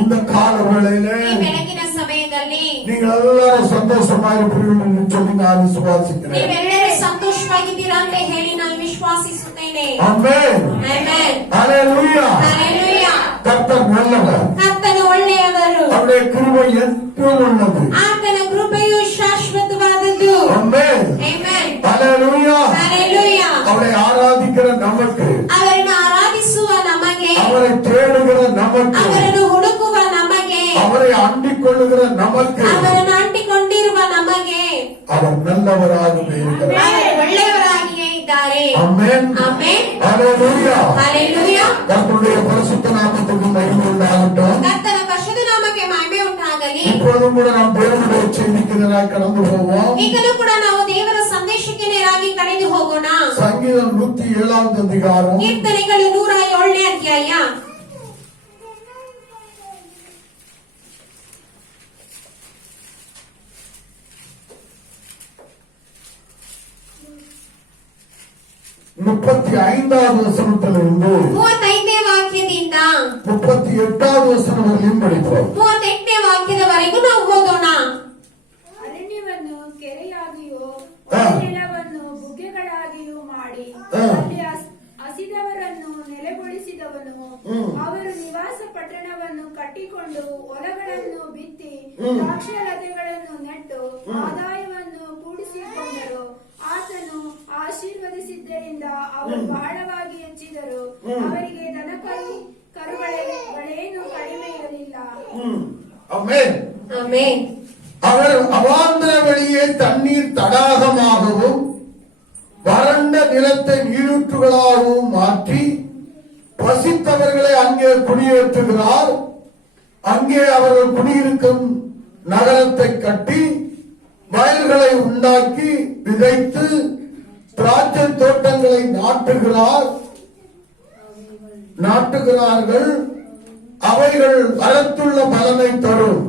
இந்த கால வேளையிலே ಈ ಬೆಳಗಿನ ಸಮಯದಲ್ಲಿ ನೀವೆಲ್ಲರೂ ಸಂತೋಷವಾಗಿರುತ್ತೀರಿ ಎಂದು சொல்லி ನಾನು ವಿಶ್ವಾಸಿக்கிறேன். ನೀವೆಲ್ಲರೂ ಸಂತೋಷವಾಗಿದ್ದೀರಾ ಅಂತ ಹೇಳಿ ನಾನು ವಿಶ್ವಾಸಿಸುತ್ತೇನೆ. ಆಮೆನ್. ಆಮೆನ್. ஹalleluya. ஹalleluya. கர்த்தர் நல்லவர். ಕರ್ತನು ಒಳ್ಳೆಯವರು. அவருடைய கிருபை என்றும் உள்ளது. ಆತನ ಕೃಪೆಯು ಶಾಶ್ವತವಾದದ್ದು. ஆமென். ಆಮೆನ್. ஹalleluya. ஹalleluya. அவரை ஆராதிக்கிற நமக்கு, ಅವರನ್ನು ಆರಾಧಿಸುವ ನಮಗೆ, அவரை தேடுகிற நமக்கு, ಅವರನ್ನು ಹುಡುಕುವ ನಮಗೆ, அவரை அண்டிக்கொள்ளுகிற நமக்கு ಅವರನ್ನು ಅಂಟಿಕೊಂಡಿರುವ ನಮಗೆ அவர் நல்லவராகவே இருக்கிறார். ಅವರು ಒಳ್ಳೆಯವರಾಗಿಯೇ ಇದ್ದಾರೆ. ஆமென். ಆಮೆನ್. ஹalleluya. ஹalleluya. கர்த்தருடைய பரிசுத்த நாமத்துக்கு மகிமை உண்டாகட்டும். கர்த்தನ ಪರಿಶುದ್ಧ ನಾಮಕ್ಕೆ ಮಹಿಮೆ ಉಂಟಾಗಲಿ. இப்பொழுதும் கூட நாம் தேவனுடைய செய்திக்கு நேராக கடந்து போவோம். ಈಗಲೂ ಕೂಡ ನಾವು ದೇವರ ಸಂದೇಶಕ್ಕೆ ನೇರಾಗಿ ಕಳೆದು ಹೋಗೋಣ. சங்கீதம் 107 அதிகாரம், ಕೀರ್ತನೆಗಳು 107ನೇ ಅಧ್ಯಾಯ. முப்பத்தி 35வது வசனத்திலிருந்து 35ನೇ ವಾಕ್ಯದಿಂದ 38வது வசனம் வரையும் படிப்போம். 38ನೇ ವಾಕ್ಯದವರೆಗೂ ನಾವು ಓದೋಣ. ಅರಣ್ಯವನ್ನು ಕೆರೆಯಾಗಿಯೂ ಹಾ. ನೆಲವನ್ನು ಬುಗ್ಗೆಗಳಾಗಿಯೂ ಮಾಡಿ ಹಾ. ಅಲ್ಲಿ ಹಸಿದವರನ್ನು ನೆಲೆಗೊಳಿಸಿದವನು. ಅವರು ನಿವಾಸ ಪಟ್ಟಣವನ್ನು ಕಟ್ಟಿಕೊಂಡು ಹೊಲಗಳನ್ನು ಬಿತ್ತಿ ದ್ರಾಕ್ಷಲತೆಗಳನ್ನು ನೆಟ್ಟು ಆದಾಯವನ್ನು ಕೂಡಿಸಿಕೊಂಡರು. ಆತನು ಆಶೀರ್ವದಿಸಿದ್ದರಿಂದ ಅವರು ಬಹಳವಾಗಿ ಹೆಚ್ಚಿದರು. ಅವರಿಗೆ ಕರುಗಳೇನು ಕಡಿಮೆ ಇರಲಿಲ್ಲ. ஆமென். ಆಮೆನ್. அவர் அவாந்தர வெளியே தண்ணீர் தடாகமாகவும் வறண்ட நிலத்தை நீரூற்றுகளாகவும் மாற்றி பசித்தவர்களை அங்கே குடியேற்றுகிறார். அங்கே அவர்கள் குடியிருக்கும் நகரத்தை கட்டி வயல்களை உண்டாக்கி விதைத்து திராட்சை தோட்டங்களை நாட்டுகிறார்கள். அவைகள் வரத்துள்ள பலனை தரும்.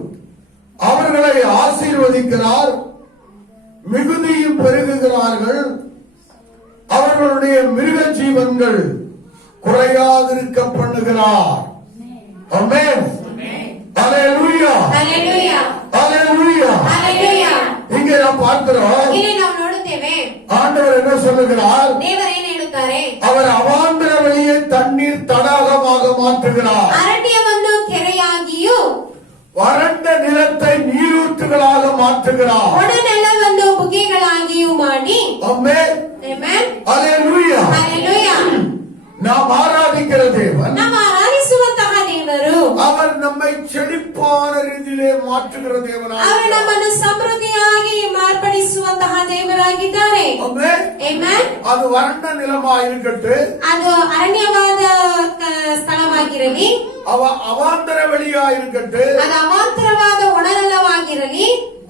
அவர்களை ஆசீர்வதிக்கிறார், மிகுதியும் பெருகுகிறார்கள். அவர்களுடைய மிருக ஜீவன்கள் குறையாதிருக்க பண்ணுகிறார். ஆமென். ஹalleluya. ஹalleluya. ஹalleluya. ஹalleluya. இங்கே நாம் பார்க்கிறோம், ಇಲ್ಲಿ ನಾವು ನೋಡುತ್ತೇವೆ ஆண்டவர் என்ன சொல்லுகிறார்? ದೇವರು ಏನು ಹೇಳುತ್ತಾರೆ? அவர் அவாந்தர வெளியே தண்ணீர் தடாகமாக மாற்றுகிறார். ಅರಣ್ಯವನ್ನು ಕೆರೆಯಾಗಿಯೂ வறண்ட நிலத்தை நீரூற்றுகளாக மாற்றுகிறார். ಒಣನೆಲವನ್ನು ಬುಗ್ಗೆಗಳಾಗಿಯೂ ಮಾಡಿ. ஆமென். ಆಮೆನ್. ஹalleluya. ஹalleluya. நாம் ஆராதிக்கிற தேவன், ನಾವು ಆರಾಧಿಸುವಂತಹ ದೇವರು, அவர் நம்மை செழிப்பான ರೀತಿயிலே மாற்றுகிற தேவனாக ಅವರು ನಮ್ಮನ್ನು ಸಮೃದ್ಧಿಯಾಗಿ ಮಾರ್ಪಡಿಸುವಂತಹ ದೇವರಾಗಿದ್ದಾರೆ. ஆமென். ಆಮೆನ್. அது வறண்ட நிலமா இருக்கட்டும், ಅದು ಅರಣ್ಯವಾದ ಸ್ಥಳವಾಗಿರಲಿ, அவாந்தர வெளியா இருக்கட்டும், ಅದು ಅವಾಂತರವಾದ ಒಣನೆಲವಾಗಿರಲಿ,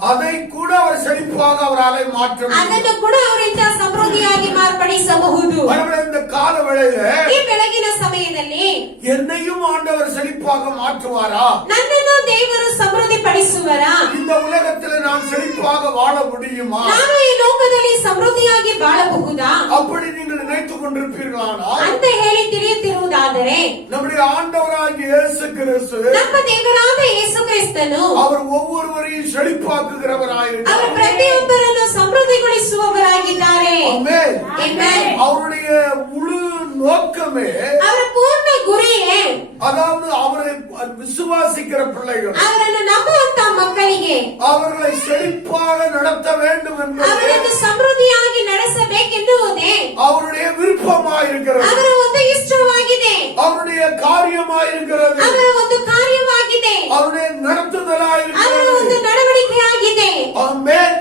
அதை கூட அவர் செழிப்பாக அவராலே மாற்ற முடியும். ಅದನ್ನು ಕೂಡ ಅವರಿಂದ ಸಮೃದ್ಧಿಯಾಗಿ ಮಾರ್ಪಡಿಸಬಹುದು. இந்த கால வேளையில ಈ ಬೆಳಗಿನ ಸಮಯದಲ್ಲಿ என்னையும் ஆண்டவர் செழிப்பாக மாற்றுவாரா? ನನ್ನನ್ನು ದೇವರು ಸಮೃದ್ಧಿ ಪಡಿಸುವರಾ? இந்த உலகத்தில் நான் செழிப்பாக வாழ முடியுமா? ನಾನು ಈ ಲೋಕದಲ್ಲಿ ಸಮೃದ್ಧಿಯಾಗಿ ಬಾಳಬಹುದಾ? அப்படி நீங்கள் நினைத்துக் கொண்டிருப்பீர்களானால் ಅಂತ ಹೇಳಿ ತಿಳಿಯುತ್ತಿರುವುದಾದರೆ, நம்முடைய ஆண்டவராகிய இயேசு கிறிஸ்து, ನಮ್ಮ ದೇವರಾದ ಯೇಸು ಕ್ರಿಸ್ತನು அவர் ஒவ்வொருவரையும் செழிப்பாக்குகிறவராயிருக்கிறார். ಅವರು ಪ್ರತಿಯೊಬ್ಬರನ್ನು ಸಮೃದ್ಧಿಗೊಳಿಸುವವರಾಗಿದ್ದಾರೆ. ஆமென். ಆಮೆನ್. அவருடைய முழு நோக்கமே, ಅವರ ಪೂರ್ಣ ಗುರಿಯೇ, அதாவது அவரை விசுவாசிக்கிற பிள்ளைகள், ಅವರನ್ನು ನಂಬುವಂತ ಮಕ್ಕಳಿಗೆ அவர்களை செழிப்பாக நடத்த வேண்டும் என்பது ಅವರನ್ನು ಸಮೃದ್ಧಿಯಾಗಿ ನಡೆಸಬೇಕೆನ್ನುವುದೇ அவருடைய விருப்பமாயிருக்கிறது, ಅವರ ಒಂದು ಇಷ್ಟವಾಗಿದೆ, அவருடைய காரியமாயிருக்கிறது, ಅವರ ಒಂದು ಕಾರ್ಯವಾಗಿದೆ, அவருடைய ಅವರ நடத்துதலாயிருக்கிறது. ಒಂದು ನಡವಳಿಕೆಯಾಗಿದೆ. ஆமென்.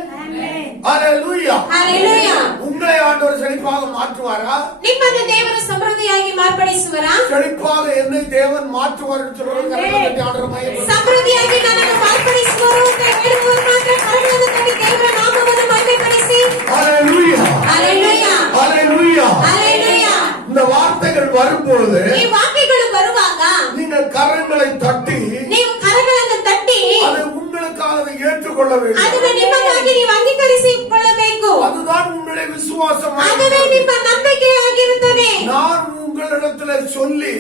ஹalleluya. ಹಲ್ಲೆಲೂಯಾ. உங்களை ஆண்டவர் செழிப்பாக மாற்றுவாரா? ನಿಮ್ಮನ್ನು ದೇವರು ಸಮೃದ್ಧಿಯಾಗಿ ಮಾರ್ಪಡಿಸುವರಾ? செழிப்பாக என்னை தேவன் மாற்றுவார் என்று சொல்றது கரெக்டாக ஆண்டவர் மகிமை. ಸಮೃದ್ಧಿಯಾಗಿ ನನ್ನನ್ನು ಮಾರ್ಪಡಿಸುವರು ಅಂತ ಹೇಳುವವರು ಮಾತ್ರ ಕರುಣೆಯನ್ನು ತೋರಿ ದೇವರ ನಾಮವನ್ನು ಮಹಿಮೆಪಡಿಸಿ. ஹalleluya. ಹಲ್ಲೆಲೂಯಾ. ஹalleluya. ಹಲ್ಲೆಲೂಯಾ. இந்த வார்த்தைகள் வரும்போது ಈ ವಾಕ್ಯಗಳು ಬರುವಾಗ நீங்கள் கரங்களை தட்டி ನೀವು ಕರಗಳನ್ನು ತಟ್ಟಿ அதை உங்களுக்காக ஏற்றுக்கொள்ள வேண்டும். ಅದನ್ನು ನಿಮಗಾಗಿ ನೀವು ಅಂಗೀಕರಿಸಿಕೊಳ್ಳಬೇಕು. அதுதான் உங்களுடைய விசுவாசம். ಅದುವೇ ನಿಮ್ಮ ನಂಬಿಕೆಯಾಗಿರುತ್ತದೆ. நான் உங்களிடத்தில் சொல்லி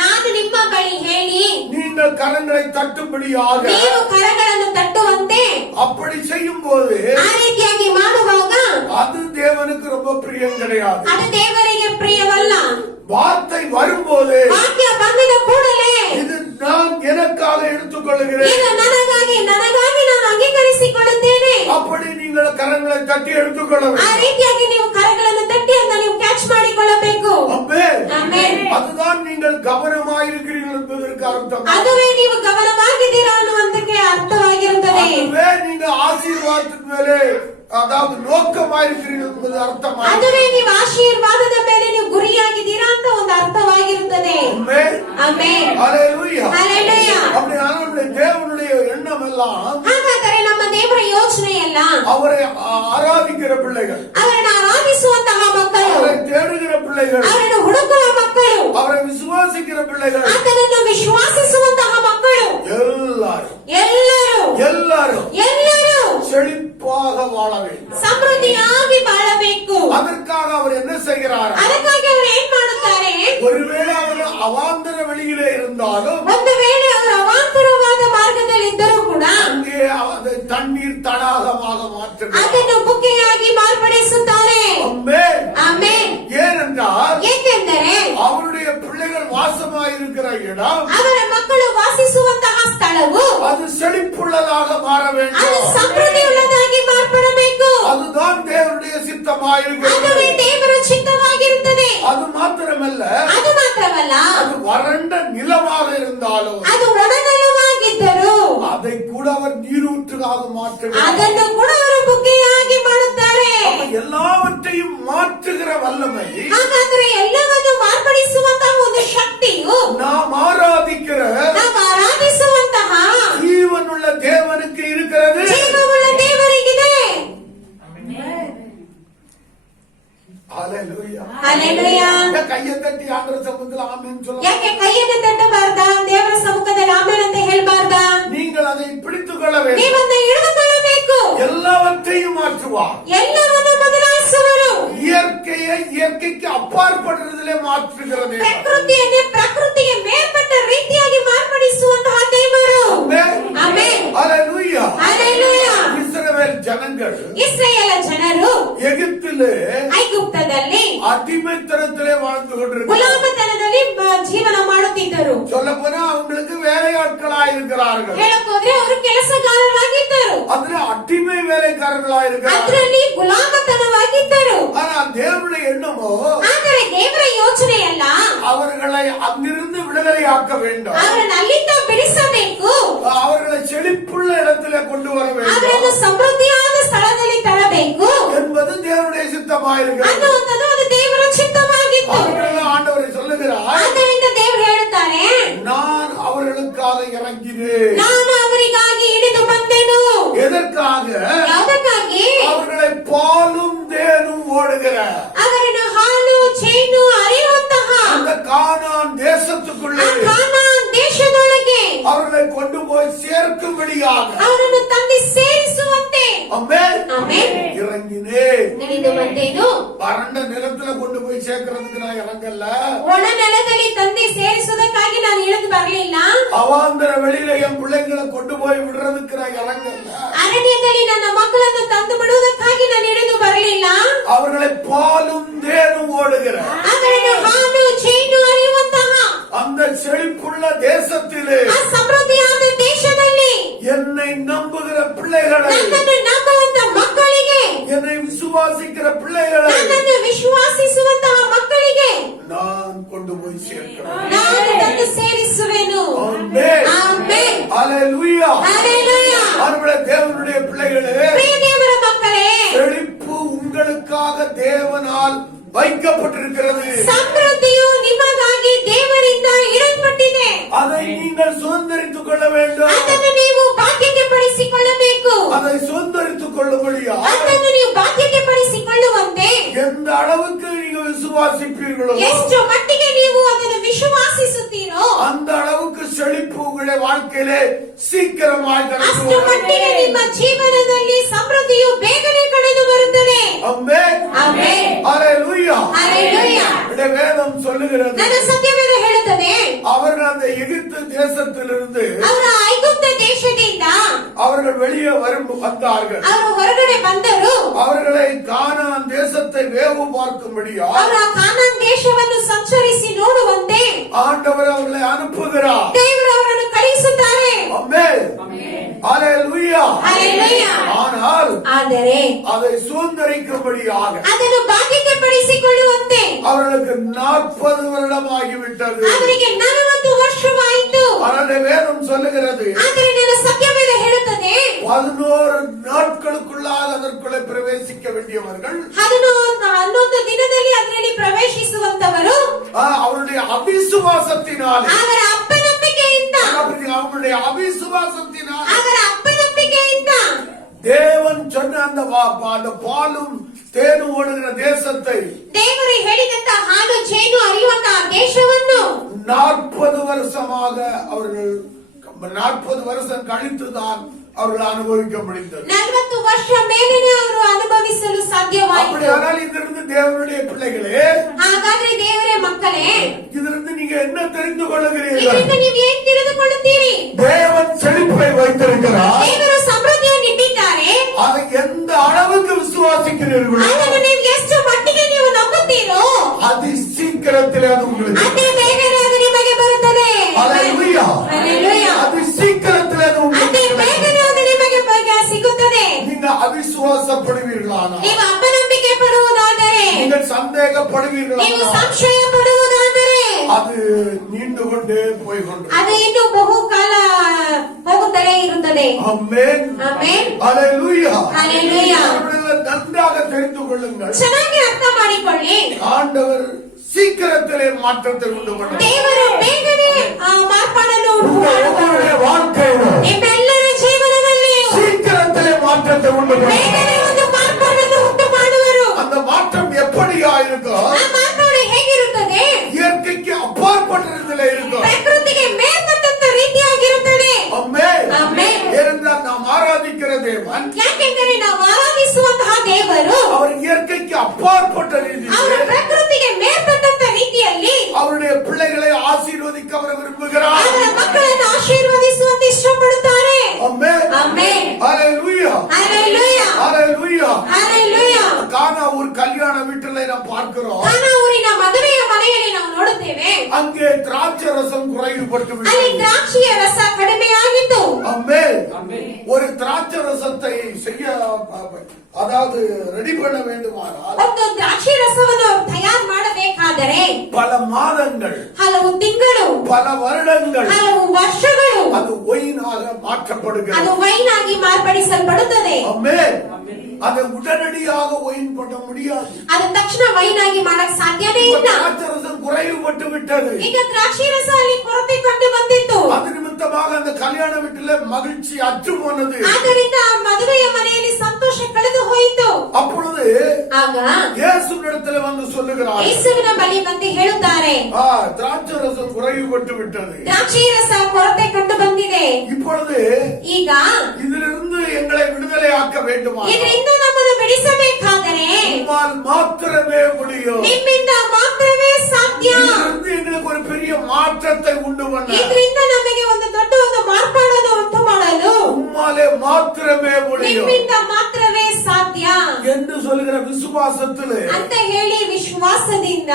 ನಾನು ನಿಮ್ಮ ಬಳಿ ಹೇಳಿ நீங்கள் கரங்களை தட்டும்படியாக ನೀವು ಕರಗಳನ್ನು ತಟ್ಟುವಂತೆ அப்படி செய்யும் போது ಆ ರೀತಿಯಾಗಿ ಮಾಡುವಾಗ அது தேவனுக்கு ரொம்ப பிரியம் கிடையாது. ಅದು ದೇವರಿಗೆ ಪ್ರಿಯವಲ್ಲ. வார்த்தை வரும்போது ವಾಕ್ಯ ಬಂದ ಕೂಡಲೇ இது நான் எனக்காக எடுத்துக்கொள்கிறேன், ಇದು ನನಗಾಗಿ ನಾನು ಅಂಗೀಕರಿಸಿಕೊಳ್ಳುತ್ತೇನೆ. அப்படி நீங்கள் கரங்களை தட்டி எடுத்துக்கொள்ள ಆ வேண்டும். ರೀತಿಯಾಗಿ ನೀವು ಕರಗಳನ್ನು ತಟ್ಟಿ ಅಂತ ನೀವು ಕ್ಯಾಚ್ ಮಾಡಿಕೊಳ್ಳಬೇಕು. ஆமென். ಆಮೆನ್. அதுதான் நீங்கள் கவனமாயிருக்கிறீர்கள் என்பதற்கு அர்த்தம். ಅದುವೇ ನೀವು ಗಮನವಾಗಿದ್ದೀರಾ ಅನ್ನುವಂತಕ್ಕೆ ಅರ್ಥವಾಗಿರುತ್ತದೆ. அதுவே நீங்க ஆசீர்வாதத்தின் மேலே அதாவது நோக்கமாயிருக்கிறீர்கள் என்பது அர்த்தம். ಅದುವೇ ನೀವು ಆಶೀರ್ವಾದದ ಮೇಲೆ ನೀವು ಗುರಿಯಾಗಿದ್ದೀರಾ ಅಂತ ಒಂದು ಅರ್ಥವಾಗಿರುತ್ತದೆ. ஆமென். ಆಮೆನ್. ஹalleluya. ಹಲ್ಲೆಲೂಯಾ. அப்படினா நம்முடைய தேவனுடைய எண்ணம் எல்லாம் ಹಾಗಾದರೆ ನಮ್ಮ ದೇವರ ಯೋಚನೆ ಎಲ್ಲ அவரை ஆராதிக்கிற பிள்ளைகள், ಅವರನ್ನು ಆರಾಧಿಸುವಂತಹ ಮಕ್ಕಳು, அவரை தேடுகிற பிள்ளைகள், ಅವರನ್ನು ಹುಡುಕುವ ಮಕ್ಕಳು, அவரை விசுவாசிக்கிற பிள்ளைகள், ಆತನನ್ನು ವಿಶ್ವಾಸಿಸುವಂತಹ ಮಕ್ಕಳು எல்லாரும் ಎಲ್ಲರೂ செழிப்பாக வாழ வேண்டும். ಸಮೃದ್ಧಿಯಾಗಿ ಬಾಳಬೇಕು. அதற்காக அவர் என்ன செய்கிறார்? ಅದಕ್ಕಾಗಿ ಅವರು ಏನ್ ಮಾಡುತ್ತಾರೆ? ஒருவேளை அவர் அவாந்தர வெளியிலே இருந்தாலும் ಒಂದು ವೇಳೆ ಅವರು ಅವಾಂತರವಾದ ಮಾರ್ಗದಲ್ಲಿ ಇದ್ದರೂ ಕೂಡ அங்கே அதை தண்ணீர் தடாகமாக மாற்றுகிறார். ಅದನ್ನು ಬುಕ್ಕೆಯಾಗಿ ಮಾರ್ಪಡಿಸುತ್ತಾರೆ. ஆமென். ಆಮೆನ್. ஏனென்றால் ಏಕೆಂದರೆ அவருடைய பிள்ளைகள் வாசமாயிருக்கிற இடம் ಅವರ ಮಕ್ಕಳು ವಾಸಿಸುವಂತಹ ಸ್ಥಳವು அது செழிப்புள்ளதாக மாற ಅದು வேண்டும். ಸಮೃದ್ಧಿಯುಳ್ಳದಾಗಿ ಮಾರ್ಪಡಬೇಕು. அதுதான் தேவனுடைய சித்தமாயிருக்கிறது. ಅದುವೇ ದೇವರ ಚಿತ್ತವಾಗಿರುತ್ತದೆ. அது மாத்திரமல்ல, ಅದು ಮಾತ್ರವಲ್ಲ, அது வறண்ட நிலமாக இருந்தாலும் ಅದು ಒಣನೆಲವಾಗಿದ್ದರೂ அதை கூட அவர் நீரூற்றாக மாற்றுகிறார். ಅದನ್ನು ಕೂಡ ಅವರು ಬುಕ್ಕೆಯಾಗಿ ಮಾಡುತ್ತಾರೆ. எல்லாவற்றையும் மாற்றுகிற வல்லமை ಹಾಗಾದ್ರೆ ಎಲ್ಲವನ್ನು ಮಾರ್ಪಡಿಸುವಂತಹ ಒಂದು ಶಕ್ತಿಯು நாம் ஆராதிக்கிற ನಾವು ಆರಾಧಿಸುವಂತಹ ஜீவனுள்ள தேவனுக்கு இருக்கிறது. ಜೀವವುಳ್ಳ ದೇವರಿಗಿದೆ. ஹalleluya. ಹಲ್ಲೆಲೂಯಾ. கையை தட்டி ஆண்டவர் சமூகத்தில் ஆமென் சொல்லுங்க. ಯಾಕೆ ಕೈಯನ್ನು ತಟ್ಟಬಾರ್ದಾ? ದೇವರ ಸಮ್ಮುಖದಲ್ಲಿ ಆಮೇಲೆ ಅಂತ ಹೇಳ್ಬಾರ್ದಾ? நீங்கள் அதை பிடித்துக் கொள்ள வேண்டும். ನೀವನ್ನ ಹಿಡಿದುಕೊಳ್ಳಬೇಕು. எல்லாவற்றையும் மாற்றுவார். ಎಲ್ಲವನ್ನು ಬದಲಾಯಿಸುವರು. இயற்கைக்கு அப்பாற்படுறதிலே மாற்றுகிறது. ಪ್ರಕೃತಿಯನ್ನೇ ಪ್ರಕೃತಿಗೆ ಮೇಲ್ಪಟ್ಟ ರೀತಿಯಾಗಿ ಮಾರ್ಪಡಿಸುವಂತಹ ದೇವರು. ಆಮೆನ್. ஹalleluya. ಹಲ್ಲೆಲೂಯಾ. இஸ்ரவேல் ஜனங்கள் ಇಸ್ರಾಯೇಲ ಜನರು எகிப்திலே ಐಗುಪ್ತದಲ್ಲಿ அடிமைத்தனத்திலே வாழ்ந்து கொண்டிருக்கிறார்கள். ಗುಲಾಮತನದಲ್ಲಿ ಜೀವನ ಮಾಡುತ್ತಿದ್ದರು. சொல்ல போனா அவங்களுக்கு வேலையாட்களாய் இருக்கிறார்கள். ಹೇಳಕೋದ್ರೆ ಅವರು ಕೆಲಸಗಾರರಾಗಿದ್ದರು. அதுல அடிமை வேலைக்காரர்களாய் இருக்கிறார்கள். ಅದರಲ್ಲಿ ಗುಲಾಮತನವಾಗಿದ್ದರು. ஆனா தேவனுடைய எண்ணமோ ಆದರೆ ದೇವರ ಯೋಚನೆ ಅಲ್ಲ, அவர்களை அங்கிருந்து விடுதலையாக்க வேண்டும். ಅವರನ್ನು ಅಲ್ಲಿಂದ ಬಿಡಿಸಬೇಕು. அவர்களை செழிப்புள்ள இடத்திலே கொண்டு வர வேண்டும் ಅವರನ್ನು ಸಮೃದ್ಧಿಯಾದ ಸ್ಥಳದಲ್ಲಿ ತರಬೇಕು என்பது தேவனுடைய சித்தமாயிருக்கிறது. ಅನ್ನುವಂಥದ್ದು ಅದು ದೇವರ ಚಿತ್ತವಾಗಿತ್ತು. அவர்கள் ஆண்டவரை சொல்லுகிறார், ಆದ್ದರಿಂದ ದೇವರು ಹೇಳುತ್ತಾರೆ, நான் அவர்களுக்காக இறங்கினேன். ನಾನು ಅವರಿಗಾಗಿ ಇಳಿದು ಬಂದೆನು. எதற்காக? ಯಾವುದಕ್ಕಾಗಿ? அவர்களை பாலும் தேனும் ஓடுகிற ಅವರನ್ನು ಹಾಲು ಜೇನು ಹರಿಯುವಂತಹ அந்த கானான் தேசத்துக்குள்ளே ಆ ಕಾನಾನ್ ದೇಶದೊಳಗೆ அவர்களை கொண்டு போய் சேர்க்கும்படியாக ಅವರನ್ನು ತಂದು ಸೇರಿಸುವಂತೆ ஆமென். ಆಮೆನ್. இறங்கினேன். ನಡೆದು ಬಂದೇನು. வறண்ட நிலத்துல கொண்டு போய் சேர்க்கறதுக்கு நான் இறங்கல. ಒಣ ನೆಲದಲ್ಲಿ ತಂದು ಸೇರಿಸುವುದಕ್ಕಾಗಿ ನಾನು ಇಳಿದು ಬರಲಿಲ್ಲ. அவாந்தர வெளியில என் பிள்ளைங்களை கொண்டு போய் விடுறதுக்கு நான் இறங்கல. ಅರಣ್ಯದಲ್ಲಿ ನನ್ನ ಮಕ್ಕಳನ್ನು ತಂದು ಬಿಡುವುದಕ್ಕಾಗಿ ನಾನು ಇಳಿದು ಬರಲಿಲ್ಲ. அவர்களை பாலும் தேனும் ஓடுகிற ಅವರನ್ನು ಹಾಲು ಜೇನು ಹರಿಯುವಂತಹ அந்த செழிப்புள்ள தேசத்திலே ಆ ಸಮೃದ್ಧಿಯಾದ ದೇಶದಲ್ಲಿ என்னை நம்புகிற பிள்ளைகளை, ನನ್ನನ್ನು ನಂಬುವಂತ ಮಕ್ಕಳಿಗೆ, என்னை விசுவாசிக்கிற பிள்ளைகளை ನನ್ನನ್ನು ವಿಶ್ವಾಸಿಸುವಂತಹ ಮಕ್ಕಳಿಗೆ நான் கொண்டு போய் சேர்க்கிறேன். ನಾನು ತಂದು ಸೇರಿಸುವೆನು. ஆமென். ಆಮೆನ್. ஹalleluya. ಹಲ್ಲೆಲೂಯಾ. அவருடைய தேவனுடைய பிள்ளைகளே, ಪ್ರಿಯ ದೇವರ ಮಕ್ಕಳೇ, செழிப்பு உங்களுக்காக தேவனால் வைக்கப்பட்டிருக்கிறது. ಸಮೃದ್ಧಿಯು ನಿಮಗಾಗಿ ದೇವರಿಂದ ಇಡಲ್ಪಟ್ಟಿದೆ. அதை நீங்கள் சுதந்திரித்துக் கொள்ள வேண்டும். ಅದನ್ನು ನೀವು ಬಾಧ್ಯತೆ ಪಡಿಸಿಕೊಳ್ಳಬೇಕು. அதை சுதந்திரித்துக் கொள்ளும்படியா ಅದನ್ನು ನೀವು ಬಾಧ್ಯತೆ ಪಡಿಸಿಕೊಳ್ಳುವಂತೆ எந்த அளவுக்கு நீங்கள் விசுவாசிப்பீர்களோ ಎಷ್ಟು ಮಟ್ಟಿಗೆ ನೀವು ಅದನ್ನು ವಿಶ್ವಾಸಿಸುತ್ತೀರೋ அந்த அளவுக்கு செழிப்பு உங்களுடைய வாழ்க்கையிலே சீக்கிரமாய் ಅಷ್ಟು கடந்து ಮಟ್ಟಿಗೆ வரும். ನಿಮ್ಮ ಜೀವನದಲ್ಲಿ ಸಮೃದ್ಧಿಯು ಬೇಗನೆ ಕಳೆದು ಬರುತ್ತದೆ. ஆமென். ಆಮೆನ್. ஹalleluya. ಹಲ್ಲೆಲೂಯಾ. இந்த வேதம் சொல்லுகிறது, ನನ್ನ ಸತ್ಯವೇದ ಹೇಳುತ್ತದೆ, அவர்கள் அந்த அவர்கள் வெளியே வந்தார்கள். ಅವರು ಹೊರಗಡೆ ಬಂದರು. அவர்களை கானான் தேசத்தை வேவு பார்க்கும்படியா ಅವರ ಕಾನಾನ್ ದೇಶವನ್ನು ಸಂಚರಿಸಿ ನೋಡುವಂತೆ ஆண்டவர் அவர்களை அனுப்புகிறார். ದೇವರು ಅವರನ್ನು ಕಳುಹಿಸುತ್ತಾರೆ. ஆமென். ஹalleluya. ಹಲ್ಲೆಲೂಯಾ. ஆனால் ಆದರೆ அதை சுதந்தரிக்கும்படியாக ಅದನ್ನು ಭಾಗ್ಯಕ್ಕೆ ಪಡಿಸಿಕೊಳ್ಳುವಂತೆ அவர்களுக்கு 40 வருடம் ஆகிவிட்டது. ಅವರಿಗೆ 40 ವರ್ಷವಾಯಿತು. ஆனால் வேதம் சொல்லுகிறது ಆದರೆ ನನ್ನ ಸತ್ಯವೇದ ಹೇಳುತ್ತದೆ 11 நாட்களுக்குள்ளாக அதற்குள்ளே பிரவேசிக்க வேண்டியவர்கள் 11 ದಿನದಲ್ಲಿ ಅದರಲ್ಲಿ ಪ್ರವೇಶಿಸುವಂತವರು அவருடைய அவிசுவாசத்தினால் ಅವರ ಅಪನಂಬಿಕೆಯಿಂದ அவருடைய அவிசுவாசத்தினால் ಅವರ ಅಪನಂಬಿಕೆಯಿಂದ தேவன் சொன்ன அந்த பாலும் தேனும் ஓடுகிற தேசத்தை ದೇವರು ಹೇಳಿದಂತ ಹಾಲು ಜೇನು ಹರಿಯುವಂತಹ ದೇಶವನ್ನು 40 வருஷமாக அவர்கள் 40 வருஷம் கழித்துதான் அவர்கள் அனுபவிக்க முடிந்தது. 40 ವರ್ಷ ಮೇಲೆನೇ ಅವರು ಅನುಭವಿಸಲು ಸಾಧ್ಯವಾಯಿತು. அப்படியானால் இதிலிருந்து தேவனுடைய பிள்ளைகளே, ಹಾಗಾದ್ರೆ ದೇವರೇ ಮಕ್ಕಳೇ, இதிலிருந்து நீங்க என்ன தெரிந்து கொள்ளுகிறீர்கள்? ಇದರಿಂದ ನೀವು ಏನು ತಿಳಿದುಕೊಳ್ಳುತ್ತೀರಿ? தேவன் செழிப்பை வைத்திருக்கிறார். ದೇವರು ಸಮೃದ್ಧಿಯನ್ನು ಇಟ್ಟಿದ್ದಾರೆ. அதை எந்த அளவுக்கு விசுவாசிக்கிறீர்களோ ಅದನ್ನು ನೀವು ಎಷ್ಟು ಮಟ್ಟಿಗೆ ನೀವು ನಂಬುತ್ತೀರೋ அதி சீக்கிரத்தில் அது உங்களுக்கு ಅದೇ ಬೇಗನೆ ಅದು ನಿಮಗೆ ಬರುತ್ತದೆ. ஹalleluya. ಹಲ್ಲೆಲೂಯಾ. அதி சீக்கிரத்தில் அது ಅದೇ உங்களுக்கு ಬೇಗನೆ ಅದು ನಿಮಗೆ ಸಿಗುತ್ತದೆ. நீங்க அவிசுவாசப்படுவீர்களானால், ನೀವು ಅಪನಂಬಿಕೆ ಪಡುವುದಾದರೆ, நீங்கள் ನೀವು சந்தேகப்படுவீர்களானால் ಸಂಶಯ ಪಡುವುದಾದರೆ அது நீண்டு கொண்டே போய் கொண்டு ಅದು ಇನ್ನು ಬಹುಕಾಲ ಹೋಗುತ್ತಲೇ ಇರುತ್ತದೆ. ஆமென். ಆಮೆನ್. ஹalleluya. ಹಲ್ಲೆಲೂಯಾ. அவர்கள் நன்றாக தெரிந்து கொள்ளுங்கள், ಚೆನ್ನಾಗಿ ಅರ್ಥ ಮಾಡಿಕೊಳ್ಳಿ. ஆண்டவர் சீக்கிரத்திலே மாற்றத்தை உண்டு பண்ணுவார். ದೇವರು ಬೇಗನೆ ಮಾರ್ಪಾಡನ್ನು ಉಂಟು ಮಾಡುವರು. உங்களுடைய வாழ்க்கையில ನಿಮ್ಮೆಲ್ಲರ ಜೀವನದಲ್ಲಿ சீக்கிரத்திலே மாற்றத்தை உண்டு ಬೇಗನೆ பண்ணுவார். ಒಂದು ಮಾರ್ಪಾಡನ್ನು ಉಂಟು ಮಾಡುವರು. அந்த மாற்றம் எப்படியா இருக்கும்? ಆ ಮಾರ್ಪಾಡು ಹೇಗಿರುತ್ತದೆ? இயற்கைக்கு அப்பாற்பட்டதிலே இருக்கும். ಪ್ರಕೃತಿಗೆ ಮೇಲ್ಪಟ್ಟಂತ ರೀತಿಯಾಗಿರುತ್ತದೆ. ஆமென். ಆಮೆನ್. ஏனென்றால் நாம் ஆராதிக்கிற தேவன் ಯಾಕೆಂದರೆ ನಾವು ಆರಾಧಿಸುವಂತಹ ದೇವರು அவர் இயற்கைக்கு அப்பாற்பட்ட ಅವರ ரீதியில் ಪ್ರಕೃತಿಗೆ ಮೇಲ್ಪಟ್ಟಂತ ರೀತಿಯಲ್ಲಿ அவருடைய பிள்ளைகளை ஆசீர்வதிக்க அவர் விரும்புகிறார். ಅವರ ಮಕ್ಕಳನ್ನು ಆಶೀರ್ವದಿಸುವಂತೆ ಇಷ್ಟಪಡುತ್ತಾರೆ. ஆமென். ಆಮೆನ್. ஹalleluya. ಹಲ್ಲೆಲೂಯಾ. ஹalleluya. ಹಲ್ಲೆಲೂಯಾ. கானா ஒரு கல்யாண வீட்டிலே நாம் பார்க்கிறோம், ಕಾನಾ ಊರಿನ ಮದುವೆಯ ಮನೆಯಲ್ಲಿ ನಾವು ನೋಡುತ್ತೇವೆ. அங்கே திராட்சை ரசம் குறைவுபட்டு ಅಲ್ಲಿ விட்டது. ದ್ರಾಕ್ಷಿಯ ರಸ ಕಡಿಮೆಯಾಗಿತ್ತು. ஆமென். ஒரு திராட்சை ரசத்தை செய்ய அதாவது ரெடி பண்ண வேண்டுமானால் ಒಂದು ದ್ರಾಕ್ಷಿ ರಸವನ್ನು ತಯಾರು ಮಾಡಬೇಕಾದರೆ பல மாதங்கள், ಹಲವು ತಿಂಗಳು, பல வருடங்கள் ಹಲವು ವರ್ಷಗಳು அது ஒயினாக ಅದು மாற்றப்படுகிறது. ವೈನ್ ಆಗಿ ಮಾರ್ಪಡಿಸಲ್ಪಡುತ್ತದೆ. ஆமென். அதை உடனடியாக ஒயின் பண்ண முடியாது. ಅದು ತಕ್ಷಣ ವೈನ್ ಆಗಿ ಮಾಡಕ್ ಸಾಧ್ಯನೇ ಇಲ್ಲ. திராட்சை ரசம் குறைவுபட்டு விட்டது. ಈಗ ದ್ರಾಕ್ಷಿ ರಸ ಅಲ್ಲಿ ಕೊರತೆ ಕಂಡು ಬಂದಿತ್ತು. அது நிமித்தமாக அந்த கல்யாண வீட்டிலே மகிழ்ச்சி அற்று போனது. ಆದ್ದರಿಂದ ಆ ಮದುವೆಯ ಮನೆಯಲ್ಲಿ ಸಂತೋಷ ಕಳೆದು ಹೋಯಿತು. அப்பொழுது ಆಗ இயேசுவினிடத்தில் வந்து சொல்லுகிறார், ಯೇಸುವಿನ ಬಳಿ ಬಂದು ಹೇಳುತ್ತಾರೆ, திராட்சை ரசம் குறைவுபட்டு விட்டது. ದ್ರಾಕ್ಷಿ ರಸ ಕೊರತೆ ಕಂಡು ಬಂದಿದೆ. இப்பொழுது ಈಗ இதிலிருந்து எங்களை விடுதலை ஆக்க வேண்டுமா? ಇದರಿಂದ ನಮ್ಮನ್ನು ಬಿಡಿಸಬೇಕಾದರೆ உம்மால் மாத்திரமே முடியும். ನಿಮ್ಮಿಂದ ಮಾತ್ರವೇ ಸಾಧ್ಯ. இதிலிருந்து எங்களுக்கு ஒரு பெரிய மாற்றத்தை உண்டு பண்ண ಇದರಿಂದ ನಮಗೆ ಒಂದು ದೊಡ್ಡ ಒಂದು ಮಾರ್ಪಾಡನ್ನು ಉಂಟು ಮಾಡಲು உம்மாலே மாத்திரமே முடியும் ನಿಮ್ಮಿಂದ ಮಾತ್ರವೇ ಸಾಧ್ಯ என்று சொல்லுகிற விசுவாசத்திலே ಅಂತ ಹೇಳಿ ವಿಶ್ವಾಸದಿಂದ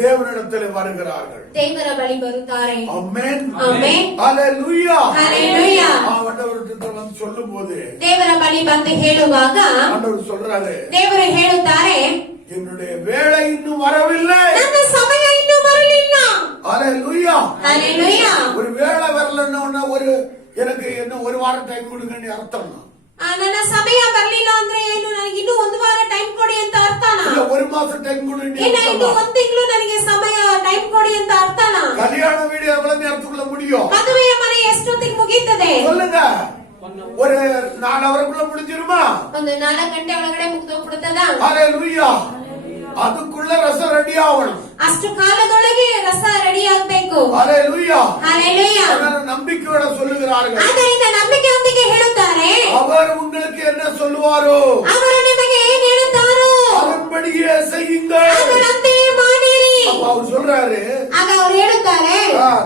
தேவனிடத்தில் வருகிறார்கள். ದೇವರ ಬಳಿ ಬರುತ್ತಾರೆ. ஆமென். ಆಮೆನ್. ஹalleluya. ಹಲ್ಲೆಲೂಯಾ. ஆண்டவர்கிட்ட வந்து சொல்லும்போது ದೇವರ ಬಳಿ ಬಂದು ಹೇಳುವಾಗ ஆண்டவர் சொல்றாரு, ದೇವರು ಹೇಳುತ್ತಾರೆ, என்னுடைய வேலை இன்னும் வரவில்லை. ನನ್ನ ಸಮಯ ಇನ್ನೂ ಬರಲಿಲ್ಲ. ஹalleluya. ಹಲ್ಲೆಲೂಯಾ. ஒரு வேலை வரலன்னா எனக்கு என்ன ஒரு வாரம் டைம் கொடுங்கன்னு அர்த்தம். ನನ್ನ ಸಮಯ ಬರ್ಲಿಲ್ಲ ಅಂದ್ರೆ ಏನು, ನನಗೆ ಇನ್ನೂ ಒಂದು ವಾರ ಟೈಮ್ ಕೊಡಿ ಅಂತ ಅರ್ಥನಾ? இல்ல ஒரு மாசம் டைம் கொடுங்க. ಇಲ್ಲ ಇನ್ನು ಒಂದು ತಿಂಗಳು ನನಗೆ ಸಮಯ ಟೈಮ್ ಕೊಡಿ ಅಂತ ಅರ್ಥನಾ? கல்யாண வீடு எவ்வளவு நேரத்துக்குள்ள முடியும்? ಮದುವೆಯ ಮನೆ ಎಷ್ಟೊತ್ತಿಗೆ ಮುಗೀತದೆ? சொல்லுங்க. ஒரு 4 அவருக்குள்ள முடிஞ்சிருமா? ಒಂದು 4 ಗಂಟೆ ಒಳಗಡೆ ಮುಗಿದೋಗ್ಬಿಡುತ್ತದ? ஹalleluya. அதுக்குள்ள ரசம் ரெடி ஆகணும். ಅಷ್ಟು ಕಾಲದೊಳಗೆ ರಸ ರೆಡಿ ಆಗ್ಬೇಕು. ஹalleluya. ಹಲ್ಲೆಲೂಯಾ. நம்பிக்கையோட சொல்லுகிறார்கள், ಆದ್ದರಿಂದ ನಂಬಿಕೆಯೊಂದಿಗೆ ಹೇಳುತ್ತಾರೆ, அவர் உங்களுக்கு என்ன சொல்லுவாரோ ಅವರು ನಿಮಗೆ ಏನ್ ಹೇಳುತ್ತಾರೋ அதன்படியே செய்யுங்கள். ಅದರಂತೆಯೇ ಮಾಡಿರಿ. அப்ப அவர் சொல்றாரு, ಆಗ ಅವ್ರು ಹೇಳುತ್ತಾರೆ,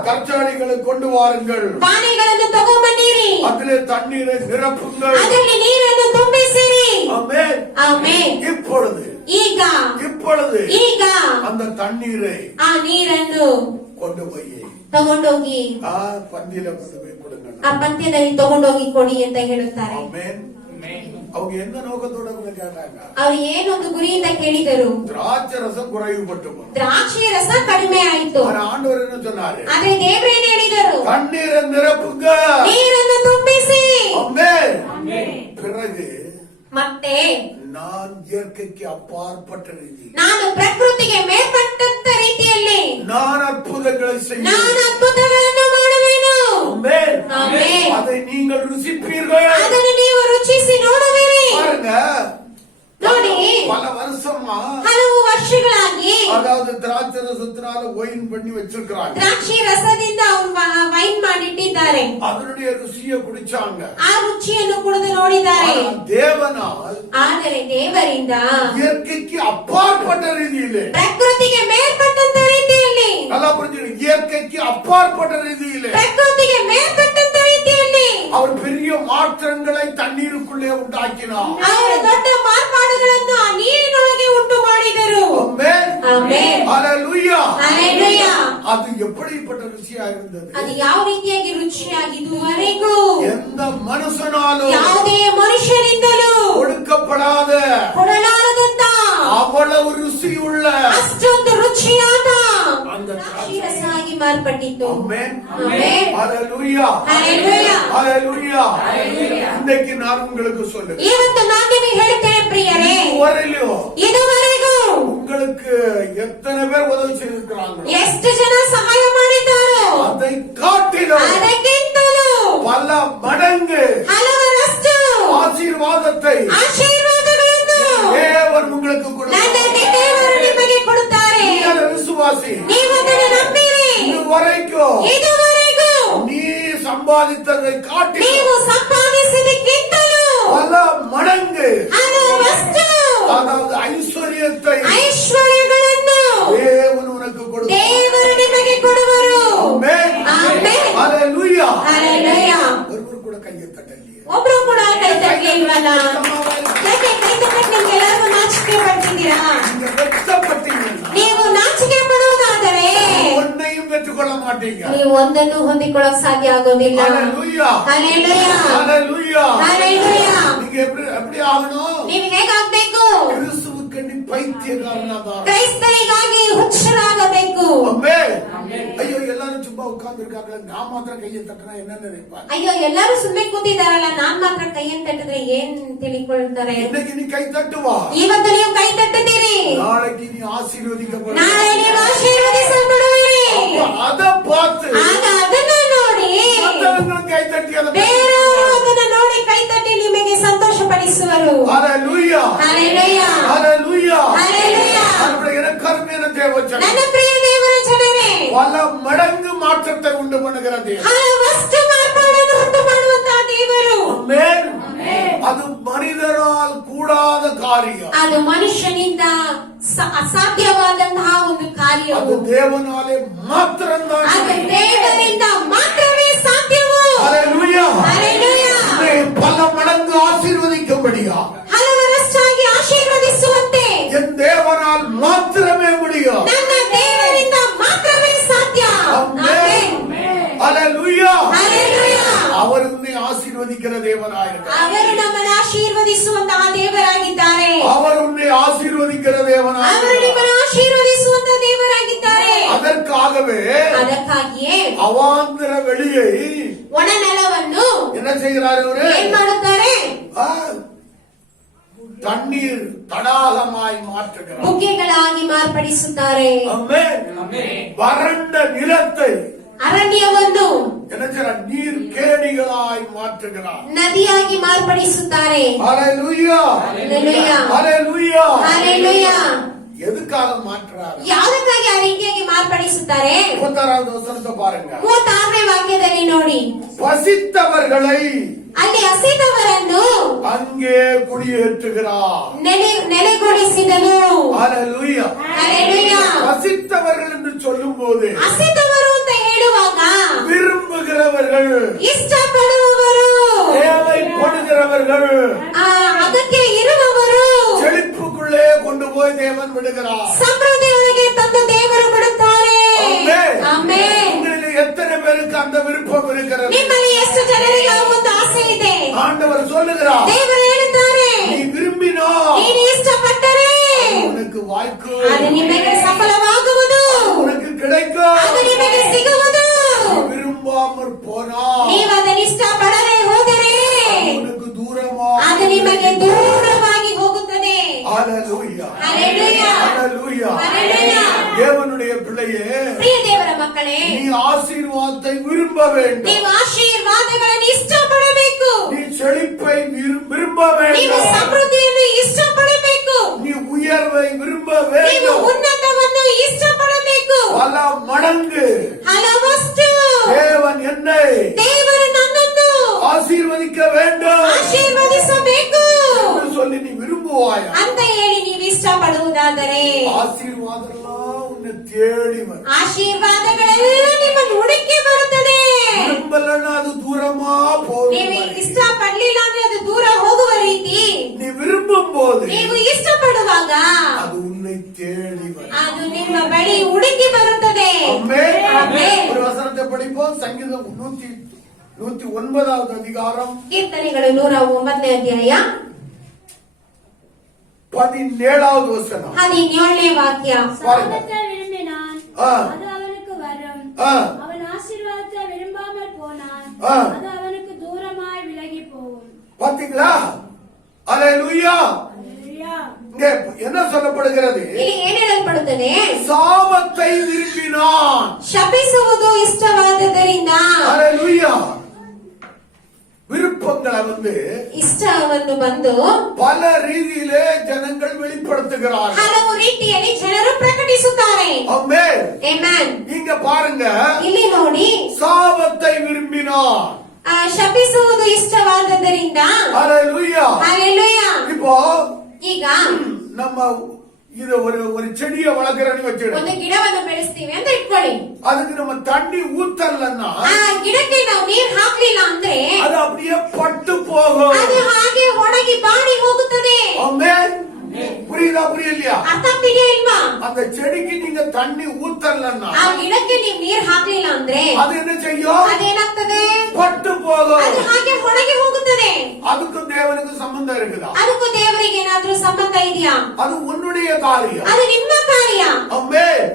கற்சாடிகளை கொண்டு வாருங்கள், ಪಾನೆಗಳನ್ನು ತಗೊಂಬನ್ನಿರಿ, அதிலே தண்ணீரை நிரப்புங்கள். ಅದರಲ್ಲಿ ನೀರನ್ನು ತುಂಬಿಸಿರಿ. ஆமென். ಆಮೆನ್. இப்பொழுது ಈಗ ಈಗ அந்த தண்ணீரை ಆ ನೀರನ್ನು கொண்டு போய் ತಗೊಂಡೋಗಿ பந்தியில கொண்டு போய் கொடுங்க. ಆ ಪಂದ್ಯದಲ್ಲಿ ತಗೊಂಡೋಗಿ ಕೊಡಿ ಅಂತ ಹೇಳುತ್ತಾರೆ. ஆமென். அவங்க எந்த நோக்கத்தோட கேட்டாங்க? ಅವರು ಏನೊಂದು ಗುರಿಯಿಂದ ಕೇಳಿದರು. திராட்சை ரசம் குறைவுபட்டு போனது. ದ್ರಾಕ್ಷಿ ರಸ ಕಡಿಮೆ ಆಯಿತು. ஆண்டவர் என்ன சொன்னாரு? ಆದ್ರೆ ದೇವರು ಏನು ಹೇಳಿದರು? தண்ணீரை நிரப்புங்க, ನೀರನ್ನು ತುಂಬಿಸಿ. ஆமென். பிறகு ಮತ್ತೆ நான் இயற்கைக்கு அப்பாற்பட்ட ರೀತಿ, ನಾನು ಪ್ರಕೃತಿಗೆ ಮೇಲ್ಪಟ್ಟಂತ ರೀತಿಯಲ್ಲಿ நான் அற்புதங்களை செய்வேன், ನಾನು ಅದ್ಭುತಗಳನ್ನು ಮಾಡುವೆನು. ஆமென். ಆಮೆನ್. அதை நீங்கள் ருசிப்பீர்கள். ಅದನ್ನು ನೀವು ರುಚಿಸಿ ನೋಡುವಿರಿ. பாருங்க, ನೋಡಿ, பல வருஷமா ಹಲವು ವರ್ಷಗಳಾಗಿ அதாவது திராட்சை ரசத்தினால ஒயின் பண்ணி வச்சிருக்கிறாங்க. ದ್ರಾಕ್ಷಿ ರಸದಿಂದ ಅವರು ವೈನ್ ಮಾಡಿಟ್ಟಿದ್ದಾರೆ. அதனுடைய ருசியை குடிச்சாங்க. ಆ ರುಚಿಯನ್ನು ಕುಡಿದು ನೋಡಿದ್ದಾರೆ. ஆனா தேவனால் ಆದರೆ ದೇವರಿಂದ இயற்கைக்கு அப்பாற்பட்ட ரீதியிலே, ಪ್ರಕೃತಿಗೆ ಮೇಲ್ಪಟ್ಟಂತ ರೀತಿಯಲ್ಲಿ, நல்லா புரிஞ்சுக்கணும், இயற்கைக்கு அப்பாற்பட்ட ரீதியிலே ಪ್ರಕೃತಿಗೆ ಮೇಲ್ಪಟ್ಟಂತ ರೀತಿಯಲ್ಲಿ அவர் பெரிய மாற்றங்களை தண்ணீருக்குள்ளே உண்டாக்கினார். ಅವರು ದೊಡ್ಡ ಮಾರ್ಪಾಡುಗಳನ್ನು ಆ ನೀರಿನೊಳಗೆ ಉಂಟು ಮಾಡಿದರು. ஆமென். ಆಮೆನ್. ஹல்லேலூயா. ಹಲ್ಲೆಲೂಯಾ. அது எப்படிப்பட்ட ருசியா இருந்தது? ಅದು ಯಾವ ರೀತಿಯಾಗಿ ರುಚಿಯಾಗಿದುವರೆಗೂ எந்த மனுஷனாலும் ಯಾವುದೇ ಮನುಷ್ಯರಿಂದಲೂ கொடுக்கப்படாத ಕೊಡಲಾರದಂತ அவ்வளவு ருசியுள்ள ಅಷ್ಟೊಂದು ರುಚಿಯಾದ அந்த ದ್ರಾಕ್ಷಿ ರಸ ಆಗಿ ಮಾರ್ಪಟ್ಟಿತ್ತು. ஆமென். ಆಮೆನ್. ஹல்லேலூயா. ಹಲ್ಲೆಲೂಯಾ. ஹல்லேலூயா. இன்னைக்கு நான் உங்களுக்கு சொல்லுகிறேன், ಇವತ್ತು ನಾನು ನಿಮಗೆ ಹೇಳುತ್ತೇನೆ ಪ್ರಿಯರೇ, ಇದುವರೆಗೂ உங்களுக்கு எத்தனை பேர் உதவி செய்திருக்கிறாங்க? ಎಷ್ಟು ಜನ ಸಹಾಯ ಮಾಡಿದ್ದಾರೋ அதை காட்டிலும் ಅದಕ್ಕಿಂತಲೂ பல மடங்கு ಹಲವರಷ್ಟು ஆசீர்வாதத்தை ಆಶೀರ್ವಾದಗಳನ್ನು தேவன் உங்களுக்கு ನನ್ನ கொடுத்தார். ದೇವರು ನಿಮಗೆ ಕೊಡುತ್ತಾರೆ. நீ அதை விசுவாசி. ನೀವು ಅದನ್ನು ನಂಬಿರಿ. இதுவரைக்கும் ಇದುವರೆಗೂ நீ சம்பாதித்ததை காட்டிலும் ನೀವು ಸಂಪಾದಿಸಿದಕ್ಕಿಂತಲೂ பல மடங்கு ಹಲವಷ್ಟು அதாவது ஐஸ்வர்யத்தை ಐಶ್ವರ್ಯಗಳನ್ನು தேவன் உனக்கு கொடுத்தார். ದೇವರು ನಿಮಗೆ ಕೊಡುವರು. ஆமென். ಆಮೆನ್. ஹல்லேலூயா. ಹಲ್ಲೆಲೂಯಾ. ஒருவர் கூட கையை தட்டலையே. ಒಬ್ರು ಕೂಡ ಕೈ ತಟ್ಟಲಿಲ್ವಲ್ಲ? ಯಾಕೆ ಕೈ ತಟ್ಟಕ್ಕೆ ನಿಮ್ಗೆಲ್ಲರಿಗೂ ನಾಚಿಕೆ ಪಡ್ತಿದ್ದೀರಾ? நீங்க வெட்கப்பட்டீங்கன்னா ನೀವು ನಾಚಿಕೆ ಪಡುವುದಾದರೆ ஒன்னையும் பெற்றுக்கொள்ள மாட்டீங்க. ನೀವು ಒಂದನ್ನು ಹೊಂದಿಕೊಳ್ಳಕ್ ಸಾಧ್ಯ ಆಗೋದಿಲ್ಲ. ஹல்லேலூயா. ಹಲ್ಲೆಲೂಯಾ. ஹல்லேலூயா. ಹಲ್ಲೆಲೂಯಾ. நீங்க எப்படி ஆகணும்? ನೀವು ಹೇಗಾಗ್ಬೇಕು? கிறிஸ்துவுக்கு நீ பைத்தியக்காரனாதான். ಕ್ರೈಸ್ತರಿಗಾಗಿ ಹುಚ್ಚರಾಗಬೇಕು. ஆமென். ஐயோ எல்லாரும் சும்மா உட்கார்ந்து இருக்காங்க, நான் மாத்திரம் கையை தட்டினா என்ன நினைப்பாங்க? ಅಯ್ಯೋ, ಎಲ್ಲರೂ ಸುಮ್ಮನೆ ಕೂತಿದಾರಲ್ಲ, ನಾನ್ ಮಾತ್ರ ಕೈಯನ್ನು ತಟ್ಟಿದ್ರೆ ಏನ್ ತಿಳಿಕೊಳ್ತಾರೆ? இன்னைக்கு நீ கை தட்டுவா, ಇವತ್ತು ನೀವು ಕೈ ತಟ್ಟುತ್ತೀರಿ, நாளைக்கு நீ ஆசீர்வதிக்கப்படுவ. ನಾಳೆ ನೀವು ಆಶೀರ್ವದಿಸಲ್ಪಡುವಿರಿ. அத பார்த்து ಆಗ ಅದನ್ನ ನೋಡಿ மற்றவங்களும் கை தட்டி அதை ಬೇರೆಯವರು ಅದನ್ನ ನೋಡಿ ಕೈ ತಟ್ಟಿ ನಿಮಗೆ ಸಂತೋಷ ಪಡಿಸುವರು. ஹல்லேலூயா. ಹಲ್ಲೆಲೂಯಾ. ஹல்லேலூயா. ಹಲ್ಲೆಲೂಯಾ. நம்முடைய கருமையான தேவச்சனம் ನನ್ನ ಪ್ರಿಯ ದೇವರ ಜನರೇ, பல மடங்கு மாற்றத்தை உண்டு பண்ணுகிறது. ಹಲವಷ್ಟು ಮಾರ್ಪಾಡನ್ನು ಉಂಟು ಮಾಡುವಂತಹ ದೇವರು. ஆமென். அது மனிதரால் கூடாத காரியம். ಅದು ಮನುಷ್ಯನಿಂದ ಅಸಾಧ್ಯವಾದಂತಹ ಒಂದು ಕಾರ್ಯ. அது தேவனாலே மாத்திரம்தான். ಅದು ದೇವರಿಂದ ಮಾತ್ರವೇ ಸಾಧ್ಯವು. ஹல்லேலூயா. ಹಲ್ಲೆಲೂಯಾ. பல மடங்கு ஆசீர்வதிக்கும்படியா ಹಲವರಷ್ಟಾಗಿ ಆಶೀರ್ವದಿಸುವಂತೆ என் தேவனால் மாத்திரமே முடியும். ನನ್ನ ದೇವರಿಂದ ಮಾತ್ರವೇ ಸಾಧ್ಯ. ஆமென். ஹல்லேலூயா. ಹಲ್ಲೆಲೂಯಾ. அவர் உன்னை ஆசீர்வதிக்கிற தேவனாயிருக்கிறார். ಅವರು ನಮ್ಮನ್ನು ಆಶೀರ್ವದಿಸುವಂತಹ ದೇವರಾಗಿದ್ದಾರೆ. அவர் உன்னை ஆசீர்வதிக்கிற ಅವರು தேவனாயிருக்கிறார். ನಿಮ್ಮನ್ನು ಆಶೀರ್ವದಿಸುವಂತಹ ದೇವರಾಗಿದ್ದಾರೆ. அதற்காகவே ಅದಕ್ಕಾಗಿಯೇ அவாந்தர வெளியை ಒಣ ನೆಲವನ್ನು என்ன செய்கிறார் அவரு? ಏನ್ ಮಾಡುತ್ತಾರೆ? தண்ணீர் தடாகமாய் மாற்றுகிறார். ಬುಗ್ಗೆಗಳಾಗಿ ಮಾರ್ಪಡಿಸುತ್ತಾರೆ. ஆமென். வறண்ட நிலத்தை ಅರಣ್ಯವನ್ನು என்ன செய்கிறார்? நீர் கேணிகளாய் மாற்றுகிறார். ನದಿಯಾಗಿ ಮಾರ್ಪಡಿಸುತ್ತಾರೆ. ஹல்லேலூயா. ಹಲ್ಲೆಲೂಯಾ. ஹல்லேலூயா. ಹಲ್ಲೆಲೂಯಾ. எதுக்காக மாற்றுறார்? ಯಾವುದಕ್ಕಾಗಿ ಆ ರೀತಿಯಾಗಿ ಮಾರ್ಪಡಿಸುತ್ತಾರೆ? 36வது வசனத்தை பாருங்க. 36ನೇ ವಾಕ್ಯದಲ್ಲಿ ನೋಡಿ, பசித்தவர்களை ಅಲ್ಲಿ ಹಸಿದವರನ್ನು அங்கே குடியேற்றுகிறார். ನೆಲೆಗೊಳಿಸಿದನು. ஹல்லேலூயா. ಹಲ್ಲೆಲೂಯಾ. பசித்தவர்கள் என்று சொல்லும் போது ಹಸಿದವರು ಅಂತ ಹೇಳುವಾಗ விரும்புகிறவர்கள், ಇಷ್ಟಪಡುವವರು, தேவைப்படுகிறவர்கள், ಅಗತ್ಯ ಇರುವವರು, செழிப்புக்குள்ளே கொண்டு போய் தேவன் விடுகிறார். ಸಮೃದ್ಧಿಯೊಳಗೆ ತಂದು ದೇವರು ಬಿಡುತ್ತಾರೆ. ஆமென். ಆಮೆನ್. உங்களில் எத்தனை பேருக்கு அந்த விருப்பம் இருக்கிறது? ನಿಮ್ಮಲ್ಲಿ ಎಷ್ಟು ಜನರಿಗೆ ಆ ಒಂದು ಆಸೆ ಇದೆ? ஆண்டவர் சொல்லுகிறார், ದೇವರು ಹೇಳುತ್ತಾರೆ, நீ விரும்பினோ ನೀನು ಇಷ್ಟಪಟ್ಟರೆ உனக்கு வாய்க்கு, ಅದು ನಿಮಗೆ ಸಫಲವಾಗುವುದು, உனக்கு கிடைக்கும். ಅದು ನಿಮಗೆ ಸಿಗುವುದು. விரும்பாமற் போனா ನೀವು ಅದನ್ನು ಇಷ್ಟಪಡದೆ ಹೋದರೆ உனக்கு தூரமா. ಅದು ನಿಮಗೆ ದೂರವಾಗಿ ಹೋಗುತ್ತದೆ. ஹல்லேலூயா, ஹல்லேலூயா, ஹல்லேலூயா. ஹல்லேலூயா. தேவனுடைய பிள்ளையே, ಪ್ರಿಯ ದೇವರ ಮಕ್ಕಳೇ, நீ ஆசீர்வாதத்தை விரும்ப வேண்டும். ನೀವು ಆಶೀರ್ವಾದಗಳನ್ನು ಇಷ್ಟಪಡಬೇಕು. நீ செழிப்பை விரும்ப ನೀವು வேண்டும். ಸಮೃದ್ಧಿಯನ್ನು ಇಷ್ಟಪಡಬೇಕು. நீ உயர்வை விரும்ப ನೀವು வேண்டும். ಉನ್ನತವನ್ನು ಇಷ್ಟಪಡಬೇಕು. பல மடங்கு ಹಲವಷ್ಟು தேவன் என்னை ದೇವರು ನನ್ನನ್ನು ஆசீர்வதிக்க வேண்டும் ಆಶೀರ್ವದಿಸಬೇಕು என்று சொல்லி நீ விரும்புவாயா? ಅಂತ ಹೇಳಿ ನೀವು ಇಷ್ಟಪಡುವುದಾದರೆ ஆசீர்வாதம்லாம் உன்னை தேடி வரும். ಆಶೀರ್ವಾದಗಳೆಲ್ಲ ನಿಮ್ಮನ್ನು ಹುಡುಕಿ ಬರುತ್ತದೆ. விரும்பலன்னா அது தூரமா போகும். ನೀವು ಇಷ್ಟಪಡ್ಲಿಲ್ಲ ಅಂದ್ರೆ ಅದು ದೂರ ಹೋಗುವ ರೀತಿ. நீ விரும்பும் போது ನೀವು ಇಷ್ಟಪಡುವಾಗ அது உன்னை தேடி வரும். ಅದು ನಿಮ್ಮ ಬಳಿ ಹುಡುಕಿ ಬರುತ್ತದೆ. ஆமென். ஆமென். ஒரு வசனத்தை படிப்போம். சங்கீதம் 109வது அதிகாரம் ಕೀರ್ತನೆಗಳು 109ನೇ ಅಧ್ಯಾಯ 17வது வசனம். 17ನೇ ವಾಕ್ಯ. சாபத்தை விரும்பினான், ஆ. அது அவனுக்கு வரும். ஆ. அவன் ஆசீர்வாதத்தை விரும்பாமல் போனான், ஆ. அது அவனுக்கு தூரமாய் விலகி போகும். பாத்தீங்களா? ஹல்லேலூயா. அல்லேலூயா. இங்க என்ன சொல்லப்படுகிறது? ಇಲ್ಲಿ ಏನ್ ಹೇಳಲ್ಪಡುತ್ತದೆ? சாபத்தை விரும்பினான். ಶಪಿಸುವುದು ಇಷ್ಟವಾದದರಿಂದ. ஹல்லேலூயா. விருப்பங்களை ಇಷ್ಟವನ್ನು ಬಂದು பல ரீதியிலே ஜனங்கள் வெளிப்படுத்துகிறார்கள். ಹಲವು ರೀತಿಯಲ್ಲಿ ಜನರು ಪ್ರಕಟಿಸುತ್ತಾರೆ. ஆமென். ಆಮೆನ್. நீங்க பாருங்க, ಇಲ್ಲಿ ನೋಡಿ, சாபத்தை விரும்பினான். ಶಪಿಸುವುದು ಇಷ್ಟವಾದದರಿಂದ. ஹல்லேலூயா. ಹಲ್ಲೆಲೂಯಾ. இப்போ ಈಗ நம்ம இது ஒரு செடியை வளர்க்கறன்னு வச்சுடு, ಒಂದು ಗಿಡವನ್ನು ಬೆಳೆಸ್ತೀವಿ ಅಂತ ಇಟ್ಕೊಳ್ಳಿ. அதுக்கு நம்ம தண்ணி ஊத்தலன்னா ಆ ಗಿಡಕ್ಕೆ ನಾವು ನೀರ್ ಹಾಕ್ಲಿಲ್ಲ ಅಂದ್ರೆ அது அப்படியே பட்டு போகும். ಅದು ಹಾಗೆ ಒಣಗಿ ಬಾಡಿ ಹೋಗುತ್ತದೆ. ஆமென். புரியுதா புரியலையா? ಅರ್ಥ ಆಗ್ತಿದೆಯಾ ಇಲ್ವಾ? அந்த செடிக்கு நீங்க தண்ணி ஊத்தலன்னா ಆ ಗಿಡಕ್ಕೆ ನೀವು ನೀರ್ ಹಾಕ್ಲಿಲ್ಲ ಅಂದ್ರೆ அது என்ன செய்யும்? ಅದೇನಾಗ್ತದೆ? பட்டு போகும். ಅದು ಹಾಗೆ ಒಣಗಿ ಹೋಗುತ್ತದೆ. அதுக்கும் தேவனுக்கும் சம்பந்தம் இருக்குதா? ಅದಕ್ಕೂ ದೇವರಿಗೆ ಏನಾದ್ರೂ ಸಂಬಂಧ ಇದೆಯಾ? அது உன்னுடைய காரியம். ಅದು ನಿಮ್ಮ ಕಾರ್ಯ. ஆமென்.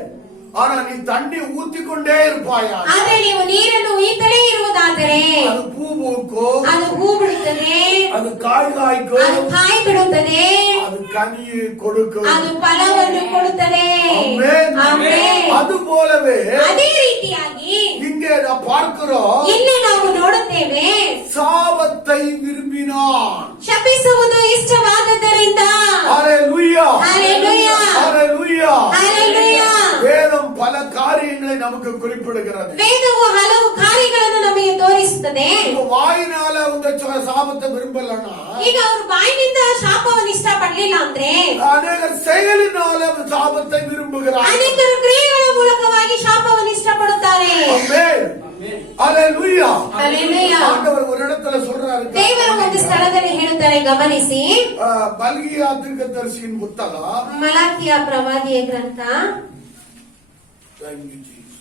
ஆனா நீ தண்ணி ஊத்திக்கொண்டே இருப்பாயா? ಆದ್ರೆ ನೀವು ನೀರನ್ನು ಉಯ್ತಲೇ ಇರುವುದಾದರೆ அது பூ பூக்கும், ಅದು ಹೂ ಬಿಡುತ್ತದೆ, அது ಕಾಯಿ ಅದು ಕಾಯ್க்கும், ಕಾಯಿ ಬಿಡುತ್ತದೆ, அது கனி கொடுக்கும். ಅದು ಫಲವನ್ನು ಕೊಡುತ್ತದೆ. ஆமென். ಆಮೆನ್. அது போலவே ಅದೇ ರೀತಿಯಾಗಿ இங்கே நான் பார்க்கிறோம், ಇಲ್ಲಿ ನಾವು ನೋಡುತ್ತೇವೆ, சாபத்தை விரும்பினான். ಶಪಿಸುವುದು ಇಷ್ಟವಾದದ್ದರಿಂದ. ஹல்லேலூயா. ஹல்லேலூயா. ஹல்லேலூயா. ಹಲ್ಲೆಲೂಯಾ. வேதம் பல காரியங்களை நமக்கு குறிப்பிடுகிறது. ವೇದವು ಹಲವು ಕಾರ್ಯಗಳನ್ನು ನಮಗೆ ತೋರಿಸುತ್ತದೆ. இப்ப வாயினால அவங்க சாபத்தை விரும்பலன்னா ಈಗ ಅವರು ಬಾಯಿನಿಂದ ಶಾಪವನ್ನು ಇಷ್ಟಪಡಲಿಲ್ಲ ಅಂದ್ರೆ அநேக செயலினால சாபத்தை விரும்புகிறார். ಅನೇಕರು ಕ್ರಿಯೆಗಳ ಮೂಲಕವಾಗಿ ಶಾಪವನ್ನು ಇಷ್ಟಪಡುತ್ತಾರೆ. ஆமென். ஹல்லேலூயா. ಹಲ್ಲೆಲೂಯಾ. ஆண்டவர் ஒரு இடத்துல சொல்றாரு, ದೇವರು ಒಂದು ಸ್ಥಳದಲ್ಲಿ ಹೇಳುತ್ತಾರೆ, ಗಮನಿಸಿ. மல்கியா தீர்க்கதரிசியின் புத்தகம், ಮಲಾಕಿಯ ಪ್ರವಾದಿಯ ಗ್ರಂಥ Thank you, Jesus.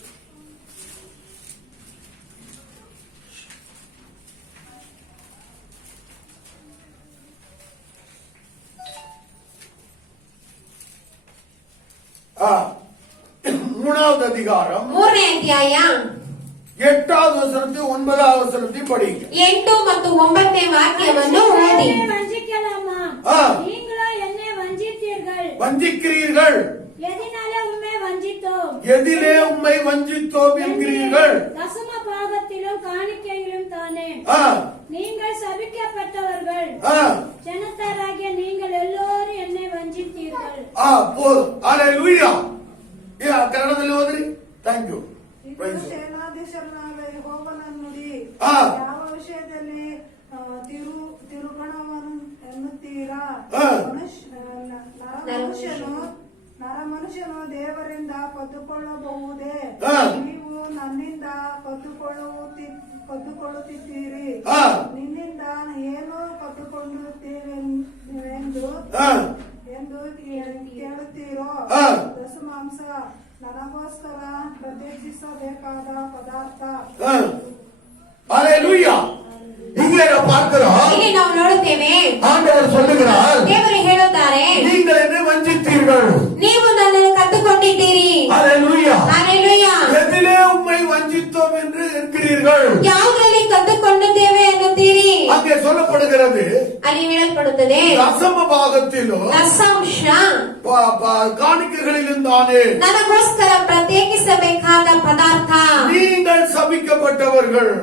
மூணாவது அதிகாரம் 3ನೇ ಅಧ್ಯಾಯ 8வது வசனத்தையும் 9வது வசனத்தையும் படிங்க. 8 ಮತ್ತು 9ನೇ ವಾಕ್ಯವನ್ನು ಓದಿ. என்னை வஞ்சிக்கலாமா? ஆ. நீங்களோ என்னை வஞ்சித்தீர்கள். வஞ்சிக்கிறீர்கள். எதினாலே உம்மை வஞ்சித்தோம்? எதிலே உம்மை வஞ்சித்தோம் என்கிறீர்கள். தசம பாகத்திலும் காணிக்கையிலும் தானே. ஆ, நீங்கள் சபிக்கப்பட்டவர்கள். ஆ, ஜனத்தாராகிய நீங்கள் எல்லோரும் என்னை வஞ்சித்தீர்கள். ಆ போதும். ஹல்லேலூயா. ಕನ್ನಡದಲ್ಲಿ ಓದ್ರಿ. Thank you. ಸೇನಾಧೀಶರನಾದ ಯೆಹೋವನ ನುಡಿ. ಆ. ಯಾವ ವಿಷಯದಲ್ಲಿ ತಿರುಗಣವನ್ನು ಎನ್ನುತ್ತೀರಾ? ಆ. ನರಮನುಷ್ಯನು ದೇವರಿಂದ ಪಡೆದುಕೊಳ್ಳಬಹುದೇ? ಆ. ನೀವು ನನ್ನಿಂದ ಕದ್ದುಕೊಳ್ಳುತ್ತಿದ್ದೀರಿ. ಹಾ. ನಿನ್ನಿಂದ ಏನು ಕದ್ದುಕೊಳ್ಳುತ್ತೇವೆಂದು ಹಾ. ಎಂದು ಕೇಳುತ್ತೀರೋ? ಹಾ. ದಶಮಾಂಶ ನನಗೋಸ್ಕರ ಪ್ರತ್ಯೇಕಿಸಬೇಕಾದ ಪದಾರ್ಥ. ஹல்லேலூயா. இங்கே நாம் பார்க்கிறோம், ಇಲ್ಲಿ ನಾವು ನೋಡುತ್ತೇವೆ, ஆண்டவர் சொல்லுகிறார், ದೇವರು ಹೇಳುತ್ತಾರೆ, நீங்கள் என்னை வஞ்சித்தீர்கள். ನೀವು ನನ್ನನ್ನು ಕದ್ದುಕೊಂಡಿದ್ದೀರಿ. ஹல்லேலூயா. ಹಲ್ಲೆಲೂಯಾ. எதிலே உம்மை வஞ்சித்தோம் என்று என்கிறீர்கள். ಯಾವುದರಲ್ಲಿ ಕದ್ದುಕೊಂಡಿದ್ದೇವೆ ಎನ್ನುತ್ತೀರಿ? அங்கே சொல்லப்படுகிறது, ಅಲ್ಲಿ ಹೇಳಲ್ಪಡುತ್ತದೆ, தசம பாகத்திலும் ದಶಾಂಶ காணிக்கைகளிலும் தானே ನನಗೋಸ್ಕರ ಪ್ರತ್ಯೇಕಿಸಬೇಕಾದ ಪದಾರ್ಥ. நீங்கள் சபிக்கப்பட்டவர்கள்.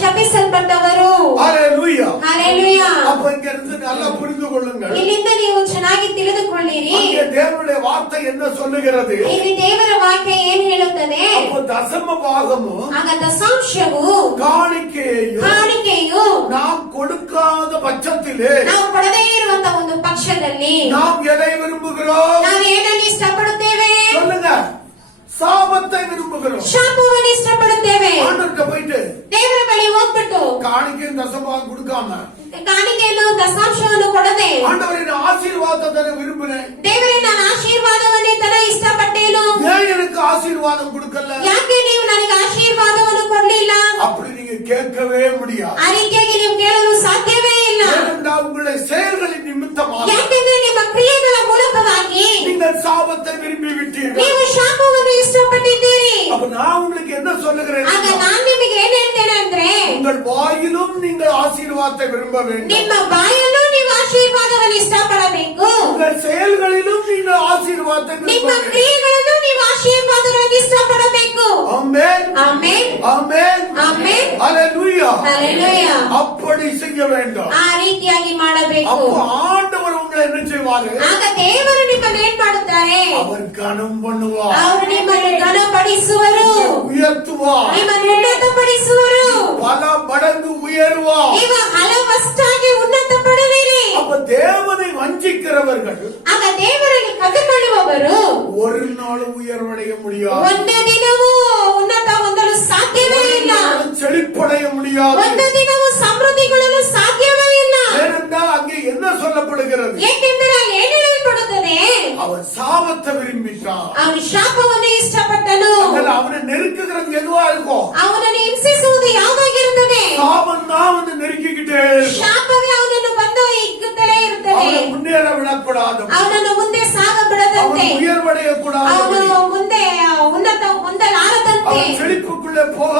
ಶಪಿಸಲ್ಪಟ್ಟವರು. ஹல்லேலூயா. ಹಲ್ಲೆಲೂಯಾ. அப்ப இங்க இருந்து நல்லா புரிந்து கொள்ளுங்கள், ಇಲ್ಲಿಂದ ನೀವು ಚೆನ್ನಾಗಿ ತಿಳಿದುಕೊಳ್ಳಿರಿ. அங்கே தேவனுடைய வார்த்தை என்ன சொல்லுகிறது? ಇಲ್ಲಿ ದೇವರ ವಾಕ್ಯ ಏನ್ ಹೇಳುತ್ತದೆ? அப்ப தசம பாகமும் ಆಗ ದಶಾಂಶವು காணிக்கையையும் ಕಾಣಿಕೆಯು நாம் கொடுக்காத பட்சத்திலே ನಾವು ಕೊಡದೇ ಇರುವಂತ ಒಂದು ಪಕ್ಷದಲ್ಲಿ நாம் எதை விரும்புகிறோம்? ನಾವು ಏನನ್ನು ಇಷ್ಟಪಡುತ್ತೇವೆ? சொல்லுங்க. சாபத்தை விரும்புகிறோம். ಶಾಪವನ್ನು ಇಷ್ಟಪಡುತ್ತೇವೆ. ஆண்டவர்கிட்ட போயிட்டு ದೇವರ ಬಳಿ ಹೋಗ್ಬಿಟ್ಟು காணிக்கையும் தசமாக கொடுக்காம, ಕಾಣಿಕೆಯನ್ನು ದಶಾಂಶವನ್ನು ಕೊಡದೆ, ஆண்டவரின் ஆசீர்வாதத்தை விரும்பினேன், ದೇವರೇ ನಾನು ಆಶೀರ್ವಾದವನ್ನೇ ತರ ಇಷ್ಟಪಟ್ಟೇನು, ஏன் எனக்கு ஆசீர்வாதம் கொடுக்கல? ಯಾಕೆ ನೀವು ನನಗೆ ಆಶೀರ್ವಾದವನ್ನು ಕೊಡ್ಲಿಲ್ಲ? அப்படி நீங்க கேட்கவே முடியாது. ಆ ರೀತಿಯಾಗಿ ನೀವು ಕೇಳಲು ಸಾಧ್ಯವೇ ಇಲ್ಲ. ஏனென்றால் உங்களுடைய செயல்களின் நிமித்தமாக ಯಾಕೆಂದ್ರೆ ನಿಮ್ಮ ಕ್ರಿಯೆಗಳ ಮೂಲಕವಾಗಿ நீங்கள் சாபத்தை விரும்பி விட்டீர்கள். ನೀವು ಶಾಪವನ್ನು ಇಷ್ಟಪಟ್ಟಿದ್ದೀರಿ. அப்ப நான் உங்களுக்கு என்ன சொல்லுகிறேன்? ಆಗ ನಾನ್ ನಿಮಗೆ ಏನ್ ಹೇಳ್ತೇನೆ ಅಂದ್ರೆ, உங்கள் வாயிலும் நீங்கள் ஆசீர்வாதத்தை விரும்ப வேண்டும், ನಿಮ್ಮ ಬಾಯಲ್ಲೂ ನೀವು ಆಶೀರ್ವಾದವನ್ನು ಇಷ್ಟಪಡಬೇಕು, உங்கள் செயல்களிலும் நீங்கள் ஆசீர்வாதத்தை ನಿಮ್ಮ விரும்ப வேண்டும். ಕ್ರಿಯೆಗಳಲ್ಲೂ ನೀವು ಆಶೀರ್ವಾದವನ್ನು ಇಷ್ಟಪಡಬೇಕು. ஆமென். ಆಮೆನ್. ஆமென். ಆಮೆನ್. ஹல்லேலூயா. ಹಲ್ಲೆಲೂಯಾ. அப்படி செய்ய வேண்டும். ಆ ರೀತಿಯಾಗಿ ಮಾಡಬೇಕು. அப்போ ஆண்டவர் உங்களை என்ன செய்வாரு? ಆಗ ದೇವರು ನಿಮ್ಮನ್ನು ಏನ್ ಮಾಡುತ್ತಾರೆ? அவர் கனம் பண்ணுவார், ಅವರು ನಿಮ್ಮನ್ನು ಘನಪಡಿಸುವರು, உயர்த்துவார், ನಿಮ್ಮನ್ನು ಉನ್ನತಪಡಿಸುವರು, பல மடங்கு உயர்வார். ನೀವು ಹಲವಷ್ಟಾಗಿ ಉನ್ನತ ಪಡುವಿರಿ. அப்ப தேவனை வஞ்சிக்கிறவர்கள் ಆಗ ದೇವರಲ್ಲಿ ಕದ್ದುಕೊಳ್ಳುವವರು ஒரு நாள் உயர்வடைய முடியாது, ಒಂದು ದಿನವೂ ಉನ್ನತ ಹೊಂದಲು ಸಾಧ್ಯವೇ ಇಲ್ಲ, செழிப்படைய முடியாது. ಒಂದು ದಿನವೂ ಸಮೃದ್ಧಿಗೊಳ್ಳಲು ಸಾಧ್ಯವೇ ಇಲ್ಲ. ஏனென்றால் அங்கே என்ன சொல்லப்படுகிறது? ಏಕೆಂದರೆ ಅಲ್ಲಿ ಏನು ಹೇಳಲ್ಪಡುತ್ತದೆ? அவன் சாபத்தை விரும்பிட்டான். ಅವನು ಶಾಪವನ್ನು ಇಷ್ಟಪಟ್ಟನು. அதனால அவனை நெருக்குகிறது எதுவா இருக்கும்? ಅವನನ್ನು ಹಿಂಸಿಸುವುದು ಯಾವಾಗಿರುತ್ತದೆ? சாபம் தான் வந்து நெருக்கிக்கிட்டே இருக்கும். ಶಾಪವೇ ಅವನನ್ನು ಬಂದು ಹಿಗ್ಗುತ್ತಲೇ ಇರುತ್ತದೆ. அவனை முன்னேற விடக்கூடாது, ಅವನನ್ನು ಮುಂದೆ அவன் ಸಾಗಬಿಡದಂತೆ, உயர்வடைய கூடாது, ಅವನು ಮುಂದೆ ಉನ್ನತ ಹೊಂದಲಾರದಂತೆ, அவன் செழிப்புக்குள்ளே ಅವನು போக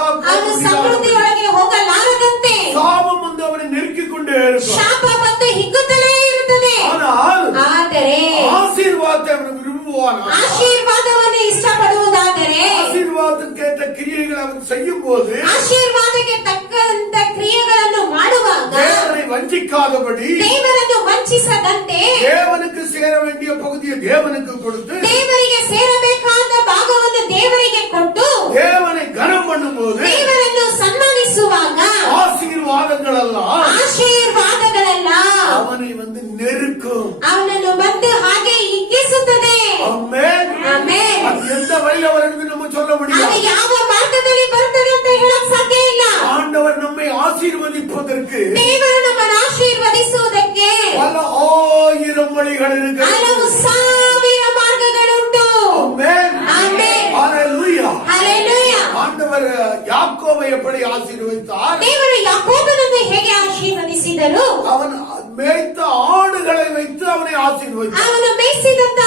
ಸಮೃದ್ಧಿಯೊಳಗೆ ಹೋಗಲಾರದಂತೆ சாபம் வந்து அவனை நெருக்கிக் கொண்டே இருக்கும். ಶಾಪ ಬಂದು ಹಿಗ್ಗುತ್ತಲೇ ಇರುತ್ತದೆ. ஆனால் ಆದರೆ ஆசீர்வாதத்தை அவன் விரும்புவான். ಆಶೀರ್ವಾದವನ್ನು ಇಷ್ಟಪಡುವುದಾದರೆ, ஆசீர்வாதத்துக்கேற்ற கிரியைகளை அவன் செய்யும் போது ಆಶೀರ್ವಾದಕ್ಕೆ ತಕ್ಕಂತ ಕ್ರಿಯೆಗಳನ್ನು ಮಾಡುವಾಗ தேவனை வஞ்சிக்காதபடி ದೇವರನ್ನು ವಂಚಿಸದಂತೆ, தேவனுக்கு சேர வேண்டிய பகுதியை தேவனுக்கு கொடுத்து ದೇವರಿಗೆ ಸೇರಬೇಕಾದ ಭಾಗವನ್ನು ದೇವರಿಗೆ ಕೊಟ್ಟು தேவனை கனம் பண்ணும்போது ದೇವರನ್ನು ಸನ್ಮಾನಿಸುವಾಗ ஆசீர்வாதங்களெல்லாம் ಆಶೀರ್ವಾದಗಳೆಲ್ಲ அவனை வந்து நெருக்கும். ಅವನನ್ನು ಬಂದು ಹಾಗೆ ಹಿಗ್ಗಿಸುತ್ತದೆ. ஆமென். ಆಮೆನ್. அது எந்த வழியில வருது நம்ம சொல்ல ಅದು முடியாது. ಯಾವ ಮಾರ್ಗದಲ್ಲಿ ಬರುತ್ತದೆ ಅಂತ ಹೇಳಕ್ ಸಾಧ್ಯ ಇಲ್ಲ. ஆண்டவர் நம்மை ஆசீர்வதிப்பதற்கு ದೇವರು ನಮ್ಮನ್ನು ಆಶೀರ್ವದಿಸುವುದಕ್ಕೆ பல ஆயிரம் வழிகள் இருக்கு. ಹಲವು ಸಾವಿರ ಮಾರ್ಗಗಳುಂಟು. ஆமென். ಆಮೆನ್. ஹல்லேலூயா. ಹಲ್ಲೆಲೂಯಾ. ஆண்டவர் யாக்கோபை எப்படி ஆசீர்வதித்தார்? ದೇವರು ಯಾಕೋಬನನ್ನು ಹೇಗೆ ಆಶೀರ್ವದಿಸಿದರು? அவன் மேய்த்த ஆடுகளை வைத்து அவனை ஆசீர்வதித்தார். ಅವನು ಮೇಯಿಸಿದಂತ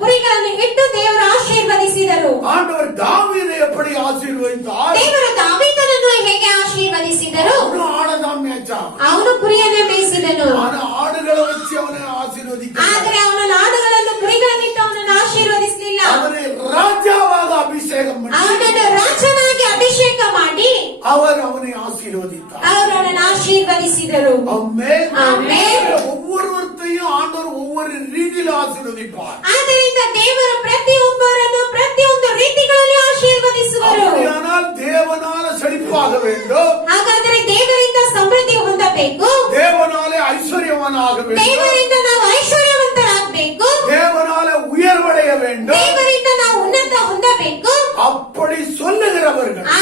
ಕುರಿಗಳನ್ನು ಇಟ್ಟು ದೇವರು ಆಶೀರ್ವದಿಸಿದರು. ஆண்டவர் தாவீதை எப்படி ஆசீர்வதித்தார்? ದೇವರು ದಾವೀದನನ್ನು ಹೇಗೆ ಆಶೀರ್ವದಿಸಿದರು? அவனும் ஆடதான் மேய்ச்சான். ಅವನು ಕುರಿಯನ್ನೇ ಮೇಯಿಸಿದನು. ஆனா ஆடுகளை வச்சு அவனை ஆசீர்வதிக்க ಆದರೆ ಅವನ ನಾಡುಗಳನ್ನು ಕುರಿಗಳನ್ನಿಟ್ಟು ಅವನನ್ನು ಆಶೀರ್ವದಿಸಲಿಲ್ಲ. அவனை ராஜாவாக அபிஷேகம் பண்ணி ಅವನನ್ನು ರಾಜನಾಗಿ ಅಭಿಷೇಕ ಮಾಡಿ அவர் அவனை ஆசீர்வதித்தார். ಅವರನ್ನು ಆಶೀರ್ವದಿಸಿದರು. ஆமென். ஆமென். ஒவ்வொருவரையும் ஆண்டவர் ஒவ்வொரு ரீதியில் ஆசீர்வதிப்பார். ಆದ್ದರಿಂದ ದೇವರು ಪ್ರತಿಯೊಬ್ಬರನ್ನು ಪ್ರತಿಯೊಂದು ರೀತಿಗಳಲ್ಲಿ ಆಶೀರ್ವದಿಸುವರು. அப்படியானால் தேவனால செழிப்பாக வேண்டும், ಹಾಗಾದರೆ ದೇವರಿಂದ ಸಮೃದ್ಧಿ ಹೊಂದಬೇಕು, தேவனாலே ஐஸ்வர்யவானாக வேண்டும், ದೇವರಿಂದ ನಾವು ಐಶ್ವರ್ಯವಂತರಾಗಬೇಕು, தேவனால உயர்வடைய வேண்டும். ದೇವರಿಂದ ನಾವು ಉನ್ನತ ಹೊಂದಬೇಕು. அப்படி சொல்லுகிறவர்கள் ಆ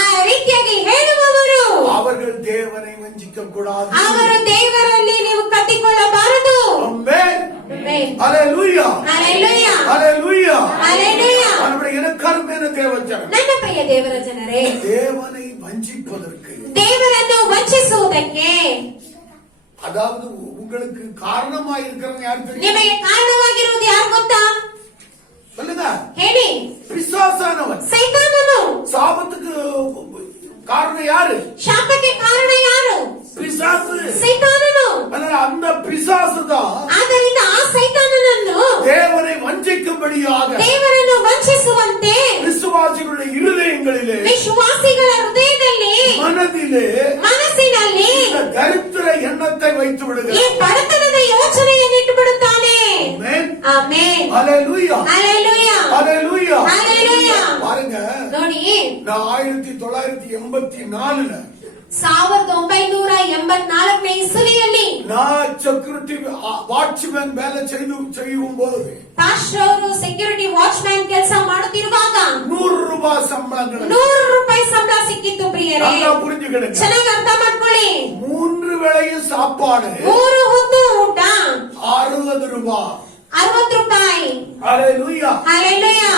ವಂಚಿக்க ಕೂಡದು. ಅವರು ದೇವರಲ್ಲಿ ನೀವು ಕಟ್ಟಿಕೊಳ್ಳಬಾರದು. ಆಮೆನ್. ಆಮೆನ್. ஹalleluya. ஹalleluya. ஹalleluya. ஹalleluya. அவருடைய எனக்கருமையான தேவஜனம். ನನ್ನ ಪ್ರಿಯ ದೇವರ ಜನರೇ, தேவனை வஞ்சிப்பதற்கு, ದೇವರನ್ನು ವಂಚಿಸುವುದಕ್ಕೆ, அதாவது உங்களுக்கு காரணமா இருக்கிறவங்க யாரு தெரியும்? ನಿಮಗೆ ಕಾರಣವಾಗಿರುವುದು ಯಾರು ಗೊತ್ತಾ? சொல்லுங்க. ಹೇಳಿ. பிசாசானவன். ಸೈತಾನನು. சாபத்துக்கு காரணம் யாரு? ಶಾಪಕ್ಕೆ ಕಾರಣ ಯಾರು? பிசாசு. ಸೈತಾನನು. அதனால அந்த பிசாசு தான் ಆದ್ದರಿಂದ ಆ ಸೈತಾನನನ್ನು தேவனை வஞ்சிக்கும்படியாக ದೇವರನ್ನು ವಂಚಿಸುವಂತೆ விசுவாசிகளுடைய இருதயங்களிலே, ವಿಶ್ವಾಸಿಗಳ ಹೃದಯದಲ್ಲಿ, மனதிலே ಮನಸ್ಸಿನಲ್ಲಿ இந்த தரித்திர எண்ணத்தை வைத்து ಈ விடுகிறார். ಬಡತನದ ಯೋಚನೆಯನ್ನು ಇಟ್ಟುಬಿಡುತ್ತಾನೆ. ஆமென். ಆಮೆನ್. ஹalleluya. ಹalleluya. ஹalleluya. ಹalleluya. பாருங்க, ನೋಡಿ, நான் 1984 1984ನೇ ಇಸವಿಯಲ್ಲಿ நான் செக்யூரிட்டி வாட்ச்மேன் வேலை செய்யும் போது ಪಾಸ್ಟರ್ ಅವರು ಸೆಕ್ಯೂರಿಟಿ ವಾಚ್ಮ್ಯಾನ್ ಕೆಲಸ ಮಾಡುತ್ತಿರುವಾಗ 100 ರೂಪಾಯಿ ಸಂಬಳಗಳು 100 ರೂಪಾಯಿ ಸಂಬಳ ಸಿಕ್ಕಿತ್ತು. ಪ್ರಿಯರೇ, நல்லா புரிஞ்சுக்கிடுங்க. ಚೆನ್ನಾಗಿ ಅರ್ಥ ಮಾಡ್ಕೊಳ್ಳಿ. 3 வேளையும் சாப்பாடு 3 ಹೊತ್ತು ಊಟ 60 ரூபாய். 60 ರೂಪಾಯಿ. ஹalleluya. ಹalleluya.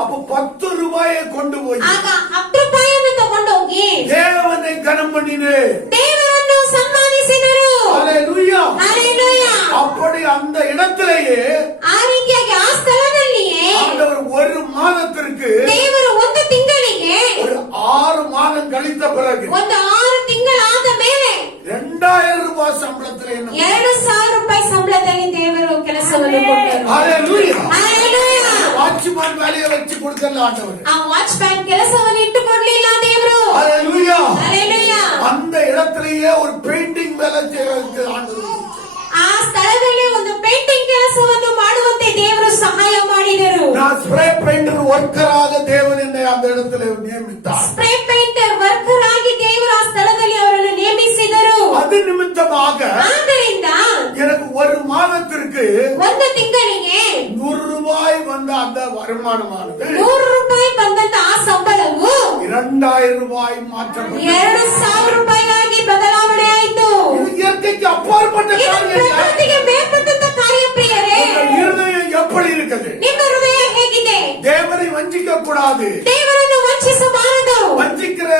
அப்ப 10 ரூபாயை கொண்டு போய் ಆಗ 10 ರೂಪಾಯಿಯನ್ನು ತಗೊಂಡೋಗಿ தேவனை கனம் பண்ணினே. ದೇವರನ್ನು ಸನ್ಮಾನಿಸಿದರು. ஹalleluya. ಹalleluya. அப்படி அந்த இடத்திலேயே ಆ ರೀತಿಯಾಗಿ ಆ ಸ್ಥಳದಲ್ಲಿಯೇ ஆண்டவர் ஒரு மாதத்திற்கு ದೇವರು ಒಂದು ತಿಂಗಳಿಗೆ, ஒரு 6 மாதம் கழித்த பிறகு ಒಂದು 6 ತಿಂಗಳಾದ ಮೇಲೆ 2000 ರೂಪಾಯಿ ಸಂಬಳத்தில் என்ன 2000 ರೂಪಾಯಿ ಸಂಬಳದಲ್ಲಿ ದೇವರು ಕೆಲಸವನ್ನು ಕೊಟ್ಟರು. ஹalleluya. ಹalleluya. வாட்ச்மேன் வேலையை வச்சு கொடுக்கல ஆண்டவர். ಆ ವಾಚ್ಮ್ಯಾನ್ ಕೆಲಸವನ್ನು ಇಟ್ಟುಕೊಡ್ಲಿಲ್ಲ ದೇವರು. ஹalleluya. ಹalleluya. அந்த இடத்திலேயே ஒரு பெயிண்டிங் வேலை செய்யறதுக்கு ஆண்டவர் ಆ ಸ್ಥಳದಲ್ಲಿ ಒಂದು ಪೇಂಟಿಂಗ್ ಕೆಲಸವನ್ನು ಮಾಡುವಂತೆ ದೇವರು ಸಹಾಯ ಮಾಡಿದರು. நான் ஸ்ப்ரே பெயிண்டர் ஒர்க்கராக தேவன் என்னை அந்த இடத்துல நியமித்தார். ಸ್ಪ್ರೇ ಪೇಂಟರ್ ವರ್ಕರ್ ಆಗಿ ದೇವರು ಆ ಸ್ಥಳದಲ್ಲಿ ಅವರನ್ನು ನೇಮಿಸಿದರು. அது நிமித்தமாக ಆದ್ದರಿಂದ எனக்கு ஒரு மாதத்திற்கு ಒಂದು ತಿಂಗಳಿಗೆ 100 ரூபாய் வந்த அந்த வருமானமானது 100 ರೂಪಾಯಿ ಬಂದಂತ ಆ ಸಂಬಳವು 2000 ரூபாய் மாற்றப்பட்டது. 2000 ರೂಪಾಯಿಗಾಗಿ ಬದಲಾವಣೆ ಆಯಿತು. இது இயற்கைக்கு அப்பாற்பட்ட ಇದು காரியம். ಪ್ರಕೃತಿಗೆ ಬೇರ್ಪಟ್ಟಂತ ಕಾರ್ಯ. ಪ್ರಿಯರೇ, உங்கள் இருதயம் எப்படி இருக்குது? ನಿಮ್ಮ ಹೃದಯ ಹೇಗಿದೆ? தேவனை வஞ்சிக்க கூடாது. ದೇವರನ್ನು ವಂಚಿಸಬಾರದು. வஞ்சிக்கிற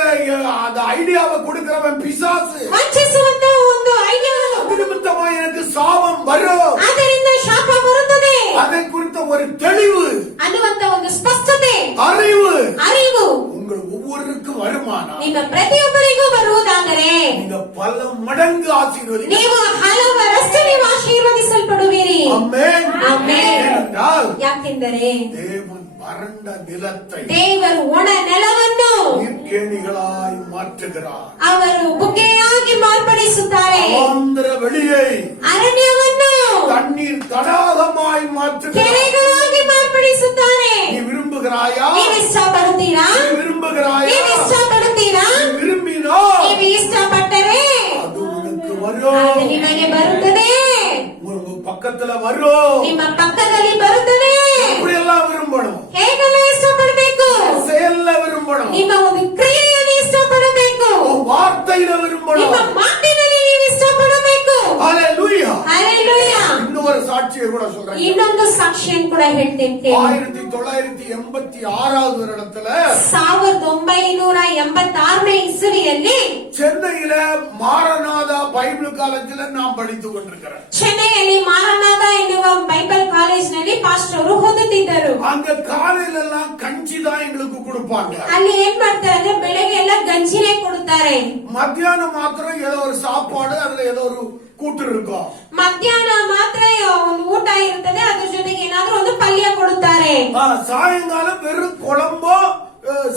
அந்த ஐடியாவை கொடுக்கிறவன் பிசாசு. ವಂಚಿಸುವಂತ ಒಂದು ಐಡಿಯಾವನ್ನು, அது நிமித்தமா எனக்கு சாபம் வரும். ಆದ್ದರಿಂದ ಶಾಪ ಬರುತ್ತದೆ அதை குறித்த ஒரு தெளிவு, ಅನ್ನುವಂತ ಒಂದು ಸ್ಪಷ್ಟತೆ, அறிவு ಅರಿವು உங்கள் ஒவ்வொருக்கும் வருமானம் ನಿಮ್ಮ ಪ್ರತಿಯೊಬ್ಬರಿಗೂ ಬರುವುದಾದರೆ நீங்க பல மடங்கு ஆசீர்வதி. ನೀವು ಹಲವರಷ್ಟು ನೀವು ಆಶೀರ್ವದಿಸಲ್ಪಡುವಿರಿ. ஆமென். ಆಮೆನ್. ஏனென்றால் ಯಾಕೆಂದರೆ தேவன் வறண்ட நிலத்தை ದೇವರು ಒಣ ನೆಲವನ್ನು நீர்க்கேணிகளாய் மாற்றுகிறார். ಅವರು ಬುಗ್ಗೆಯಾಗಿ ಮಾರ್ಪಡಿಸುತ್ತಾರೆ. ஆந்திர வெளியை ಅರಣ್ಯವನ್ನು தண்ணீர் தடாகமாய் மாற்றுகிறார். ಕೆರೆಗಳಾಗಿ ಮಾರ್ಪಡಿಸುತ್ತಾರೆ. நீ விரும்புகிறாயா? ನೀವು ಇಷ್ಟಪಡುತ್ತೀರಾ? நீ விரும்புகிறாயா? ನೀವು ಇಷ್ಟಪಡುತ್ತೀರಾ? நீ விரும்பினா ನೀವು ಇಷ್ಟಪಟ್ಟರೆ அது உனக்கு வரும். ಅದು ನಿಮಗೆ ಬರುತ್ತದೆ. உங்க பக்கத்துல வரும். ನಿಮ್ಮ ಪಕ್ಕದಲ್ಲಿ ಬರುತ್ತದೆ. இப்படி எல்லாம் விரும்பணும். ಹೇಗೆಲ್ಲ ಇಷ್ಟಪಡಬೇಕು? செயல்ல விரும்பணும். ನಿಮ್ಮ ಒಂದು ಕ್ರಿಯೆಯನ್ನು ಇಷ್ಟಪಡಬೇಕು. உன் வார்த்தையில ನಿಮ್ಮ விரும்பணும். ಮಾತಿನಲ್ಲಿ ನೀವು ಇಷ್ಟಪಡಬೇಕು. ஹalleluya. ಹalleluya. இன்னொரு சாட்சியை கூட சொல்றேன். ಇನ್ನೊಂದು ಸಾಕ್ಷಿಯನ್ನು ಕೂಡ ಹೇಳ್ತೇನೆ. 1986 வருடத்துல 1986ನೇ ಇಸವಿಯಲ್ಲಿ சென்னையில மாரநாதா பைபிள் காலேஜ்ல நான் படித்துக் கொண்டிருக்கிறேன். ಚೆನ್ನೈಯಲ್ಲಿ ಮಾರನಾದ ಎನ್ನುವ ಬೈಬಲ್ ಕಾಲೇಜಿನಲ್ಲಿ ಪಾಸ್ಟರ್ ಅವರು ಓದುತ್ತಿದ್ದರು. அங்க காலையில எல்லாம் கஞ்சி தான் எங்களுக்கு கொடுப்பாங்க. ಅಲ್ಲಿ ಏನ್ ಮಾಡ್ತಾರೆ ಅಂದ್ರೆ ಬೆಳಗ್ಗೆ ಎಲ್ಲ ಗಂಜಿನೇ ಕೊಡುತ್ತಾರೆ. மத்தியானம் மாத்திரம் ஏதோ ஒரு சாப்பாடு, அதுல ஏதோ ஒரு கூட்டு இருக்கும். ಮಧ್ಯಾಹ್ನ ಮಾತ್ರ ಒಂದು ಊಟ ಇರ್ತದೆ, ಅದ್ರ ಜೊತೆಗೆ ಏನಾದ್ರೂ ಒಂದು ಪಲ್ಯ ಕೊಡುತ್ತಾರೆ. சாயங்காலம் வெறும் குழம்போ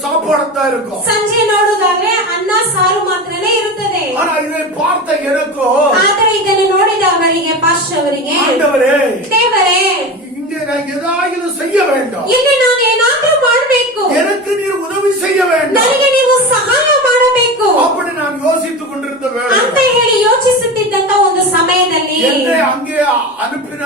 சாப்பாடுதான் இருக்கும். ಸಂಜೆ ನೋಡುದಾದ್ರೆ ಅನ್ನ ಸಾರು ಮಾತ್ರನೇ ಇರುತ್ತದೆ. ஆனா இதை பார்த்த எனக்கோ, ಆದರೆ ಇದನ್ನು ನೋಡಿದ ಅವರಿಗೆ, ಪಾಸ್ಟರ್ ಅವರಿಗೆ, ஆண்டவரே, ದೇವರೇ, இங்கே நான் ஏதாவது செய்ய வேண்டும். ಇಲ್ಲಿ ನಾನು ಏನಾದ್ರೂ ಮಾಡಬೇಕು. எனக்கு நீர் உதவி செய்ய வேண்டும். ನನಗೆ ನೀವು ಸಹಾಯ ಮಾಡಬೇಕು அப்படி நான் யோசித்துக் கொண்டிருந்த வேளை ಅಂತ ಹೇಳಿ ಯೋಚಿಸುತ್ತಿದ್ದಂತ ಒಂದು ಸಮಯದಲ್ಲಿ என்னை அங்கே அனுப்பின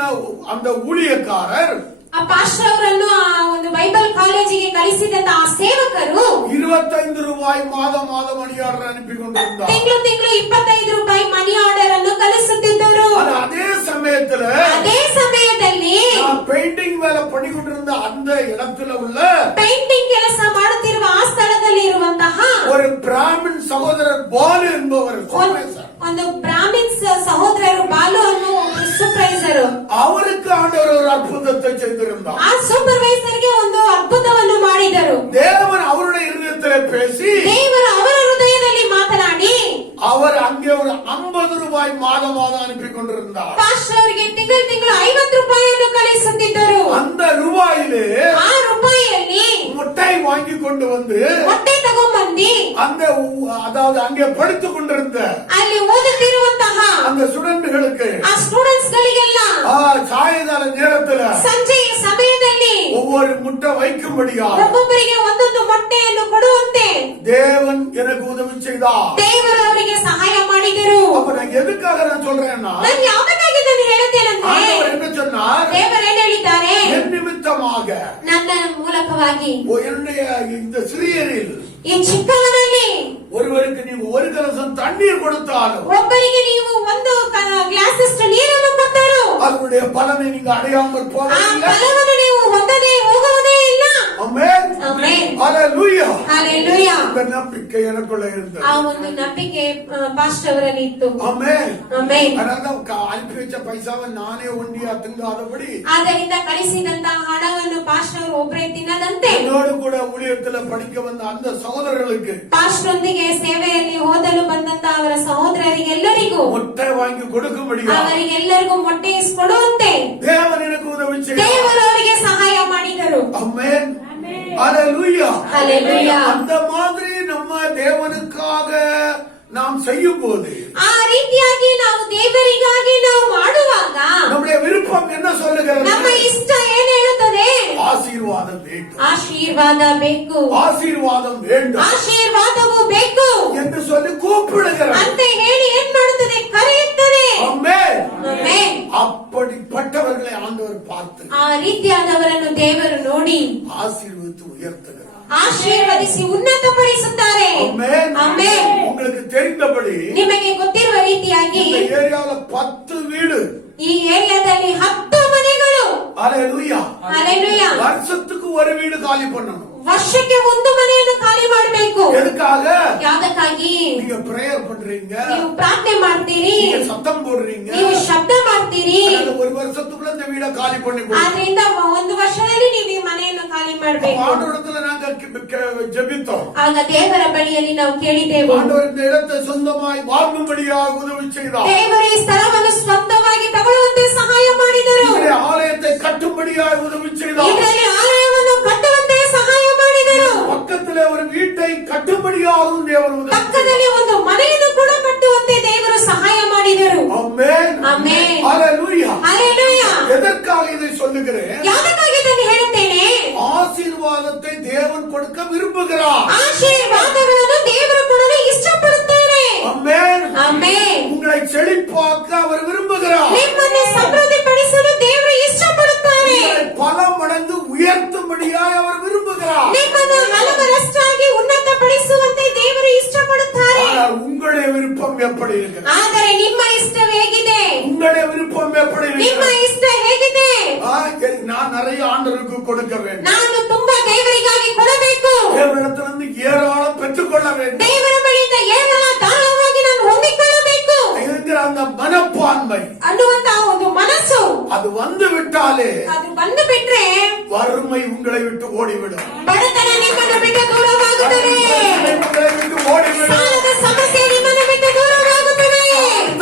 அந்த ஊழியக்காரர், ಆ ಆ ಪಾಸ್ಟರ್ ಅವರನ್ನು ಆ ಒಂದು ಬೈಬಲ್ ಕಾಲೇಜಿಗೆ ಕಳಿಸಿದಂತ ಆ ಸೇವಕರು 25 ரூபாய் மாதம் மணி ஆர்டர் அனுப்பி கொண்டிருந்தார். ತಿಂಗಳು 25 ರೂಪಾಯಿ ಮನಿ ಆರ್ಡರ್ ಅನ್ನು ಕಳಿಸುತ್ತಿದ್ದರು. ஆனா அதே ಸಮಯದಲ್ಲಿ பெயிண்டிங் வேலை பண்ணிக்கொண்டிருந்த அந்த இடத்துல உள்ள ಪೇಂಟಿಂಗ್ ಕೆಲಸ ಮಾಡುತ್ತಿರುವ ಆ ಸ್ಥಳದಲ್ಲಿ ಇರುವಂತಹ ஒரு பிராமின் சகோதரர் பாலு என்பவர் ಒಂದು ಬ್ರಾಹ್ಮಿನ್ಸ್ ಸಹೋದರರು ಬಾಲು ಅನ್ನೋ ಸೂಪರ್ವೈಸರ್, அவருக்கு ஆண்டவர் ஒரு அற்புதத்தை செய்திருந்தார். ಆ ಸೂಪರ್ವೈಸರ್ಗೆ ಒಂದು ಅದ್ಭುತವನ್ನು ಮಾಡಿದರು. தேவன் அவருடைய இருதயத்திலே பேசி ದೇವರು ಅವರ ಹೃದಯದಲ್ಲಿ ಮಾತನಾಡಿ அவர் அங்கே ஒரு 50 ரூபாய் மாதம் அனுப்பி கொண்டிருந்தார். ಪಾಸ್ಟರ್ ಅವರಿಗೆ ತಿಂಗಳು 50 ರೂಪಾಯಿಯನ್ನು ಕಳಿಸುತ್ತಿದ್ದರು. அந்த ரூபாயிலே ಆ ರೂಪಾಯಿಯಲ್ಲಿ முட்டை வாங்கி கொண்டு வந்து ಮೊಟ್ಟೆ ತಗೊಂಡ್ಬಂದಿ அந்த அதாவது அங்கே படித்துக் கொண்டிருந்த ಅಲ್ಲಿ ಓದುತ್ತಿರುವಂತಹ அந்த ಸ್ಟೂಡೆಂಟ್களுக்கு ಆ ಸ್ಟೂಡೆಂಟ್ಸ್ ಗಳಿಗೆಲ್ಲ சாயங்கால நேரத்துல ಸಂಜೆಯ ಸಮಯದಲ್ಲಿ ஒவ்வொரு முட்டை வைக்கும்படியாக ಒಬ್ಬೊಬ್ಬರಿಗೆ ಒಂದೊಂದು ಮೊಟ್ಟೆಯನ್ನು ಕೊಡುವಂತೆ தேவன் எனக்கு உதவி செய்தார். ದೇವರು ಅವರಿಗೆ ಸಹಾಯ ಮಾಡಿದರು. அப்ப நான் எதுக்காக நான் சொல்றேன்னா ನಾನು ಯಾವುದಕ್ಕಾಗಿ ಇದನ್ನು ಹೇಳುತ್ತೇನೆಂದ್ರೆ ஆண்டவர் என்ன சொன்னார், ದೇವರು ಏನು ಹೇಳಿದ್ದಾರೆ, என் நிமித்தமாக ನನ್ನ ಮೂಲಕವಾಗಿ என்னுடைய இந்த சிறியரில் ಈ ಚಿಕ್ಕವನಲ್ಲಿ ஒருவருக்கு நீங்க ஒரு கலசம் தண்ணீர் கொடுத்தாலும் ಒಬ್ಬರಿಗೆ ನೀವು ಒಂದು ಗ್ಲಾಸ್ ಅಷ್ಟು ನೀರನ್ನು ಕೊಟ್ಟರು அதனுடைய பலனை நீங்க அடையாமல் ಆ போவதில்லை. ಫಲವನ್ನು ನೀವು ಹೊಂದದೆ ಹೋಗುವುದೇ ಇಲ್ಲ. ஆமென். ಆಮೆನ್. ஹalleluya. ಹಲ್ಲೆಲೂಯಾ. இந்த நம்பிக்கை எனக்குள்ள இருந்தது. ಆ ಒಂದು ನಂಬಿಕೆ ಪಾಸ್ಟರ್ ಅವರಲ್ಲಿ ಇತ್ತು. ஆமென். ಆಮೆನ್. அதனால அனுப்பி வச்ச பைசாவை நானே ஒண்டியா திங்காதபடி ಆದ್ದರಿಂದ ಕಳಿಸಿದಂತಹ ಹಣವನ್ನು ಪಾಸ್ಟರ್ ಅವರು ಒಬ್ಬರೇ ತಿನ್ನದಂತೆ என்னோடு கூட ஊழியத்துல படிக்க வந்த அந்த சகோதரர்களுக்கு ಪಾಸ್ಟರ್ ಒಂದಿಗೆ ಸೇವೆಯಲ್ಲಿ ಓದಲು ಬಂದಂತಹ ಅವರ ಸಹೋದರರಿಗೆಲ್ಲರಿಗೂ முட்டை வாங்கி கொடுக்கும்படியா ಅವರಿಗೆಲ್ಲರಿಗೂ ಮೊಟ್ಟೆ ಇಸ್ಕೊಡುವಂತೆ தேவன் எனக்கு உதவி செய்தார். ದೇವರು ಅವರಿಗೆ ಸಹಾಯ ಮಾಡಿದರು. ஆமென். ஹalleluya. ಹಲ್ಲೆಲೂಯಾ. அந்த மாதிரி நம்ம தேவனுக்காக நாம் செய்யும் போது ಆ ರೀತಿಯಾಗಿ ನಾವು ದೇವರಿಗಾಗಿ ನಾವು ಮಾಡುವಾಗ நம்முடைய விருப்பம் என்ன சொல்லுகிறது? ನಮ್ಮ ಇಷ್ಟ ಏನ್ ಹೇಳುತ್ತದೆ? ஆசீர்வாதம் வேண்டும், ಆಶೀರ್ವಾದ ಬೇಕು, ஆசீர்வாதம் வேண்டும் ಆಶೀರ್ವಾದವು ಬೇಕು என்று சொல்லி கூப்பிடுகிறது. ಅಂತ ಹೇಳಿ ಏನ್ ಮಾಡುತ್ತದೆ? ಕರೆಯುತ್ತದೆ. ஆமென். ಆಮೆನ್. அப்படிப்பட்டவர்களை ஆண்டவர் பார்த்து ಆ ರೀತಿಯಾದವರನ್ನು ದೇವರು ನೋಡಿ ஆசீர்வதித்து உயர்த்துகிறார். ಆಶೀರ್ವದಿಸಿ ಉನ್ನತಪಡಿಸುತ್ತಾರೆ. ஆமென். ಆಮೆನ್. உங்களுக்கு தெரிந்தபடி ನಿಮಗೆ ಗೊತ್ತಿರುವ ರೀತಿಯಾಗಿ இந்த ஏரியாவுல 10 வீடு, ಈ ಏರಿಯಾದಲ್ಲಿ 10 ಮನೆಗಳು. ஹalleluya, ಹಲ್ಲೆಲೂಯಾ. வருஷத்துக்கு ஒரு வீடு காலி பண்ணணும். ವರ್ಷಕ್ಕೆ ಒಂದು ಮನೆಯನ್ನು ಖಾಲಿ ಮಾಡಬೇಕು. எதுக்காக? ಯಾವ್ದಕ್ಕಾಗಿ? நீங்க பிரேயர் பண்றீங்க, ನೀವು ಪ್ರಾರ್ಥನೆ ಮಾಡ್ತೀರಿ, நீங்க சத்தம் போடுறீங்க, ನೀವು ಶಬ್ದ ಮಾಡ್ತೀರಿ. அதனால ஒரு வருஷத்துக்குள்ள இந்த வீட காலி பண்ணி கொடுங்க. ಆದ್ರಿಂದ ಒಂದು ವರ್ಷದಲ್ಲಿ ನೀವು ಈ ಮನೆಯನ್ನು ಖಾಲಿ ಮಾಡಬೇಕು. ஆண்டவரிடத்துல நாங்க ஜெபித்தோம். ಆಗ ದೇವರ ಬಳಿಯಲ್ಲಿ ನಾವು ಕೇಳಿದೆವು, ஆண்டவர் இந்த இடத்தை சொந்தமாய் வாங்கும்படியாக உதவி செய்தார். ದೇವರು ಈ ಸ್ಥಳವನ್ನು ಸ್ವಂತವಾಗಿ ತಗೊಳ್ಳುವಂತೆ ಸಹಾಯ ಮಾಡಿದರು. இந்த ஆலயத்தை கட்டும்படியாக உதவி செய்தார். ಇದರಲ್ಲಿ ಆಲಯವನ್ನು ಕಟ್ಟುವಂತೆ ಸಹಾಯ ಮಾಡಿದರು. பக்கத்திலே ஒரு வீட்டை கட்டும்படியாகவும் தேவன் உதவி ಪಕ್ಕದಲ್ಲಿ ಒಂದು ಮನೆಯನ್ನು ಕೂಡ ಕಟ್ಟುವಂತೆ ದೇವರು ಸಹಾಯ ಮಾಡಿದರು. ஆமென். ಆಮೆನ್. ஹalleluya. ಹಲ್ಲೆಲೂಯಾ. எதற்காக இதை சொல்லுகிறேன்? ಯಾವ್ದಕ್ಕಾಗಿ ಇದನ್ನು ಹೇಳುತ್ತೇನೆ? ஆசீர்வாதத்தை தேவன் கொடுக்க விரும்புகிறார். ಆಶೀರ್ವಾದಗಳನ್ನು ದೇವರು ಕೊಡಲು ಇಷ್ಟಪಡುತ್ತಾರೆ. ஆமென். ಆಮೆನ್. உங்களை செழிப்பாக்க அவர் விரும்புகிறார். ನಿಮ್ಮನ್ನು ಸಮೃದ್ಧಿಪಡಿಸಲು ದೇವರು ಇಷ್ಟಪಡುತ್ತಾರೆ. உங்களை பல மடங்கு உயர்த்தும்படியாய் அவர் விரும்புகிறார். ನಿಮ್ಮನ್ನು ಹಲವರಷ್ಟಾಗಿ ಉನ್ನತಪಡಿಸುವಂತೆ ದೇವರು ಇಷ್ಟಪಡುತ್ತಾರೆ. ஆனால் உங்களுடைய விருப்பம் எப்படி இருக்கிறது? ಆದರೆ ನಿಮ್ಮ ಇಷ್ಟ ಹೇಗಿದೆ? உங்களுடைய விருப்பம் எப்படி ನಿಮ್ಮ இருக்கிறது? ಇಷ್ಟ ಹೇಗಿದೆ? நான் நிறைய ஆண்டவருக்கு கொடுக்க வேண்டும், ನಾನು ತುಂಬಾ ದೇವರಿಗಾಗಿ ಕೊಡಬೇಕು, தேவனிடத்திலிருந்து ஏராளம் பெற்றுக்கொள்ள வேண்டும் ದೇವರ ಬಳಿಯಿಂದ ಏನೆಲ್ಲ ಧಾರಾಳವಾಗಿ ನಾನು ಹೊಂದಿಕೊಳ್ಳಬೇಕು என்கிற அந்த மனப்பான்மை ಅನ್ನುವಂತಹ ಒಂದು ಮನಸ್ಸು அது வந்து விட்டாலே ಅದು ಬಂದು ಬಿಟ್ರೆ வறுமை உங்களை விட்டு ஓடிவிடும், ಬಡತನ ನಿಮ್ಮನ್ನು ಬಿಟ್ಟು ದೂರವಾಗುತ್ತದೆ, உங்களை விட்டு ஓடிவிடும், ಸಾಲದ ಸಮಸ್ಯೆ ನಿಮ್ಮನ್ನು ಬಿಟ್ಟು ದೂರವಾಗುತ್ತದೆ,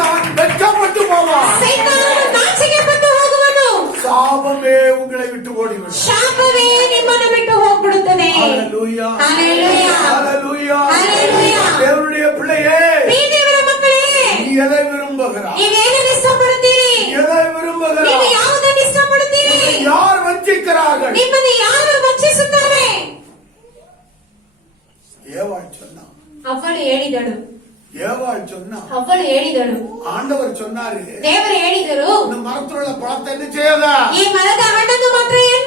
தான் வெட்கப்பட்டு போவான், ಸೈತಾನನು ನಾಚಿಕೆ ಪಟ್ಟು ಹೋಗುವನು, சாபமே உங்களை விட்டு ஓடிவிடும். ಶಾಪವೇ ನಿಮ್ಮನ್ನು ಬಿಟ್ಟು ಹೋಗ್ಬಿಡುತ್ತದೆ. ஹalleluya. ஹalleluya. ஹalleluya. ஹalleluya. தேவனுடைய பிள்ளையே, ದೇವರ ಮಕ್ಕಳೇ, நீ எதை விரும்புகிறாய்? ನೀವೇನನ್ನು ಇಷ್ಟಪಡುತ್ತೀರಿ? எதை ನೀವು விரும்புகிறாய்? ಯಾವುದನ್ನು ಇಷ್ಟಪಡುತ್ತೀರಿ? யார் வஞ்சிக்கிறார்கள்? ನಿಮ್ಮನ್ನು ಯಾರು ವಂಚಿಸುತ್ತಾರೆ? ஏவாள் சொன்னா, ಅವಳು ಹೇಳಿದಳು, ஏவாள் சொன்னா, ಅವಳು ಹೇಳಿದಳು, ஆண்டவர் சொன்னாரு, ದೇವರು ಹೇಳಿದರು, இந்த மரத்துல உள்ள பழத்தை என்ன செய்யாத, ಈ ಮರದ ಹಣ್ಣನ್ನು ಮಾತ್ರ ಏನ್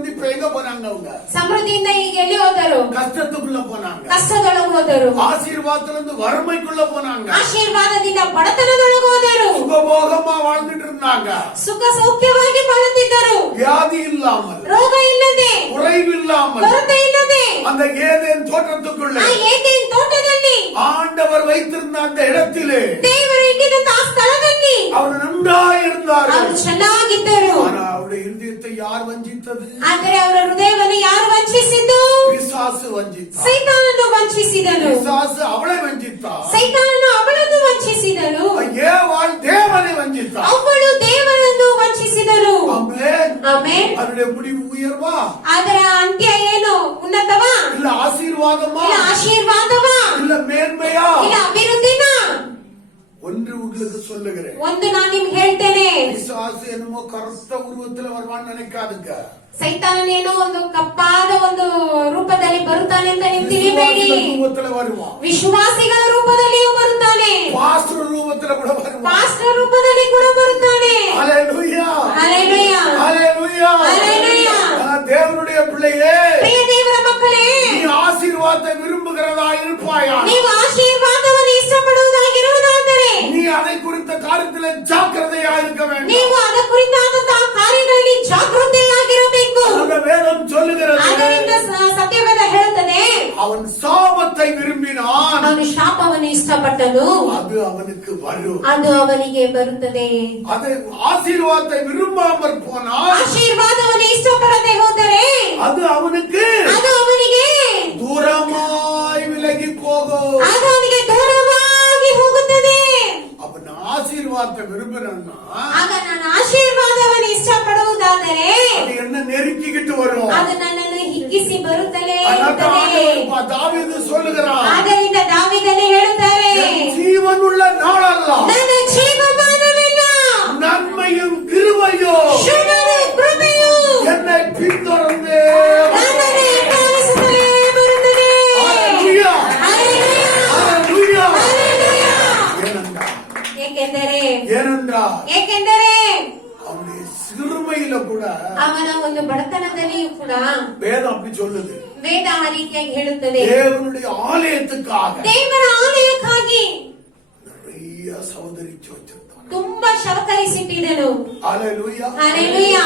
இருந்து இப்ப எங்க போனாங்க? அவங்க ಸಮೃದ್ಧಿಯಿಂದ ಈಗ ಎಲ್ಲಿ ಹೋದರು? கஷ்டத்துக்குள்ள போனாங்க. ಕಷ್ಟದೊಳಗೆ ಹೋದರು. ஆசீர்வாதத்துல இருந்து வறுமைக்குள்ள போனாங்க. ಆಶೀರ್ವಾದದಿಂದ ಬಡತನದೊಳಗೆ ಹೋದರು. சுகபோகமா வாழ்ந்துட்டு இருந்தாங்க. ಸುಖ ಸೌಖ್ಯವಾಗಿ ಬಾಳುತ್ತಿದ್ದರು. வியாதி இல்லாமல், ರೋಗ ಇಲ್ಲದೆ, குறைவு இல்லாமல், ಕೊರತೆ ಇಲ್ಲದೆ அந்த ஏதேன் தோட்டத்துக்குள்ள ಆ ಏದೇನ್ ತೋಟದಲ್ಲಿ ஆண்டவர் வைத்திருந்த அந்த இடத்திலே ದೇವರು ಇಟ್ಟಿದ್ದ ಆ ಸ್ಥಳದಲ್ಲಿ அவர் நன்றாயிருந்தார். ಅವರು ಚೆನ್ನಾಗಿದ್ದರು. ஆனா அவருடைய இருதயத்தை யார் வஞ்சித்தது? ಆದರೆ ಅವರ ಹೃದಯವನ್ನು ಯಾರು ವಂಚಿಸಿದ್ದು? பிசாசு வஞ்சித்தார். ಸೈತಾನನು ವಂಚಿಸಿದನು. பிசாசு அவளை வஞ்சித்தார். ಸೈತಾನನು ಅವಳನ್ನು ವಂಚಿಸಿದನು. ஏவாள் தேவனை வஞ்சித்தார். ಅವಳು ದೇವರನ್ನು ವಂಚಿಸಿದನು. ஆமென். ಆಮೆನ್. அவருடைய முடிவு உயர்வா? ಅದರ ಅಂತ್ಯ ಏನು? ಉನ್ನತವಾ? இல்ல ஆசீர்வாதமா? ಇಲ್ಲ ಆಶೀರ್ವಾದವಾ? இல்ல மேன்மையா? ಇಲ್ಲ ಅಭಿವೃದ್ಧಿನ? ஒன்று உங்களுக்கு சொல்லுகிறேன். ಒಂದು ನಾನು ನಿಮ್ಗೆ ಹೇಳ್ತೇನೆ. பிசாசு என்னமோ கருத்த உருவத்துல வருவான்னு நினைக்காதுங்க. ಸೈತಾನನೇನೋ ಒಂದು ಕಪ್ಪಾದ ಒಂದು ರೂಪದಲ್ಲಿ ಬರುತ್ತಾನೆ ಅಂತ ನೀವು ತಿಳಿಬೇಡಿ. ரூபத்துல வருவான். ವಿಶ್ವಾಸಿಗಳ ರೂಪದಲ್ಲಿಯೂ ಬರುತ್ತಾನೆ. பாஸ்டர் ரூபத்துல கூட வருவான். ಪಾಸ್ಟರ್ ರೂಪದಲ್ಲಿ ಕೂಡ ಬರುತ್ತಾನೆ. ஹalleluya, ஹalleluya, ஹalleluya, ஹalleluya. தேவனுடைய பிள்ளையே, ಪ್ರಿಯ ದೇವರ ಮಕ್ಕಳೇ, நீ ஆசீர்வாதத்தை விரும்புகிறதா இருப்பாயா? ನೀವು ಆಶೀರ್ವಾದವನ್ನು ಇಷ್ಟಪಡುವುದಾಗಿರುವುದಾದರೆ நீ அதை குறித்த காரியத்தில் ஜாக்கிரதையா இருக்க வேண்டும். ನೀವು ಅದ ಕುರಿತಾದಂತಹ ಕಾರ್ಯಗಳಲ್ಲಿ ಜಾಗೃತೆಯಾಗಿರಬೇಕು. அந்த வேதம் சொல்லுகிறது, ಆದ್ದರಿಂದ ಸತ್ಯವೇದ ಹೇಳುತ್ತದೆ, அவன் சாபத்தை விரும்பினான், ಅವನು ಶಾಪವನ್ನು ಇಷ್ಟಪಟ್ಟನು, அது அவனுக்கு வரும். ಅದು ಅವನಿಗೆ ಬರುತ್ತದೆ. அது ஆசீர்வாதத்தை விரும்பாமல் போனால், ಆಶೀರ್ವಾದವನ್ನು ಇಷ್ಟಪಡದೆ ಹೋದರೆ அது அவனுக்கு ಅದು ಅವನಿಗೆ தூரமாய் விலகி போகும். ಅದು ಅವನಿಗೆ ದೂರವಾಗಿ ಹೋಗುತ್ತದೆ. அப்ப நான் ஆசீர்வாதத்தை விரும்பினா ಆಗ ನಾನು ಆಶೀರ್ವಾದವನ್ನು ಇಷ್ಟಪಡುವುದಾದರೆ அது என்ன நெருக்கிக்கிட்டு வரும். ಅದು ನನ್ನನ್ನು ಹಿಗ್ಗಿಸಿ ಬರುತ್ತಲೇ அதான் ಇರುತ್ತದೆ. தாவீது சொல்லுகிறான், ಆದ್ದರಿಂದ ದಾವೀದನು ಹೇಳುತ್ತಾರೆ, என் ஜீவனுள்ள நாளல்ல, ನನ್ನ ಜೀವಮಾನವೆಲ್ಲ நன்மையும் கிருபையும் ಶುಭವೂ ಕೃಪೆಯೂ என்னை பின்தொடர்ந்தே ನನ್ನನ್ನು ಹಿಂಬಾಲಿಸುತ್ತಲೇ ಬರುತ್ತದೆ. ஹalleluya, ಹಲ್ಲೆಲೂಯಾ, ஹalleluya. ಹಲ್ಲೆಲೂಯಾ. ஏனென்றால் ಏಕೆಂದರೆ அவனுடைய சிறுமையில கூட ಅವನ ಒಂದು ಬಡತನದಲ್ಲಿಯೂ ಕೂಡ வேதம் அப்படி சொல்லுது, ವೇದ ಆ ರೀತಿಯಾಗಿ ಹೇಳುತ್ತದೆ, தேவனுடைய ஆலயத்துக்காக ದೇವರ ಆಲಯಕ್ಕಾಗಿ நிறைய சௌதரிச்சு வச்சிருந்தான். ತುಂಬಾ ಶವಕರಿಸಿಟ್ಟಿದನು. ஹalleluya, ಹಲ್ಲೆಲೂಯಾ,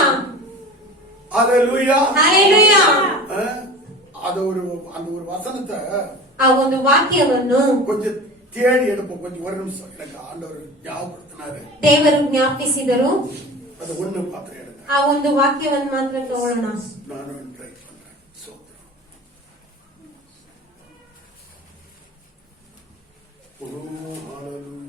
ஹalleluya. ಹಲ್ಲೆಲೂಯಾ. அது அந்த ஒரு வசனத்தை ಆ ಒಂದು ವಾಕ್ಯವನ್ನು கொஞ்சம் தேடி எடுப்போம். கொஞ்சம் ஒரு நிமிஷம், எனக்கு ஆண்டவர் ஞாபகப்படுத்தினாரு. ದೇವರು ಜ್ಞಾಪಿಸಿದರು. அது ஒண்ணு பாத்திரம் எடுங்க. ಆ ಒಂದು ವಾಕ್ಯವನ್ನು ಮಾತ್ರ ತಗೊಳ್ಳೋಣ. நானும் ட்ரை பண்றேன். சோத்திரம். ஓ ஹalleluya.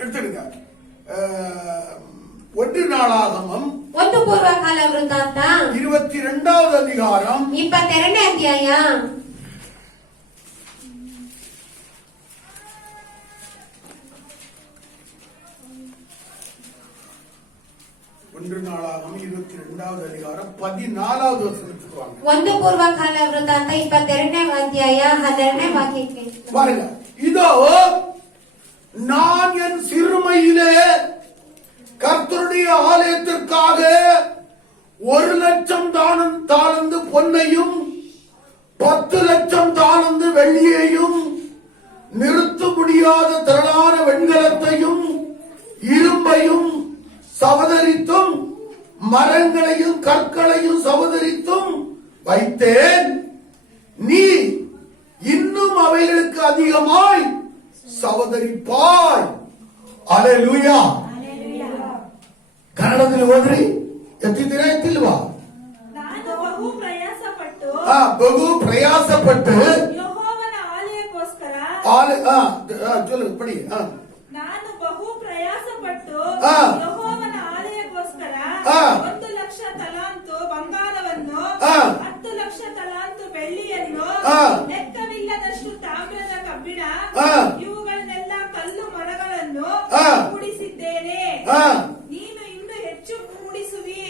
எடுத்துடுங்க. 1 நாளாகமம் 1 ಪೂರ್ವಕಾಲ ವೃತ್ತಾಂತ 22வது அதிகாரம் 22ನೇ ಅಧ್ಯಾಯ 1 நாளாகமம் 22வது அதிகாரம் 14வது வசனத்துக்கு வாங்க. 1 ಪೂರ್ವಕಾಲ ವೃತ್ತಾಂತ 22ನೇ ಅಧ್ಯಾಯ 12ನೇ ವಾಕ್ಯಕ್ಕೆ பாருங்க. இதோ நான் என் சிறுமையிலே கர்த்தருடைய ஆலயத்திற்காக 1,00,000 தாலந்து பொன்னையும் 10,00,000 தாலந்து வெள்ளியையும் நிறுத்த முடியாத திரளான வெண்கலத்தையும் இரும்பையும் சவதரித்தும் மரங்களையும் கற்களையும் சவதரித்தும் வைத்தேன். நீ இன்னும் அவைகளுக்கு அதிகமாய் சவதரிப்பாய். ಅಲೆಲೂಯಾ. ಕನ್ನಡದಲ್ಲಿ ಓದ್ರಿ, ಎತ್ತಿದ್ದೀರಾ ಎತ್ತಿಲ್ವಾ? ನಾನು ಬಹು ಪ್ರಯಾಸಪಟ್ಟು ಬಹು ಪ್ರಯಾಸಪಟ್ಟು ಯೆಹೋವನ ಆಲಯಕ್ಕೋಸ್ಕರ ಪಡಿ. ನಾನು ಬಹು ಪ್ರಯಾಸಪಟ್ಟು ಹಾ. ಯೆಹೋವನ ಆಲಯಕ್ಕೋಸ್ಕರ ಹಾ. 1,00,000 ತಲಾಂತು ಬಂಗಾರವನ್ನು ಹಾ. 10,00,000 ತಲಾಂತು ಬೆಳ್ಳಿಯನ್ನು ಹಾ. ಲೆಕ್ಕವಿಲ್ಲದಷ್ಟು ತಾಮ್ರದ ಕಬ್ಬಿಣ ಹಾ. ಇವುಗಳನ್ನೆಲ್ಲ ಕಲ್ಲು ಮರಗಳನ್ನು ಹಾ. ಕೂಡಿಸಿದ್ದೇನೆ. ಹಾ. ನೀನು ಇನ್ನೂ ಹೆಚ್ಚು ಕೂಡಿಸುವಿ.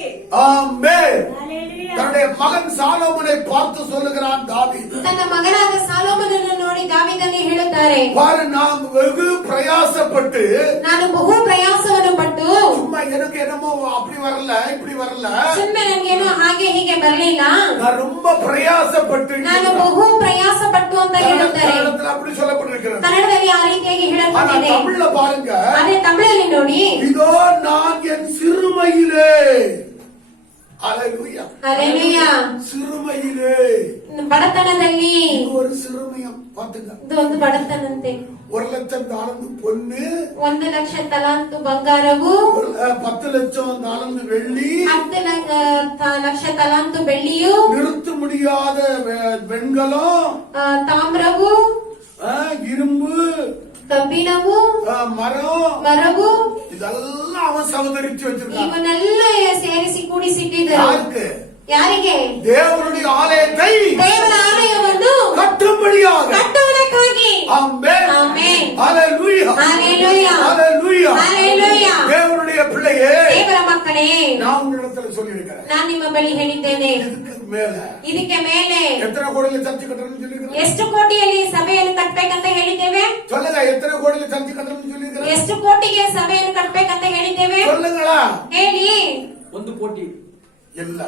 ஆமென். Hallelujah. தன்னுடைய மகன் சாலோமனை பார்த்து சொல்லுகிறான் தாவீது. ತನ್ನ ಮಗನಾದ ಸಾಲೋಮನನ್ನು ನೋಡಿ ದಾವೀದನೇ ಹೇಳುತ್ತಾರೆ, பாரு, நான் வெகு பிரயாசப்பட்டு ನಾನು ಬಹು ಪ್ರಯಾಸವನ್ನು ಪಟ್ಟು சும்மா எனக்கு என்னமோ அப்படி வரல இப்படி வரல, ಸುಮ್ಮನೆ ನನ್ಗೇನೋ ಹಾಗೆ ಹೀಗೆ ಬರಲಿಲ್ಲ, நான் ரொம்ப பிரயாசப்பட்டு. ನಾನು ಬಹು ಪ್ರಯಾಸ ಪಟ್ಟು ಅಂತ ಹೇಳುತ್ತಾರೆ. கன்னடத்துல அப்படி சொல்லப்பட்டிருக்கிறது. ಕನ್ನಡದಲ್ಲಿ ಆ ರೀತಿಯಾಗಿ ஆனா ಹೇಳಲ್ಪಟ್ಟಿದೆ. தமிழ்ல பாருங்க, ಅದೇ ತಮಿಳಲ್ಲಿ ನೋಡಿ, இதோ நான் என் சிறுமையிலே, அல்லேலூயா, ಹಲ್ಲೆಲೂಯಾ, சிறுமையிலே, ಬಡತನದಲ್ಲಿ, இது ஒரு சிறுமியம் பாத்துங்க. ಇದು ಒಂದು ಬಡತನಂತೆ. 1,00,000 தாளந்து பொண்ணு, 1,00,000 ತಲಾಂತು ಬಂಗಾರವು, 10,00,000 தாளந்து வெள்ளி, 10,00,000 ತಲಾಂತು ಬೆಳ್ಳಿಯು, நிறுத்த முடியாத வெண்கலம், ತಾಮ್ರವು, இரும்பு, ಕಬ್ಬಿಣವು, மரம், ಮರವು, இதெல்லாம் அவன் சகோதரிச்சு வச்சிருக்கான். ಇವನ್ನೆಲ್ಲ ಸೇರಿಸಿ ಕೂಡಿಸಿಟ್ಟಿದ್ದರು. யாருக்கு? ಯಾರಿಗೆ? தேவனுடைய ஆலயத்தை ದೇವರ ಆಲಯವನ್ನು கட்டும்படியாக. ಕಟ್ಟುವುದಕ್ಕಾಗಿ. ஆமென். ಆಮೆನ್. ஹalleluya. ஹalleluya. ஹalleluya. ஹalleluya. தேவனுடைய பிள்ளையே, ದೇವರ ಮಕ್ಕಳೇ, நான் உங்களிடத்துல சொல்லியிருக்கிறேன், ನಾನು ನಿಮ್ಮ ಬಳಿ ಹೇಳಿದ್ದೇನೆ, இதுக்கு மேல ಇದಕ್ಕೆ ಮೇಲೆ எத்தனை கோடியில சர்ச்சை கட்டணும்னு சொல்லியிருக்கிறேன்? ಎಷ್ಟು ಕೋಟಿಯಲ್ಲಿ ಸಭೆಯನ್ನು ಕಟ್ಟಬೇಕಂತ ಹೇಳಿದ್ದೇವೆ? சொல்லுங்க, எத்தனை கோடியில சர்ச்சை கட்டணும்னு சொல்லியிருக்கிறேன்? ಎಷ್ಟು ಕೋಟಿಗೆ ಸಭೆಯನ್ನು ಕಟ್ಟಬೇಕಂತ ಹೇಳಿದ್ದೇವೆ? சொல்லுங்களா? ಹೇಳಿ. 1 ಕೋಟಿ இல்ல,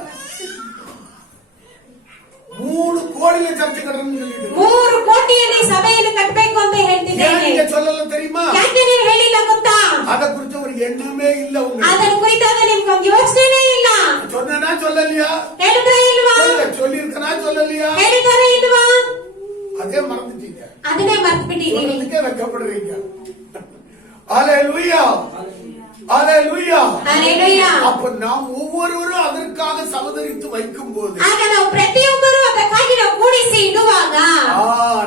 3 கோடியில சர்ச்சை கட்டணும்னு சொல்லியிருக்கிறேன். 3 ಕೋಟಿಯಲ್ಲಿ ಸಭೆಯನ್ನು ಕಟ್ಟಬೇಕು ಅಂತ ஏன் ಹೇಳ್ತಿದ್ದೇನೆ. நீங்க சொல்லல தெரியுமா? ಯಾಕೆ ನೀವು ಹೇಳಿಲ್ಲ ಗೊತ್ತಾ? அத குறிச்ச ஒரு எண்ணமே இல்ல உங்களுக்கு. ಅದರ ಕುರಿತಾದ ನಿಮ್ಗೊಂದು ಯೋಚನೆ ಇಲ್ಲ. சொன்னா சொல்லலையா? ಹೇಳಿದ್ರ ಇಲ್ವಾ? சொல்லியிருக்கனா சொல்லலையா? ಹೇಳಿದಾರ ಇಲ್ವಾ? அதே மறந்துட்டீங்க, ಅದನ್ನೇ ಮರ್ತು ಬಿಟ್ಟಿದ್ದೀವಿ. சொல்றதுக்கே வெட்கப்படுறீங்க. ஹalleluya. ஹalleluya. ஹalleluya. அப்ப நாம் ஒவ்வொருவரும் அதற்காக சகோதரித்து வைக்கும் போது, ಆಗ ನಾವು ಪ್ರತಿಯೊಬ್ಬರು ಅದಕ್ಕಾಗಿ ನಾವು ಕೂಡಿಸಿ ಇಡುವಾಗ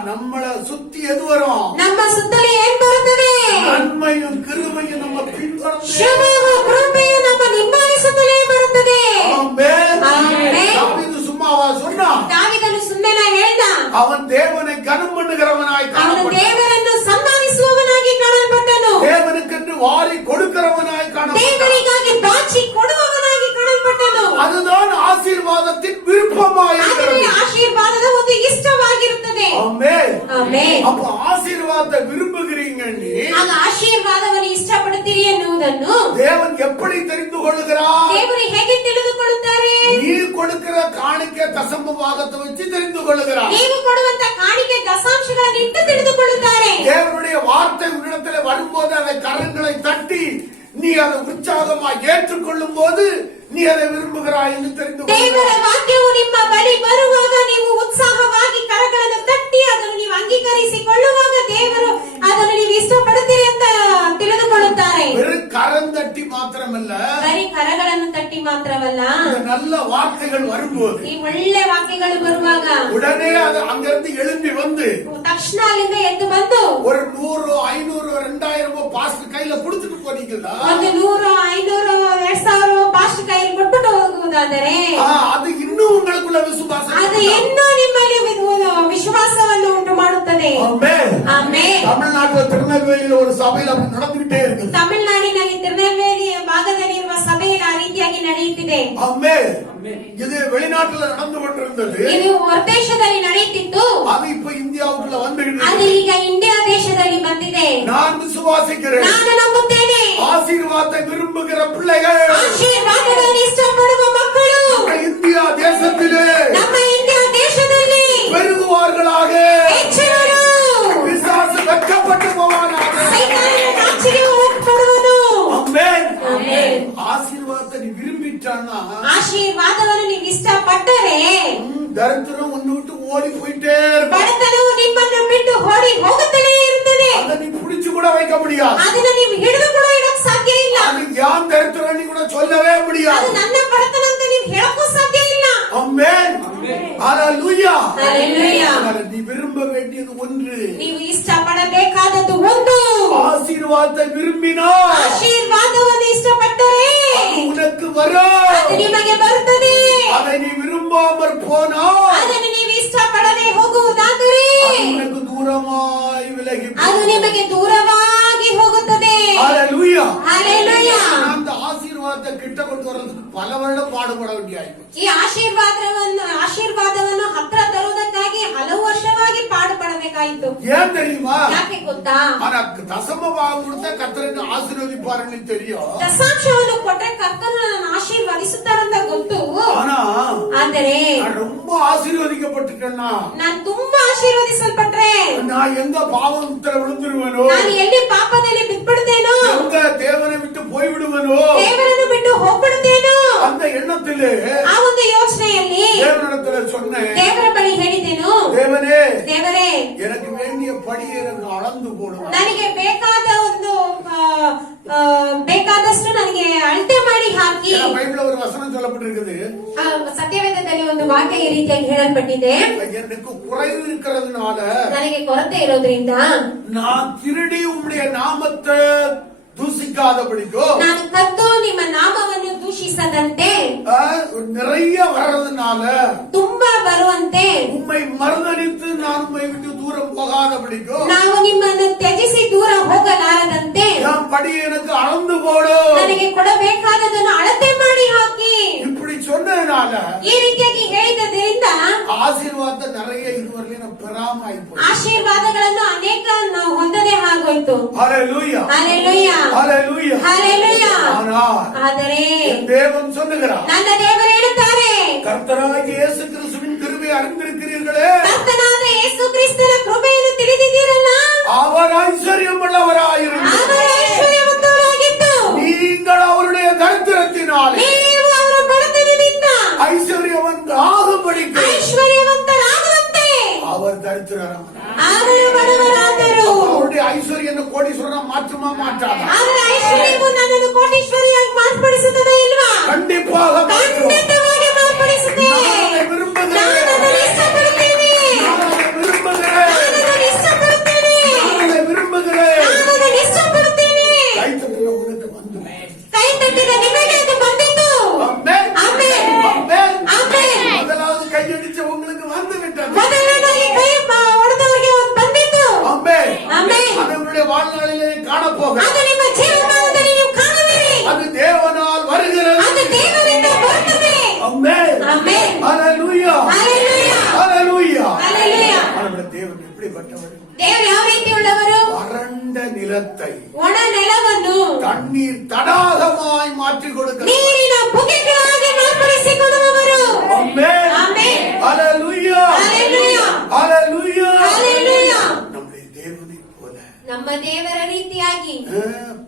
நம்மள சுத்தி எது வரும்? ನಮ್ಮ ಸುತ್ತಲೂ ಏನ್ ಬರುತ್ತದೆ? நன்மையும் கிருபையும் நம்ம பின்தொடர்ந்து. ಶುಭವು ಕೃಪೆಯು ನಮ್ಮ ಹಿಂಬಾಲಿಸುತ್ತಲೇ ಬರುತ್ತದೆ. ஆமென். ஆமென். தாவீது சும்மாவா சொன்னான்? ದಾವೀದನು ಸುಮ್ಮನೆ ಹೇಳ್ದ. அவன் தேவனை கனம் பண்ணுகிறவனாய் ಅವನು காணப்பட்டான். ದೇವರನ್ನು ಸನ್ಮಾನಿಸುವವನಾಗಿ ಕಾಣಲ್ಪಟ್ಟನು. தேவனுக்கென்று வாரி கொடுக்கிறவனாய் காணப்பட்டான். ದೇವರಿಗಾಗಿ ಬಾಚಿ ಕೊಡುವವನಾಗಿ ಕಾಣಲ್ಪಟ್ಟನು. அதுதான் ஆசீர்வாதத்தின் விருப்பமாயிருக்கிறது. ಆದರೆ ಆಶೀರ್ವಾದದ ಒಂದು ಇಷ್ಟವಾಗಿರುತ್ತದೆ. ஆமென். ಆಮೆನ್. அப்ப ஆசீர்வாதத்தை விரும்புகிறீங்க நீ, ಆಗ ಆಶೀರ್ವಾದವನ್ನು ಇಷ್ಟಪಡುತ್ತೀರಿ ಎನ್ನುವುದನ್ನು தேவன் எப்படி தெரிந்து கொள்ளுகிறார்? ದೇವರು ಹೇಗೆ ತಿಳಿದುಕೊಳ್ಳುತ್ತಾರೆ? நீ கொடுக்கிற காணிக்கை தசம பாகத்தை வச்சு தெரிந்து கொள்ளுகிறார். ನೀವು ಕೊಡುವಂತ ಕಾಣಿಕೆ ದಶಾಂಶಗಳನ್ನು ಇಟ್ಟು ತಿಳಿದುಕೊಳ್ಳುತ್ತಾರೆ. தேவனுடைய வார்த்தை உன்னிடத்தில் வரும்போது அதை கரங்களை தட்டி நீ அதை உற்சாகமாக ஏற்றுக்கொள்ளும் போது நீ அதை விரும்புகிறாய் என்று தெரிந்து ದೇವರ கொள்ளுகிறார். ವಾಕ್ಯವು ನಿಮ್ಮ ಬಳಿ ಬರುವಾಗ ನೀವು ಉತ್ಸಾಹವಾಗಿ ಕರಗಳನ್ನು ತಟ್ಟಿ ಅದನ್ನು ನೀವು ಅಂಗೀಕರಿಸಿಕೊಳ್ಳುವಾಗ ದೇವರು ಅದನ್ನು ನೀವು ಇಷ್ಟಪಡುತ್ತೀರಿ ಅಂತ ತಿಳಿದುಕೊಳ್ಳುತ್ತಾರೆ. வெறும் கரம் தட்டி மாத்திரமல்ல, ಬರೀ ಕರಗಳನ್ನು ತಟ್ಟಿ ಮಾತ್ರವಲ್ಲ, இந்த நல்ல வார்த்தைகள் வரும்போது ಈ ಒಳ್ಳೆ ವಾಕ್ಯಗಳು ಬರುವಾಗ உடனே அது அங்கிருந்து எழும்பி வந்து ತಕ್ಷಣ ಅಲ್ಲಿಂದ ಎದ್ದು ಬಂದು ஒரு 100, 500, 2000 பாஸ்ட் கையில கொடுத்துட்டு போனீங்களா, ಒಂದು 100, 500, 2000 ಪಾಸ್ಟ್ ಕೈಯಲ್ಲಿ ಕೊಟ್ಬಿಟ್ಟು ಹೋಗುವುದಾದರೆ அது இன்னும் உங்களுக்குள்ள விசுவாசம். ಅದು ಇನ್ನೂ ನಿಮ್ಮಲ್ಲಿ ವಿಶ್ವಾಸವನ್ನು ಉಂಟು ಮಾಡುತ್ತದೆ. ஆமென். ಆಮೆನ್. தமிழ்நாட்டுல திருநெல்வேலியில ஒரு சபையில அப்படி நடந்துகிட்டே இருக்கு. ತಮಿಳುನಾಡಿನಲ್ಲಿ ತಿರುನೆಲ್ವೇಲಿ ಭಾಗದಲ್ಲಿರುವ ಸಭೆಯಲ್ಲಿ ಆ ರೀತಿಯಾಗಿ ನಡೆಯುತ್ತಿದೆ. ஆமென். இது வெளிநாட்டுல நடந்து கொண்டிருந்தது. ಇದು ಹೊರದೇಶದಲ್ಲಿ ನಡೆಯುತ್ತಿತ್ತು. அது இப்ப இந்தியாவுக்குள்ள ಅದು வந்துகிட்டு ಈಗ ಇಂಡಿಯಾ ದೇಶದಲ್ಲಿ ಬಂದಿದೆ. நான் விசுவாசிக்கிறேன். ನಾನು ನಂಬುತ್ತೇನೆ. ஆசீர்வாதத்தை விரும்புகிற பிள்ளைகள் ಆಶೀರ್ವಾದಗಳನ್ನು ಇಷ್ಟಪಡುವ ಮಕ್ಕಳು இந்தியா தேசத்திலே ನಮ್ಮ ಇಂಡಿಯಾ ದೇಶದಲ್ಲಿ பெருகுவார்களாக. ಹೆಚ್ಚಿನರು. பிசாசு வெட்கப்பட்டு போவானாக. ಸೈತಾನನು ನಾಚಿಕೆ ಪಡುವನು. ஆமென். ಆಮೆನ್. ஆசீர்வாதத்தை நீ விரும்பிட்டான்னா ಆಶೀರ್ವಾದವನ್ನು ನೀವು ಇಷ್ಟಪಟ್ಟರೆ தரித்திரம் ஒண்ணு விட்டு ஓடி போயிட்டே இருக்கும். ಬಡತನವು ನಿಮ್ಮನ್ನು ಬಿಟ್ಟು ಓಡಿ ಹೋಗುತ್ತಲೇ ಇರುತ್ತದೆ. அதை நீ புடிச்சு கூட வைக்க முடியாது. ಅದನ್ನ ನೀವು ಹಿಡಿದು ಕೂಡ ಇಡಕ್ ಸಾಧ್ಯ ಇಲ್ಲ. ಅದು ಯಾನ್ ದರಿದ್ರನಿ ಕೂಡ சொல்லவே ಅದು முடியாது. ನನ್ನ ಬಡತನ ಅಂತ ನೀವು ಹೇಳಕ್ಕೂ ಸಾಧ್ಯ ಇಲ್ಲ. ಆಮೆನ್. ஹalleluya. ஹalleluya. நீ விரும்ப வேண்டியது ஒன்று. ನೀವು ಇಷ್ಟಪಡಬೇಕಾದದ್ದು ಒಂದು. ஆசீர்வாதத்தை விரும்பினால் ಆಶೀರ್ವಾದವನ್ನು ಇಷ್ಟಪಟ್ಟರೆ உனக்கு வரும். ಅದು ನಿಮಗೆ ಬರುತ್ತದೆ. அதை நீ விரும்பாமற் போனால் ಅದನ್ನು ನೀವು ಇಷ್ಟಪಡದೆ ಹೋಗುವುದಾದರೆ உனக்கு தூரமாய் விலகி ಅದು ನಿಮಗೆ ದೂರವಾಗಿ ಹೋಗುತ್ತದೆ. ஹalleluya. ஹalleluya. அந்த ஆசீர்வாதத்தை கிட்ட கொண்டு வரதுக்கு பல வருடம் பாடுபட வேண்டியாயிருக்கு. ಈ ಆಶೀರ್ವಾದವನ್ನು ಹತ್ರ ತರುವುದಕ್ಕಾಗಿ ಹಲವು ವರ್ಷವಾಗಿ ಪಾಡುಪಡಬೇಕಾಯಿತು. ஏன் தெரியுமா? ಯಾಕೆ ಗೊತ್ತಾ? ஆனா தசம பாகம் கொடுத்தா கர்த்தர் ஆசீர்வதிப்பாருன்னு தெரியும். ದಶಾಂಶವನ್ನು ಕೊಟ್ಟರೆ ಕರ್ತನು ನನ್ನನ್ನು ಆಶೀರ್ವದಿಸುತ್ತಾರಂತ ಗೊತ್ತು. ஆனா ಆದರೆ நான் ரொம்ப ஆசீர்வதிக்கப்பட்டுட்டேன்னா ನಾನು ತುಂಬಾ ಆಶೀರ್ವದಿಸಲ್ಪಟ್ರೆ நான் எங்க பாவத்துல விழுந்துருவேனோ, ನಾನು ಎಲ್ಲಿ ಪಾಪದಲ್ಲಿ ಬಿದ್ಬಿಡ್ತೇನೋ, எங்க தேவனை விட்டு போய்விடுவேனோ, ದೇವರನ್ನು ಬಿಟ್ಟು ಹೋಗ್ಬಿಡ್ತೇನೋ, அந்த எண்ணத்திலே ಆ ಒಂದು ಯೋಚನೆಯಲ್ಲಿ தேவனிடத்துல சொன்னேன், ದೇವರ ಬಳಿ ಹೇಳಿದೆನು, தேவனே ದೇವರೇ எனக்கு வேண்டிய படியை எனக்கு அளந்து போடுவேன். ನನಗೆ ಬೇಕಾದ ಒಂದು ಬೇಕಾದಷ್ಟು ನನಗೆ ಅಳತೆ ಮಾಡಿ ಹಾಕಿ. பைபிள்ல ஒரு வசனம் சொல்லப்பட்டிருக்குது, ಸತ್ಯವೇದದಲ್ಲಿ ಒಂದು ವಾಕ್ಯ ಈ ರೀತಿಯಾಗಿ ಹೇಳಲ್ಪಟ್ಟಿದೆ, எனக்கு குறைவு இருக்கிறதுனால ನನಗೆ ಕೊರತೆ ಇರೋದ್ರಿಂದ நான் திருடி உம்முடைய நாமத்தை தூசிக்காதபடிக்கோ, ನಾನು ಕದ್ದು ನಿಮ್ಮ ನಾಮವನ್ನು ದೂಷಿಸದಂತೆ, நிறைய வர்றதுனால ತುಂಬಾ ಬರುವಂತೆ, உம்மை மறுதலித்து நான் உம்மை விட்டு தூரம் போகாதபடிக்கோ, ನಾವು ನಿಮ್ಮನ್ನು ತ್ಯಜಿಸಿ ದೂರ ಹೋಗಲಾರದಂತೆ என் படியை எனக்கு அளந்து போடு, ನನಗೆ ಕೊಡಬೇಕಾದದನ್ನು ಅಳತೆ ಮಾಡಿ ಹಾಕಿ. இப்படி சொன்னதுனால ಈ ರೀತಿಯಾಗಿ ಹೇಳಿದ್ದರಿಂದ ஆசீர்வாதத்தை நிறைய இதுவரையிலும் நான் பெறாம ஆயிப்போம். ಆಶೀರ್ವಾದಗಳನ್ನು ಅನೇಕ ನಾವು ಹೊಂದದೆ ಆಗೋಯ್ತು. ஹalleluya. ಹಲ್ಲೆಲೂಯಾ. ஹalleluya. ಹಲ್ಲೆಲೂಯಾ. ಆದರೆ தேவன் சொல்லுகிறார், ನನ್ನ ದೇವರು ಹೇಳುತ್ತಾರೆ, கர்த்தராகிய இயேசு கிறிஸ்துவின் கிருபையை அறிந்திருக்கிறீர்களே, ಕರ್ತನಾದ ಯೇಸು ಕ್ರಿಸ್ತನ ಕೃಪೆಯನ್ನು ತಿಳಿದಿದ್ದೀರಲ್ಲ, அவர் ஐஸ்வர்யம் உள்ளவராயிருந்தார், ಅವರ ಐಶ್ವರ್ಯವಂತರಾಗಿದ್ದು நீங்கள் அவருடைய தரித்திரத்தினாலே ನೀವು ಅವರ ಬಡತನದಿಂದ ஐஸ்வர்யவன்களாகும்படிக்கு ಐಶ್ವರ್ಯವಂತರಾಗುವಂತೆ அவர் தரித்திரரானார். ಅವರು ಬಡವರಾದರು. அவருடைய ஐஸ்வர்யம் கோடீஸ்வரனா மாற்றுமா மாற்றாதா? ಅವರ ಐಶ್ವರ್ಯವು ನನ್ನನ್ನು ಕೋಟೀಶ್ವರಿಯಾಗಿ ಮಾರ್ಪಡಿಸುತ್ತದೆ ಇಲ್ವಾ? கண்டிப்பாக மாற்றும். ಖಂಡಿತವಾಗಿ ಮಾರ್ಪಡಿಸುತ್ತೆ. நான் அதை விரும்புகிறேன். ನಾನು ಅದನ್ನು ಇಷ್ಟಪಡುತ್ತೇನೆ. நான் அதை விரும்புகிறேன். ನಾನು ಅದನ್ನು ಇಷ್ಟಪಡುತ್ತೇನೆ. நான் அதை விரும்புகிறேன். ನಾನು ಅದನ್ನು ಇಷ್ಟಪಡುತ್ತೇನೆ. கைத்தட்டல உனக்கு வந்து ಕೈ ತಟ್ಟಿದ ನಿಮಗೆ ಅದು ಬಂದಿತು. ஆமென். ಆಮೆನ್. ஆமென். ಆಮೆನ್. முதலாவது கையடிச்ச உங்களுக்கு வந்து விட்டது. ಮೊದಲನೇದಾಗಿ ಕೈ ಹೊಡೆದವರಿಗೆ ಒಂದು ಬಂದಿತು. ஆமென். ಆಮೆನ್. அது உங்களுடைய வாழ்நாளிலே காணப்போக. ಅದು ನಿಮ್ಮ ಜೀವಮಾನದಲ್ಲಿ ನೀವು ಕಾಣುವಿರಿ. அது தேவனால் வருகிறது. ಅದು ದೇವರಿಂದ ಬರುತ್ತದೆ. ஆமென். ಆಮೆನ್. ஹalleluya. ಹಲ್ಲೆಲೂಯಾ. ஹalleluya. ಹಲ್ಲೆಲೂಯಾ. நம்முடைய தேவன் எப்படிப்பட்டவர்? ದೇವರು ಯಾವ ರೀತಿ ಉಳ್ಳವರು? வறண்ட நிலத்தை ಒಣ ನೆಲವನ್ನು தண்ணீர் தடாகமாய் மாற்றி கொடுக்கிறார். ನೀರಿನ ಬುಗ್ಗೆಗಳಾಗಿ ಮಾರ್ಪಡಿಸಿಕೊಡುವವರು. ஆமென். ಆಮೆನ್. ஹalleluya. ಹಲ್ಲೆಲೂಯಾ. ஹalleluya. ಹಲ್ಲೆಲೂಯಾ. நம்முடைய தேவனை போல ನಮ್ಮ ದೇವರ ರೀತಿಯಾಗಿ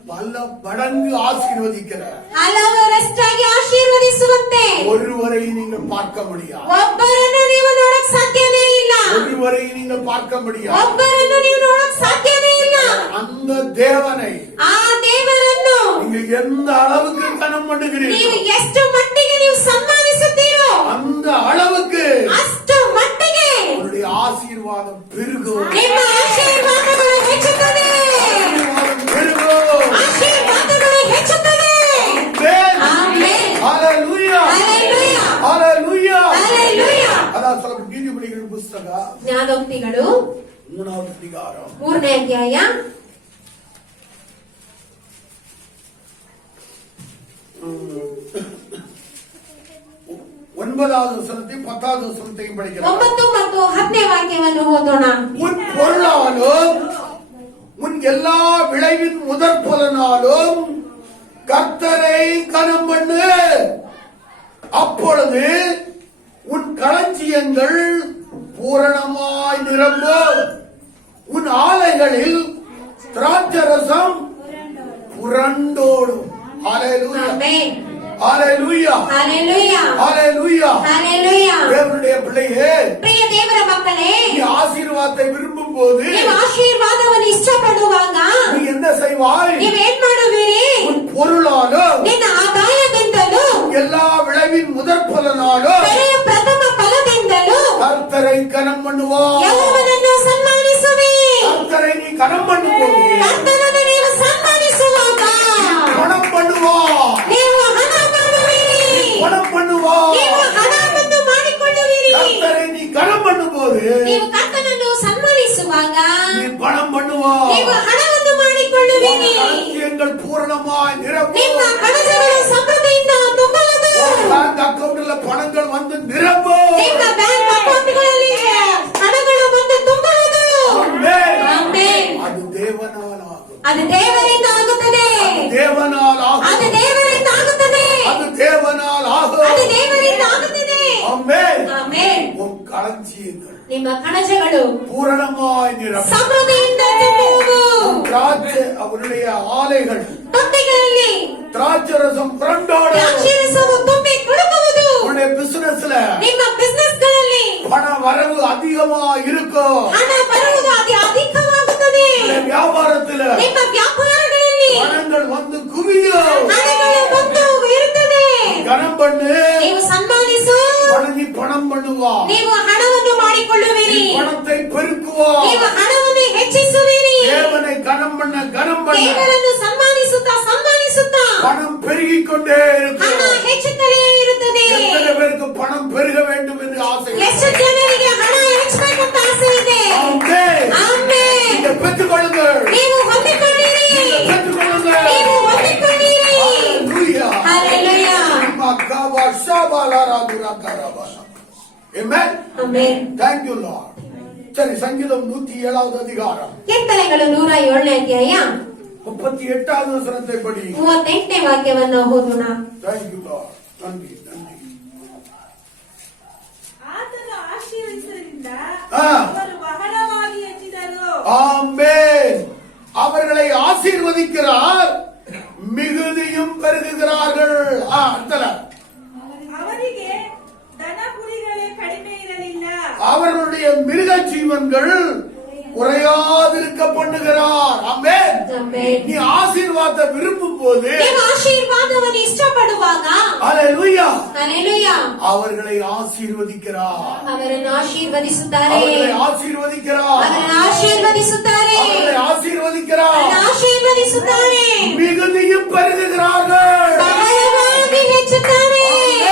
பல மடங்கு ஆசீர்வதிக்கிறார். ಹಲವರಷ್ಟಾಗಿ ಆಶೀರ್ವದಿಸುವಂತೆ ஒருவரை நீங்கள் பார்க்க முடியாது. ಒಬ್ಬರನ್ನು ನೀವು ನೋಡಕ್ ಸಾಧ್ಯನೇ ಇಲ್ಲ. ஒருவரை நீங்கள் பார்க்க முடியாது. ಒಬ್ಬರನ್ನು ನೀವು ನೋಡಕ್ ಸಾಧ್ಯನೇ ಇಲ್ಲ. அந்த தேவனை ಆ ದೇವರನ್ನು நீங்க எந்த அளவுக்கு கனம் பண்ணுகிறீர்கள், ನೀವು ಎಷ್ಟು ಮಟ್ಟಿಗೆ ನೀವು ಸನ್ಮಾನಿಸುತ್ತೀರೋ அந்த அளவுக்கு ಅಷ್ಟು ಮಟ್ಟಿಗೆ உங்களுடைய ஆசீர்வாதம் பெருகும். ನಿಮ್ಮ ಆಶೀರ್ವಾದಗಳು ಹೆಚ್ಚುತ್ತದೆ. ஆசீர்வாதம் பெருகும். ಆಶೀರ್ವಾದಗಳು ಹೆಚ್ಚುತ್ತದೆ. ஆமென். ಆಮೆನ್. ஹalleluya. ಹಲ್ಲೆಲೂಯಾ. ஹalleluya. ಹಲ್ಲೆಲೂಯಾ. அதான் சொல்ல நீதிமொழிகள் புஸ்தகம் ಜ್ಞಾನೋಕ್ತಿಗಳು 3வது அதிகாரம் 3ನೇ ಅಧ್ಯಾಯ 9வது வசனத்தையும் 10வது வசனத்தையும் படிக்கிறோம். 9 ಮತ್ತು 10ನೇ ವಾಕ್ಯವನ್ನು ಓದೋಣ. உன் பொருளாலும் உன் எல்லா விளைவின் முதற் பலனாலும் கர்த்தரை கனம் பண்ணு. அப்பொழுது உன் களஞ்சியங்கள் பூரணமாய் நிரம்பும். உன் ஆலைகளில் திராட்சரசம் புரண்டோடும். ஹalleluya. ಆಮೆನ್. ஹalleluya. ಹಲ್ಲೆಲೂಯಾ. ஹalleluya. ಹಲ್ಲೆಲೂಯಾ. தேவனுடைய பிள்ளையே, ಪ್ರಿಯ ದೇವರ ಮಕ್ಕಳೇ, நீ ஆசீர்வாதத்தை விரும்பும் போது ನೀವು ಆಶೀರ್ವಾದವನ್ನು ಇಷ್ಟಪಡುವಾಗ நீ என்ன செய்வாய்? ನೀವೇನ್ ಮಾಡುವಿರಿ? உன் பொருளாலும் ನಿನ್ನ ಆದಾಯದಿಂದಲೂ எல்லா விளைவின் முதற் பலனாலும் ಬೆಳೆಯ ಪ್ರಥಮ ಫಲದಿಂದಲೂ கர்த்தரை கனம் பண்ணுவாய். ಯೆಹೋವನನ್ನು ಸನ್ಮಾನಿಸುವಿ. கர்த்தரை நீ கனம் பண்ணும்போது ಕರ್ತನನ್ನು ನೀವು ಸನ್ಮಾನಿಸುವಾಗ பணம் பண்ணுவாய். ನೀವು ಹಣ ಮಾಡುವಿರಿ. பணம் பண்ணுவாய். ನೀವು ಹಣವನ್ನು ಮಾಡಿಕೊಳ್ಳುವಿರಿ. கர்த்தரை நீ கனம் பண்ணும்போது ನೀವು ಕರ್ತನನ್ನು ಸನ್ಮಾನಿಸುವಾಗ நீ பணம் பண்ணுவாய். ನೀವು ಹಣವನ್ನು ಮಾಡಿಕೊಳ್ಳುವಿರಿ. களஞ்சியங்கள் பூரணமாய் நிரப்பும். ನಿಮ್ಮ ಕಣಜಗಳು ಸಮೃದ್ಧಿಯಿಂದ ತುಂಬುವುದು. பேங்க் அக்கவுண்ட்ல பணங்கள் வந்து நிரப்பும். ನಿಮ್ಮ ಬ್ಯಾಂಕ್ ಅಕೌಂಟ್ಗಳಲ್ಲಿ ಹಣಗಳು ಬಂದು ತುಂಬುವುದು. ஆமென். ಆಮೆನ್. அது தேவனால் ஆகும். ಅದು ದೇವರಿಂದ ಆಗುತ್ತದೆ. தேவனால் ஆகும். ಅದು ದೇವರಿಂದ ಆಗುತ್ತದೆ. அது தேவனால் ಅದು ஆகும். ದೇವರಿಂದ ಆಗುತ್ತದೆ. ஆமென். ಆಮೆನ್. உன் களஞ்சியங்கள் ನಿಮ್ಮ ಕಣಜಗಳು பூரணமாய் நிரப்பும். ಸಮೃದ್ಧಿಯಿಂದ ತುಂಬುವುದು. திராட்சை அவருடைய ஆலைகள் ತೊಟ್ಟಿಗಳಲ್ಲಿ திராட்சரசம் புரண்டோடு. ದ್ರಾಕ್ಷಿರಸವು ತುಂಬಿ ತುಳುಕುವುದು. உன்னுடைய பிசினஸ்ல ನಿಮ್ಮ ಬಿಸಿನೆಸ್ ಗಳಲ್ಲಿ பண வரவு அதிகமா இருக்கும். ಹಣ ಬರುವುದು ಅಧಿಕವಾಗುತ್ತದೆ. உன்னுடைய வியாபாரத்துல ನಿಮ್ಮ ವ್ಯಾಪಾರಗಳಲ್ಲಿ பணங்கள் வந்து குவியும். ಹಣಗಳು ಬಂದು ಇರುತ್ತದೆ. கனம் பண்ணு. ನೀವು ಸನ್ಮಾನಿಸು. நீ பணம் பண்ணுவா. ನೀವು ಹಣವನ್ನು ಮಾಡಿಕೊಳ್ಳುವಿರಿ. பணத்தை பெருக்குவா. ನೀವು ಹಣವನ್ನು ಹೆಚ್ಚಿಸುವಿರಿ. தேவனை கனம் பண்ண கனம் பண்ண ದೇವರನ್ನು ಸನ್ಮಾನಿಸುತ್ತಾ பணம் பெருகிக் கொண்டே ಹಣ இருக்கும். ಹೆಚ್ಚುತ್ತಲೇ ಇರುತ್ತದೆ. எத்தனை பேருக்கு பணம் பெருக வேண்டும் என்று ஆசை? ಎಷ್ಟು ಜನರಿಗೆ ಹಣ ಹೆಚ್ಚಬೇಕಂತ ಆಸೆ ಇದೆ? ஆமென். ಆಮೆನ್. இதை பெற்றுக்கொள்ளுங்கள். ನೀವು ಹೊಂದಿಕೊಳ್ಳಿರಿ. இதை பெற்றுக்கொள்ளுங்கள். ನೀವು ಹೊಂದಿಕೊಳ್ಳಿರಿ. ஹalleluya. ಹಲ್ಲೆಲೂಯಾ. மக்காவா ஷபாலாரா துராகாரா. Amen. Amen. Thank you Lord. சரி, சங்கீதம் 107வது அதிகாரம் ಕೀರ್ತನೆಗಳು 107ನೇ ಅಧ್ಯಾಯ 38வது வசனத்தை படி. 38ನೇ ವಾಕ್ಯವನ್ನು ಓದೋಣ. Thank you Lord. நன்றி நன்றி. ಆತನು ಆಶೀರ್ವದಿಸಿದ್ದರಿಂದ ಆ. ಅವರು ಬಹಳವಾಗಿ ಹೆಚ್ಚಿದರು. ஆமென். அவர்களை ஆசீர்வதிக்கிறார், மிகுதியும் பெருகுகிறார்கள். அடுத்தல ಅವರಿಗೆ ದನ ಕುರಿಗಳೇ ಕಡಿಮೆ ಇರಲಿಲ್ಲ. அவர்களுடைய மிருக ஜீவன்கள் குறையாதிருக்க பண்ணுகிறார். ஆமென். ಆಮೆನ್. நீ ஆசீர்வாதத்தை விரும்பும் போது ನೀವು ಆಶೀರ್ವಾದವನ್ನು ಇಷ್ಟಪಡುವಾಗ ஹalleluya, ಹಲ್ಲೆಲೂಯಾ, அவர்களை ஆசீர்வதிக்கிறார். ಅವರನ್ನು ಆಶೀರ್ವದಿಸುತ್ತಾರೆ. அவர்களை ஆசீர்வதிக்கிறார். ಅವರನ್ನು ಆಶೀರ್ವದಿಸುತ್ತಾರೆ. அவர்களை ஆசீர்வதிக்கிறார். ಅವರನ್ನು ಆಶೀರ್ವದಿಸುತ್ತಾರೆ. மிகுதியும் பெருகுகிறார்கள். ಬಹಳವಾಗಿ ಹೆಚ್ಚುತ್ತಾರೆ.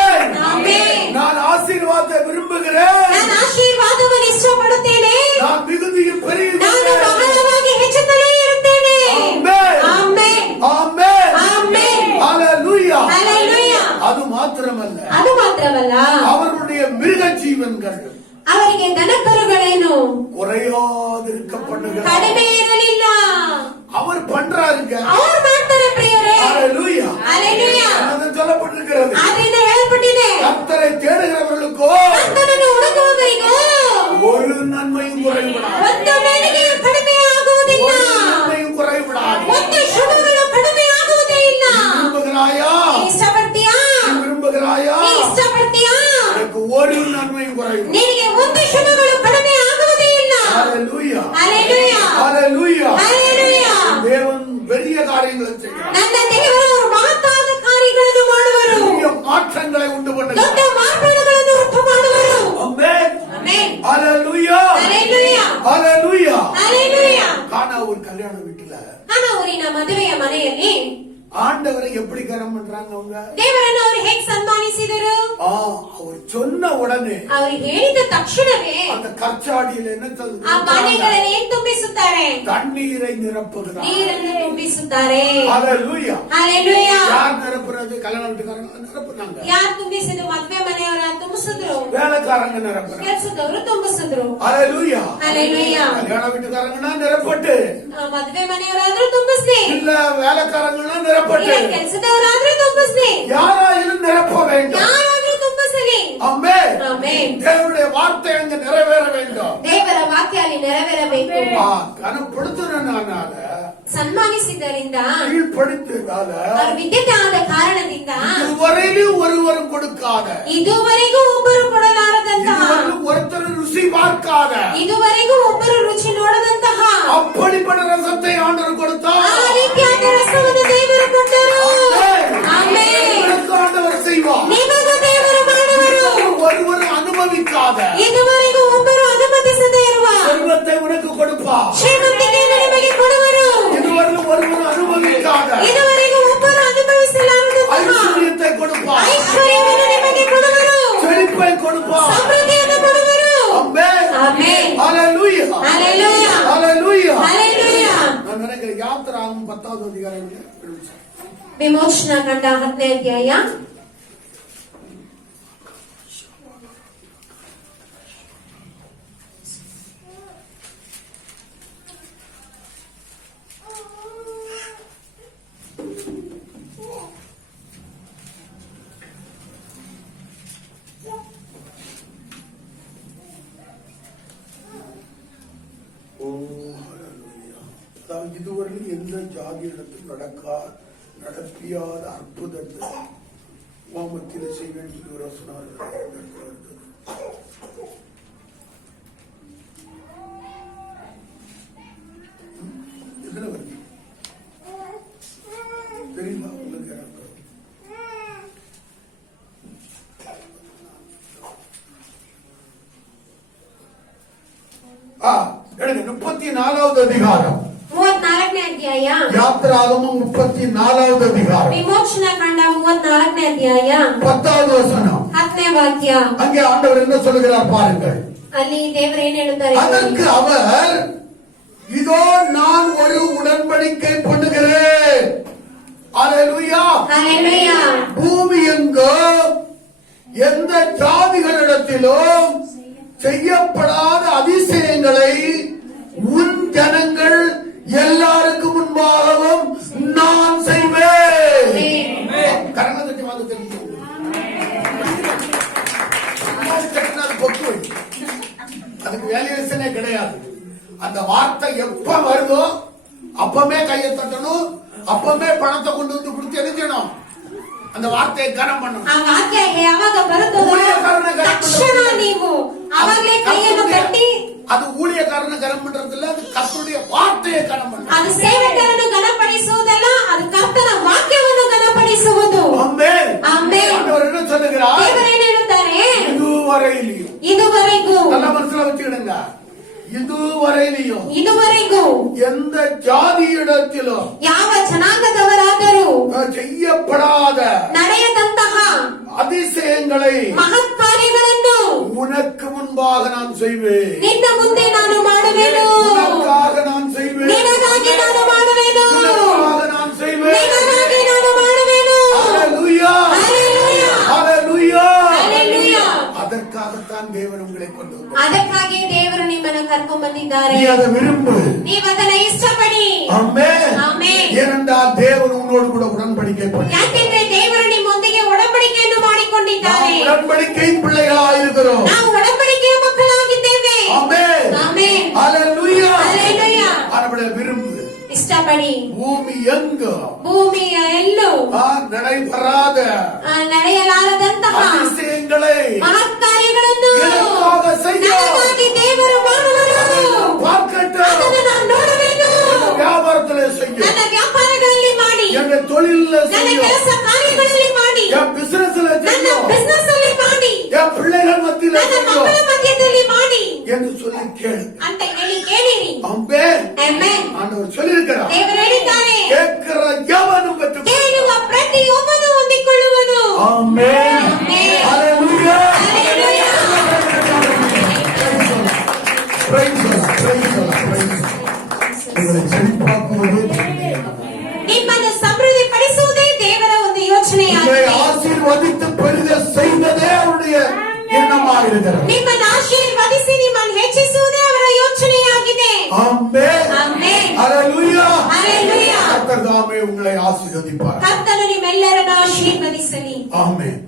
ஆமென். ಆಮೆನ್. நான் ஆசீர்வாதத்தை விரும்புகிறேன். ನಾನು ಆಶೀರ್ವಾದವನ್ನು ಇಷ್ಟಪಡುತ್ತೇನೆ. நான் மிகுதியும் ನಾನು பெருகுகிறேன். ಬಹಳವಾಗಿ ಹೆಚ್ಚುತ್ತಲೇ ಇರುತ್ತೇನೆ. ஆமென். ಆಮೆನ್. ஆமென். ಆಮೆನ್. ஹalleluya. ಹಲ್ಲೆಲೂಯಾ. அது மாத்திரமல்ல, ಅದು ಮಾತ್ರವಲ್ಲ, அவர்களுடைய மிருக ஜீவன்கள் ಅವರಿಗೆ ದನಕರುಗಳೇನು குறையாதிருக்க பண்ணுகிறார். ಕಡಿಮೆ ಇರಲಿಲ್ಲ. அவர் பண்றாருங்க. ಅವರು ಮಾಡ್ತಾರೆ ಪ್ರಿಯರೇ. ஹalleluya. ಹಲ್ಲೆಲೂಯಾ. அது சொல்லப்பட்டிருக்கிறது. ಆದ್ರಿಂದ ಹೇಳಲ್ಪಟ್ಟಿದೆ, கர்த்தரை தேடுகிறவர்களுக்கோ ಕರ್ತನನ್ನು ಹುಡುಕುವವರಿಗೂ ஒரு நன்மையும் குறைவிடாது. ಒಂದು ಮೇಲಿಗೆಯೂ ಕಡಿಮೆ ಆಗುವುದಿಲ್ಲ. ஒரு நன்மையும் குறைவிடாது. ಒಂದು ಶುಭಗಳು ಕಡಿಮೆ ಆಗುವುದೇ ಇಲ್ಲ. விரும்புகிறாயா? ನೀ ಇಷ್ಟಪಡ್ತೀಯಾ? விரும்புகிறாயா? ನೀ ಇಷ್ಟಪಡ್ತೀಯಾ? எனக்கு ஒரு நன்மையும் குறைவிடாது. ನಿನಗೆ ಒಂದು ಶುಭಗಳು ಕಡಿಮೆ ಆಗುವುದೇ ಇಲ್ಲ. ஹalleluya. ಹಲ್ಲೆಲೂಯಾ. ஹalleluya. ಹಲ್ಲೆಲೂಯಾ. தேவன் பெரிய காரியங்களை செய்கிறார். ನನ್ನ ದೇವರು ಮಹತ್ತಾದ ಕಾರ್ಯಗಳನ್ನು ಮಾಡುವರು. பெரிய மாற்றங்களை உண்டு ದೊಡ್ಡ பண்ணுகிறார். ಮಾರ್ಪಾಡುಗಳನ್ನು ಉಂಟು ಮಾಡುವರು. ஆமென். ಆಮೆನ್. ஹalleluya. ಹಲ್ಲೆಲೂಯಾ. ஹalleluya. ಹಲ್ಲೆಲೂಯಾ. கானா ஒரு கல்யாண வீட்டுல ಕಾನಾ ಊರಿನ ಮದುವೆಯ ಮನೆಯಲ್ಲಿ ஆண்டவரை எப்படி கனம் பண்றாங்க அவங்க? ದೇವರನ್ನು ಅವರು ಹೇಗೆ ಸನ್ಮಾನಿಸಿದರು? அவர் சொன்ன உடனே ಅವರು ಹೇಳಿದ ತಕ್ಷಣವೇ அந்த கற்சாடியில் என்ன ಆ ಪಾತ್ರೆಗಳಲ್ಲಿ ಏನ್ ತುಂಬಿಸುತ್ತಾರೆ? தண்ணீரை நிரப்புகிறார். ನೀರನ್ನು ತುಂಬಿಸುತ್ತಾರೆ. ஹalleluya. ಹಲ್ಲೆಲೂಯಾ. யார் நிரப்புறது? கல்யாண வீட்டுக்காரங்க நிரப்புனாங்க. ಯಾರು ತುಂಬಿಸಿದ್ರು? ಮದ್ವೆ ಮನೆಯವರ ತುಂಬಿಸಿದ್ರು. வேலைக்காரங்க நிரப்புறாங்க. ಕೆಲಸದವರು ತುಂಬಿಸಿದ್ರು. ஹalleluya. ಹಲ್ಲೆಲೂಯಾ. கல்யாண வீட்டுக்காரங்கன்னா நிரப்பட்டு, ಮದ್ವೆ ಮನೆಯವರಾದ್ರೂ ತುಂಬಿಸ್ಲಿ, இல்ல வேலைக்காரங்கன்னா நிரப்பட்டு, ಕೆಲಸದವರಾದ್ರೂ ತುಂಬಿಸ್ಲಿ, யாராயிலும் நிரப்ப வேண்டும். ಯಾರಾದ್ರೂ ತುಂಬಿಸಲಿ. ஆமென். ಆಮೆನ್. தேவனுடைய வார்த்தை அங்க நிறைவேற வேண்டும். ದೇವರ ವಾಕ್ಯ ಅಲ್ಲಿ ನೆರವೇರಬೇಕು. கனப்படுத்தினால, ಸನ್ಮಾನಿಸಿದ್ದರಿಂದ, கீழ்ப்படுத்தினால, ಅವರು ವಿದ್ಯತೆ ಆದ ಕಾರಣದಿಂದ இதுவரையிலும் ஒருவரும் கொடுக்காத, ಇದುವರೆಗೂ ಒಬ್ಬರು ಕೊಡಲಾರದಂತಹ, இதுவரையிலும் ஒருத்தர் ருசி பார்க்காத ಇದುವರೆಗೂ ಒಬ್ಬರು ರುಚಿ ನೋಡದಂತಹ அப்படிப்பட்ட ரசத்தை ஆண்டவர் கொடுத்தார். ಆ ಅನುಮತಿಸದ ಇದುವರೆಗೂ ಒಬ್ಬರು ಅನುಮತಿಸದೇ ಇರುವ செல்வத்தை உனக்கு கொடுப்பா. ಶ್ರೀಮಂತಿಕೆಯನ್ನು ನಿಮಗೆ ಕೊಡುವರು. இதுவரை ஒருவன் அனுபவிக்காத ಇದುವರೆಗೂ ಒಬ್ಬರು ಅನುಭವಿಸಲಾರದಂತಹ ஐஸ்வர்யத்தை கொடுப்பா. ಐಶ್ವರ್ಯವನ್ನು ನಿಮಗೆ ಕೊಡುವರು. செழிப்பை கொடுப்பா. ಸಮೃದ್ಧಿಯನ್ನು ಕೊಡುವರು. ஆமென். ಆಮೆನ್. ஹalleluya. ஹalleluya. ஹalleluya. ஹalleluya. நான் நினைக்கிறேன் யாத்திராகமம் 10வது அதிகாரம் ವಿಮೋಚನಾ ಕಂಡ 10ನೇ ಅಧ್ಯಾಯ. இதுவரையில் எந்த ஜாதியிடத்தில் நடப்பியாத அற்புதத்தை வாமத்தில் செய்ய வேண்டிய இதுல வருது தெரியுமா உங்களுக்கு? எனக்கு எடுங்க 34வது அதிகாரம் 34ನೇ ಅಧ್ಯಾಯ. யாத்திராகமம் 34வது அதிகாரம் ವಿಮೋಚನಾ ಕಂಡ 34ನೇ ಅಧ್ಯಾಯ 10வது வசனம். 10ನೇ ವಾಕ್ಯ. அங்கே ஆண்டவர் என்ன சொல்லுகிறார் பாருங்கள். ಅಲ್ಲಿ ದೇವರು ಏನ್ ಹೇಳ್ತಾರೆ? அதற்கு அவர், இதோ நான் ஒரு உடன்படிக்கை பண்ணுகிறேன். அல்லேலூயா. ஹalleluya. பூமி எங்கும் எந்த ஜாதிகளிடத்திலும் செய்யப்படாத அதிசயங்களை உன் ஜனங்கள் எல்லாருக்கும் முன்பாகவும் நான் செய்வேன். கரணத்தை வந்து தெரிஞ்சு அதுக்கு வேல்யூஷனே கிடையாது. அந்த வார்த்தை எப்ப வருதோ அப்பமே கையை தட்டணும், அப்பமே பணத்தை கொண்டு வந்து கொடுத்து எழுதிடணும். அந்த வார்த்தையை கனம் பண்ணணும். ಆ ವಾಕ್ಯ ಯಾವಾಗ ಬರುತ್ತದೋ ತಕ್ಷಣ ನೀವು ಅವಾಗಲೇ ಕೈಯನ್ನು ತಟ್ಟಿ, ಅದು ஊழியக்காரನ கனம் பண்றதில்ல, அது கர்த்தருடைய வார்த்தையை கனம் பண்ணணும். ಅದು ಸೇವಕರನ್ನು ಘನಪಡಿಸುವುದಲ್ಲ, ಅದು ಕರ್ತನ ವಾಕ್ಯವನ್ನು ಘನಪಡಿಸುವುದು. ಆಮೆನ್. ಆಮೆನ್. ஆண்டவர் என்ன சொல்லுகிறார்? ದೇವರು ಏನು ಹೇಳುತ್ತಾರೆ? இதுவரையிலும் நல்ல ಇದುವರೆಗೂ மனசுல வச்சுக்கிடுங்க. இதுவரையிலும் ಇದುವರೆಗೂ எந்த ஜாதியிடத்திலும் ಯಾವ ಜನಾಂಗದವರಾದರೂ செய்யப்படாத ನಡೆಯದಂತಹ அதிசயங்களை ಮಹತ್ ಕಾರ್ಯಗಳನ್ನು உனக்கு முன்பாக நான் செய்வேன். ನಿನ್ನ ಮುಂದೆ ನಾನು ಮಾಡುವೆನು. உனக்காக நான் செய்வேன். ನಿನಗಾಗಿ ನಾನು ಮಾಡುವೆನು. உனக்காக நான் செய்வேன். ನಿನಗಾಗಿ ನಾನು ಮಾಡುವೆನು. ஹalleluya. ಹಲ್ಲೆಲೂಯಾ. ஹalleluya. ಹಲ್ಲೆಲೂಯಾ. அதற்காகத்தான் தேவன் உங்களை கொண்டு வந்தார். ಅದಕ್ಕಾಗಿ ದೇವರು ನಿಮ್ಮನ್ನು ಕರ್ಕೊಂಡು ಬಂದಿದ್ದಾರೆ. நீ அதை விரும்பு. ನೀವು ಅದನ್ನ ಇಷ್ಟಪಡಿ. ஆமென். ಆಮೆನ್. ஏனென்றால் தேவன் உன்னோடு கூட உடன்படிக்கை பண்ணார். ಯಾಕೆಂದ್ರೆ ದೇವರು ನಿಮ್ಮೊಂದಿಗೆ ಒಡಂಬಡಿಕೆಯನ್ನು ಮಾಡಿಕೊಂಡಿದ್ದಾರೆ. நாம் உடன்படிக்கையின் பிள்ளைகளாக இருக்கிறோம். ನಾವು ಒಡಂಬಡಿಕೆಯ ಮಕ್ಕಳಾಗಿದ್ದೇವೆ. ஆமென். ಆಮೆನ್. ஹalleluya. ಹಲ್ಲೆಲೂಯಾ. அவருடைய விரும்பு. ಇಷ್ಟಪಡಿ. பூமி எங்கும் ಭೂಮಿಯ ಎಲ್ಲೂ நடைபெறாத ನಡೆಯಲಾರದಂತಹ அதிசயங்களை ಮಹತ್ ಕಾರ್ಯಗಳನ್ನು எனக்காக செய்ய ನನಗಾಗಿ ದೇವರು ಮಾಡುವರು. பார்க்கட்டும். ಅದನ್ನು ನಾನು ನೋಡುವೆನು. வியாபாரத்திலே செய்ய, ನನ್ನ ವ್ಯಾಪಾರಗಳಲ್ಲಿ ಮಾಡಿ, எங்க தொழில ನನ್ನ செய்ய, ಕೆಲಸ ಕಾರ್ಯಗಳಲ್ಲಿ ಮಾಡಿ, என் பிசினஸ்ல ನನ್ನ செய்ய, ಬಿಸಿನೆಸ್ ಅಲ್ಲಿ ಮಾಡಿ, என் பிள்ளைகள் மத்தியில ನನ್ನ செய்ய ಮಕ್ಕಳ ಮಧ್ಯದಲ್ಲಿ ಮಾಡಿ என்று சொல்லி கேளு. ಅಂತ ಹೇಳಿ ಕೇಳಿರಿ. ஆமென். ಆಮೆನ್. ஆண்டவர் சொல்லியிருக்கிறார். ದೇವರು ಹೇಳಿದ್ದಾರೆ, கேட்கிற எவனும் பெற்றுக் ಕೇಳುವ ಪ್ರತಿಯೊಬ್ಬನು ಹೊಂದಿಕೊಳ್ಳುವನು. ஆமென். ಆಮೆನ್. ஹalleluya. Hallelujah. Praise God. Praise God. Praise God. உங்களை செழிப்பாக்குவது ನಿಮ್ಮನ್ನು ಸಮೃದ್ಧಿ ಪಡಿಸುವುದೇ ದೇವರ ಒಂದು உங்களை ಯೋಚನೆಯಾಗಿದೆ. ஆசீர்வதித்து பெரித செய்வதே அவருடைய எண்ணமாக இருக்கிறது. ನಿಮ್ಮನ್ನು ಆಶೀರ್ವದಿಸಿ ನಿಮ್ಮನ್ನು ಹೆಚ್ಚಿಸುವುದೇ ಅವರ ಯೋಚನೆಯಾಗಿದೆ. ஆமென். ಆಮೆನ್. ஹalleluya. ಹಲ್ಲೆಲೂಯಾ. கர்த்தர் தாமே உங்களை ஆசீர்வதிப்பார். ಕರ್ತನು ನಿಮ್ಮೆಲ್ಲರನ್ನು ಆಶೀರ್ವದಿಸಲಿ. ஆமென்.